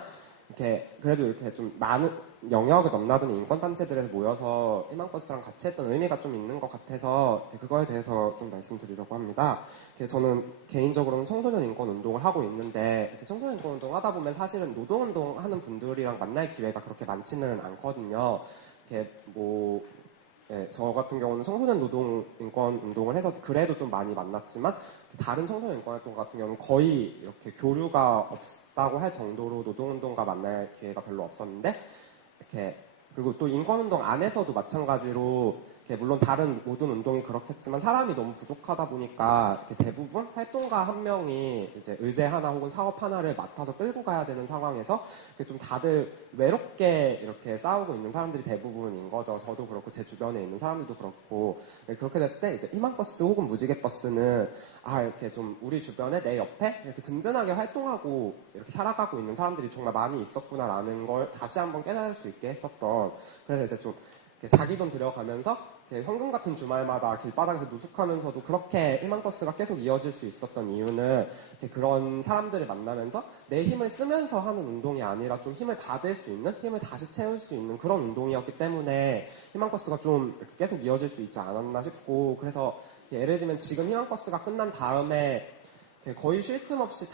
그래도 이렇게 좀 많은 영역을 넘나드는 인권단체들에서 모여서 희망버스랑 같이 했던 의미가 좀 있는 것 같아서 그거에 대해서 좀 말씀드리려고 합니다. 저는 개인적으로는 청소년 인권 운동을 하고 있는데 청소년 인권 운동 하다 보면 사실은 노동운동 하는 분들이랑 만날 기회가 그렇게 많지는 않거든요. 저 같은 경우는 청소년 노동 인권 운동을 해서 그래도 좀 많이 만났지만 다른 청소년 인권 활동 같은 경우는 거의 이렇게 교류가 없다고 할 정도로 노동운동과 만날 기회가 별로 없었는데 그리고 또 인권운동 안에서도 마찬가지로 물론 다른 모든 운동이 그렇겠지만 사람이 너무 부족하다 보니까 대부분 활동가 한 명이 이제 의제 하나 혹은 사업 하나를 맡아서 끌고 가야 되는 상황에서 좀 다들 외롭게 이렇게 싸우고 있는 사람들이 대부분인 거죠. 저도 그렇고 제 주변에 있는 사람들도 그렇고 그렇게 됐을 때 이제 희망버스 혹은 무지개버스는 이렇게 좀 우리 주변에 내 옆에 이렇게 든든하게 활동하고 이렇게 살아가고 있는 사람들이 정말 많이 있었구나라는 걸 다시 한번 깨달을 수 있게 했었던 그래서 이제 좀 자기 돈 들여가면서 현금 같은 주말마다 길바닥에서 노숙하면서도 그렇게 희망버스가 계속 이어질 수 있었던 이유는 그런 사람들을 만나면서 내 힘을 쓰면서 하는 운동이 아니라 좀 힘을 받을 수 있는, 힘을 다시 채울 수 있는 그런 운동이었기 때문에 희망버스가 좀 이렇게 계속 이어질 수 있지 않았나 싶고 그래서 예를 들면 지금 희망버스가 끝난 다음에 거의 쉴 틈 없이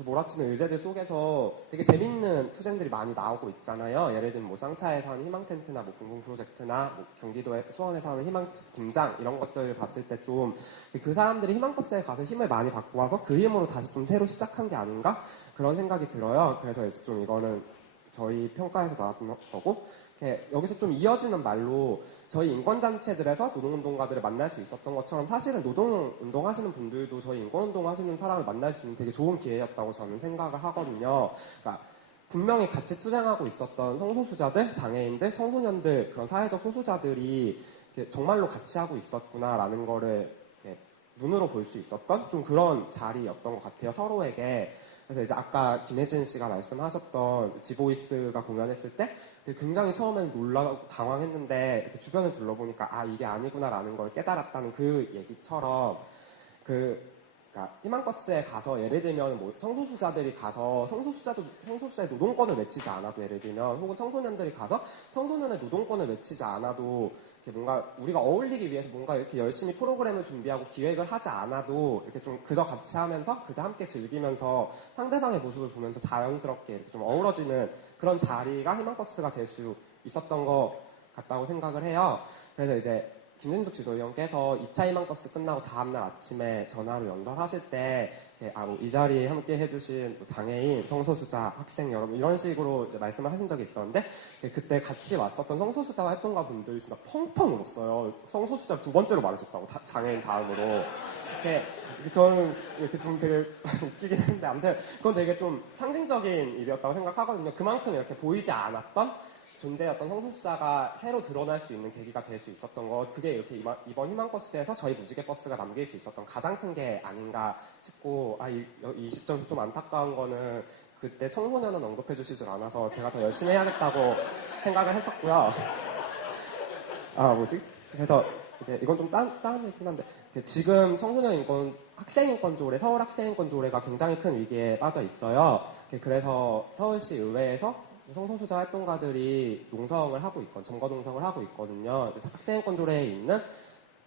몰아치는 의제들 속에서 되게 재밌는 투쟁들이 많이 나오고 있잖아요. 예를 들면 뭐 쌍차에서 하는 희망텐트나 뭐 공공 프로젝트나 뭐 경기도에 수원에서 하는 희망 김장 이런 것들을 봤을 때 좀 그 사람들이 희망버스에 가서 힘을 많이 받고 와서 그 힘으로 다시 좀 새로 시작한 게 아닌가 그런 생각이 들어요. 그래서 이제 좀 이거는 저희 평가에서 나왔던 거고 여기서 좀 이어지는 말로 저희 인권단체들에서 노동운동가들을 만날 수 있었던 것처럼 사실은 노동운동 하시는 분들도 저희 인권운동 하시는 사람을 만날 수 있는 되게 좋은 기회였다고 저는 생각을 하거든요. 그러니까 분명히 같이 투쟁하고 있었던 성소수자들, 장애인들, 청소년들 그런 사회적 소수자들이 정말로 같이 하고 있었구나라는 거를 눈으로 볼 수 있었던 좀 그런 자리였던 것 같아요. 서로에게. 그래서 이제 아까 김혜진 씨가 말씀하셨던 지보이스가 공연했을 때 굉장히 처음에는 놀라고 당황했는데 이렇게 주변을 둘러보니까 이게 아니구나라는 걸 깨달았다는 그 얘기처럼 그러니까 희망버스에 가서 예를 들면 뭐 성소수자들이 가서 성소수자의 노동권을 외치지 않아도 예를 들면 혹은 청소년들이 가서 청소년의 노동권을 외치지 않아도 뭔가 우리가 어울리기 위해서 뭔가 이렇게 열심히 프로그램을 준비하고 기획을 하지 않아도 이렇게 좀 그저 같이 하면서 그저 함께 즐기면서 상대방의 모습을 보면서 자연스럽게 이렇게 좀 어우러지는 그런 자리가 희망버스가 될 수 있었던 것 같다고 생각을 해요. 그래서 이제 김진숙 지도위원께서 2차 희망버스 끝나고 다음날 아침에 전화로 연설하실 때 이 자리에 함께 해주신 장애인, 성소수자, 학생 여러분 이런 식으로 이제 말씀을 하신 적이 있었는데 그때 같이 왔었던 성소수자 활동가 분들이 진짜 펑펑 울었어요. 성소수자 두 번째로 말해줬다고 장애인 다음으로. 저는 이렇게 좀 되게 웃기긴 했는데 아무튼 그건 되게 좀 상징적인 일이었다고 생각하거든요. 그만큼 이렇게 보이지 않았던 존재였던 성소수자가 새로 드러날 수 있는 계기가 될 수 있었던 것, 그게 이렇게 이번 희망버스에서 저희 무지개 버스가 남길 수 있었던 가장 큰 게 아닌가 싶고, 이 시점에서 좀 안타까운 거는 그때 청소년은 언급해 주시질 않아서 제가 더 열심히 해야겠다고 생각을 했었고요. 그래서 이제 이건 좀 다른 얘기긴 한데, 지금 청소년 인권, 학생인권 조례, 서울 학생인권 조례가 굉장히 큰 위기에 빠져 있어요. 그래서 서울시 의회에서 성소수자 활동가들이 농성을 하고 점거 농성을 하고 있거든요. 학생인권 조례에 있는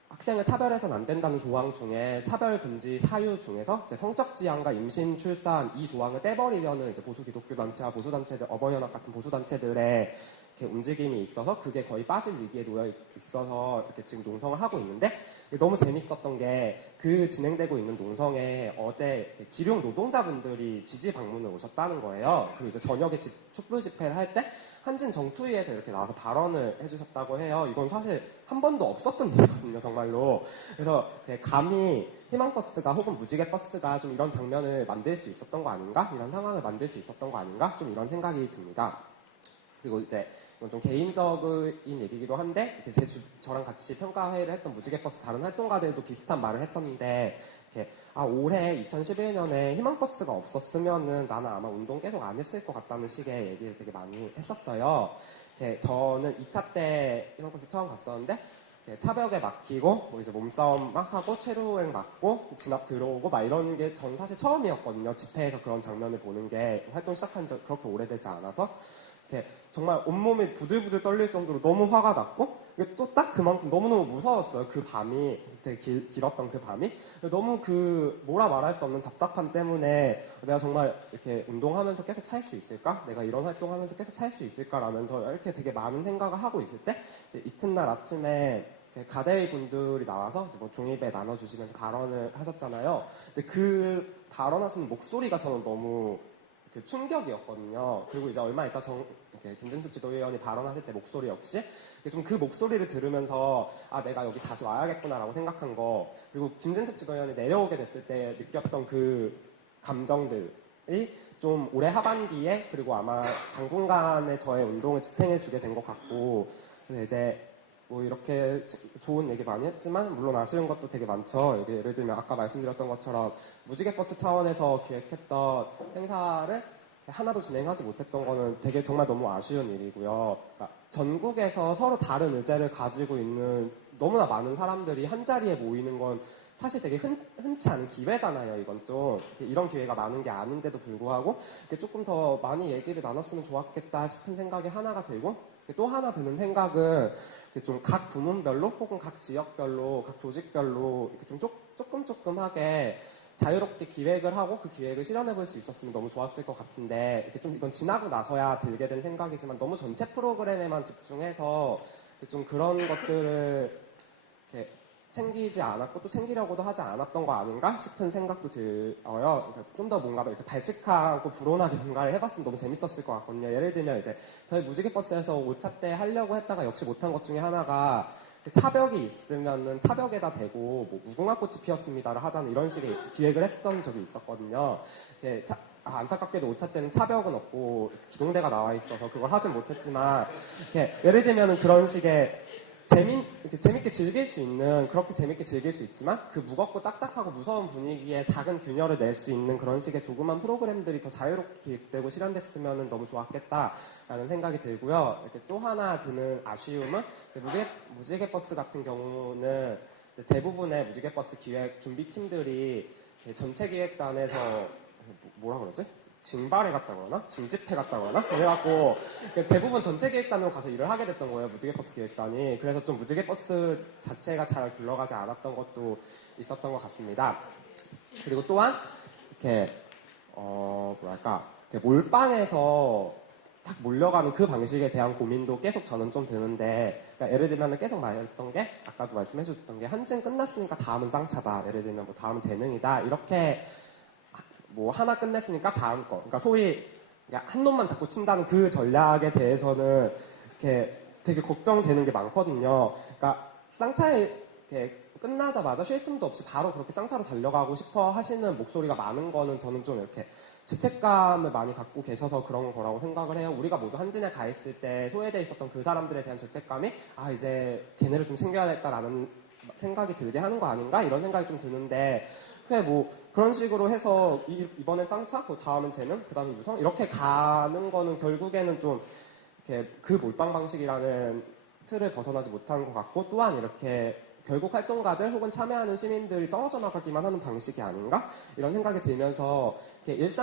학생을 차별해서는 안 된다는 조항 중에 차별 금지 사유 중에서 성적 지향과 임신, 출산 이 조항을 떼버리면은 이제 보수 기독교 단체와 보수 단체들, 어버이연합 같은 보수 단체들의 움직임이 있어서 그게 거의 빠질 위기에 놓여 있어서 이렇게 지금 농성을 하고 있는데 너무 재밌었던 게 그 진행되고 있는 농성에 어제 기룡 노동자분들이 지지 방문을 오셨다는 거예요. 그리고 이제 저녁에 촛불 집회를 할 때 한진 정투위에서 이렇게 나와서 발언을 해주셨다고 해요. 이건 사실 한 번도 없었던 일이거든요, 정말로. 그래서 감히 희망버스가 혹은 무지개버스가 좀 이런 장면을 만들 수 있었던 거 아닌가? 이런 상황을 만들 수 있었던 거 아닌가? 좀 이런 생각이 듭니다. 그리고 이제 이건 좀 개인적인 얘기이기도 한데 저랑 같이 평가회의를 했던 무지개버스 다른 활동가들도 비슷한 말을 했었는데 올해 2011년에 희망버스가 없었으면은 나는 아마 운동 계속 안 했을 것 같다는 식의 얘기를 되게 많이 했었어요. 저는 2차 때 희망버스 처음 갔었는데 차벽에 막히고 이제 몸싸움 막 하고 체류행 맞고 진압 들어오고 막 이런 게 전 사실 처음이었거든요. 집회에서 그런 장면을 보는 게 활동 시작한 지 그렇게 오래되지 않아서 정말 온몸이 부들부들 떨릴 정도로 너무 화가 났고 또 딱 그만큼 너무너무 무서웠어요. 그 밤이 되게 길었던 그 밤이 너무 뭐라 말할 수 없는 답답함 때문에 내가 정말 이렇게 운동하면서 계속 살 수 있을까? 내가 이런 활동하면서 계속 살 수 있을까라면서 이렇게 되게 많은 생각을 하고 있을 때 이튿날 아침에 가대의 분들이 나와서 종이배 나눠주시면서 발언을 하셨잖아요. 근데 그 발언하시는 목소리가 저는 너무 충격이었거든요. 그리고 이제 얼마 있다 김진숙 지도위원이 발언하실 때 목소리 역시 좀 그 목소리를 들으면서 내가 여기 다시 와야겠구나라고 생각한 거, 그리고 김진숙 지도위원이 내려오게 됐을 때 느꼈던 그 감정들이 좀 올해 하반기에 그리고 아마 당분간의 저의 운동을 지탱해주게 된 것 같고, 그래서 이제 이렇게 좋은 얘기 많이 했지만 물론 아쉬운 것도 되게 많죠. 예를 들면 아까 말씀드렸던 것처럼 무지개버스 차원에서 기획했던 행사를 하나도 진행하지 못했던 거는 되게 정말 너무 아쉬운 일이고요. 그러니까 전국에서 서로 다른 의제를 가지고 있는 너무나 많은 사람들이 한 자리에 모이는 건 사실 되게 흔치 않은 기회잖아요. 이건 좀 이런 기회가 많은 게 아닌데도 불구하고 조금 더 많이 얘기를 나눴으면 좋았겠다 싶은 생각이 하나가 들고, 또 하나 드는 생각은 좀 각 부문별로 혹은 각 지역별로 각 조직별로 이렇게 좀 조금하게 자유롭게 기획을 하고 그 기획을 실현해 볼 수 있었으면 너무 좋았을 것 같은데, 이렇게 좀 이건 지나고 나서야 들게 된 생각이지만 너무 전체 프로그램에만 집중해서 좀 그런 것들을 이렇게 챙기지 않았고 또 챙기려고도 하지 않았던 거 아닌가 싶은 생각도 들어요. 그러니까 좀 더 뭔가 이렇게 발칙하고 불온하게 뭔가를 해봤으면 너무 재밌었을 것 같거든요. 예를 들면 이제 저희 무지개버스에서 5차 때 하려고 했다가 역시 못한 것 중에 하나가 차벽이 있으면은 차벽에다 대고 무궁화꽃이 피었습니다를 하자는 이런 식의 기획을 했던 적이 있었거든요. 안타깝게도 5차 때는 차벽은 없고 기동대가 나와 있어서 그걸 하진 못했지만, 예를 들면은 그런 식의 재밌게 즐길 수 있는, 그렇게 재밌게 즐길 수 있지만 그 무겁고 딱딱하고 무서운 분위기에 작은 균열을 낼 수 있는 그런 식의 조그만 프로그램들이 더 자유롭게 기획되고 실현됐으면 너무 좋았겠다라는 생각이 들고요. 이렇게 또 하나 드는 아쉬움은 무지개버스 같은 경우는 대부분의 무지개버스 기획 준비팀들이 전체 기획단에서 뭐라 그러지? 징발에 갔다 그러나? 징집회 갔다 그러나? 그래갖고 대부분 전체 기획단으로 가서 일을 하게 됐던 거예요. 무지개버스 기획단이. 그래서 좀 무지개버스 자체가 잘 굴러가지 않았던 것도 있었던 것 같습니다. 그리고 또한 이렇게 몰빵해서 딱 몰려가는 그 방식에 대한 고민도 계속 저는 좀 드는데, 그러니까 예를 들면 계속 말했던 게, 아까도 말씀해 주셨던 게, 한증 끝났으니까 다음은 쌍차다. 예를 들면 뭐 다음은 재능이다. 이렇게 뭐 하나 끝냈으니까 다음 거. 그러니까 소위 그냥 한 놈만 자꾸 친다는 그 전략에 대해서는 이렇게 되게 걱정되는 게 많거든요. 그러니까 쌍차에 이렇게 끝나자마자 쉴 틈도 없이 바로 그렇게 쌍차로 달려가고 싶어 하시는 목소리가 많은 거는 저는 좀 이렇게 죄책감을 많이 갖고 계셔서 그런 거라고 생각을 해요. 우리가 모두 한진에 가 있을 때 소외돼 있었던 그 사람들에 대한 죄책감이 이제 걔네를 좀 챙겨야겠다라는 생각이 들게 하는 거 아닌가? 이런 생각이 좀 드는데 그냥 뭐 그런 식으로 해서 이번엔 쌍차, 그 다음은 재능, 그 다음은 유성 이렇게 가는 거는 결국에는 좀 이렇게 그 몰빵 방식이라는 틀을 벗어나지 못하는 것 같고 또한 이렇게 결국 활동가들 혹은 참여하는 시민들이 떨어져 나가기만 하는 방식이 아닌가? 이런 생각이 들면서 일상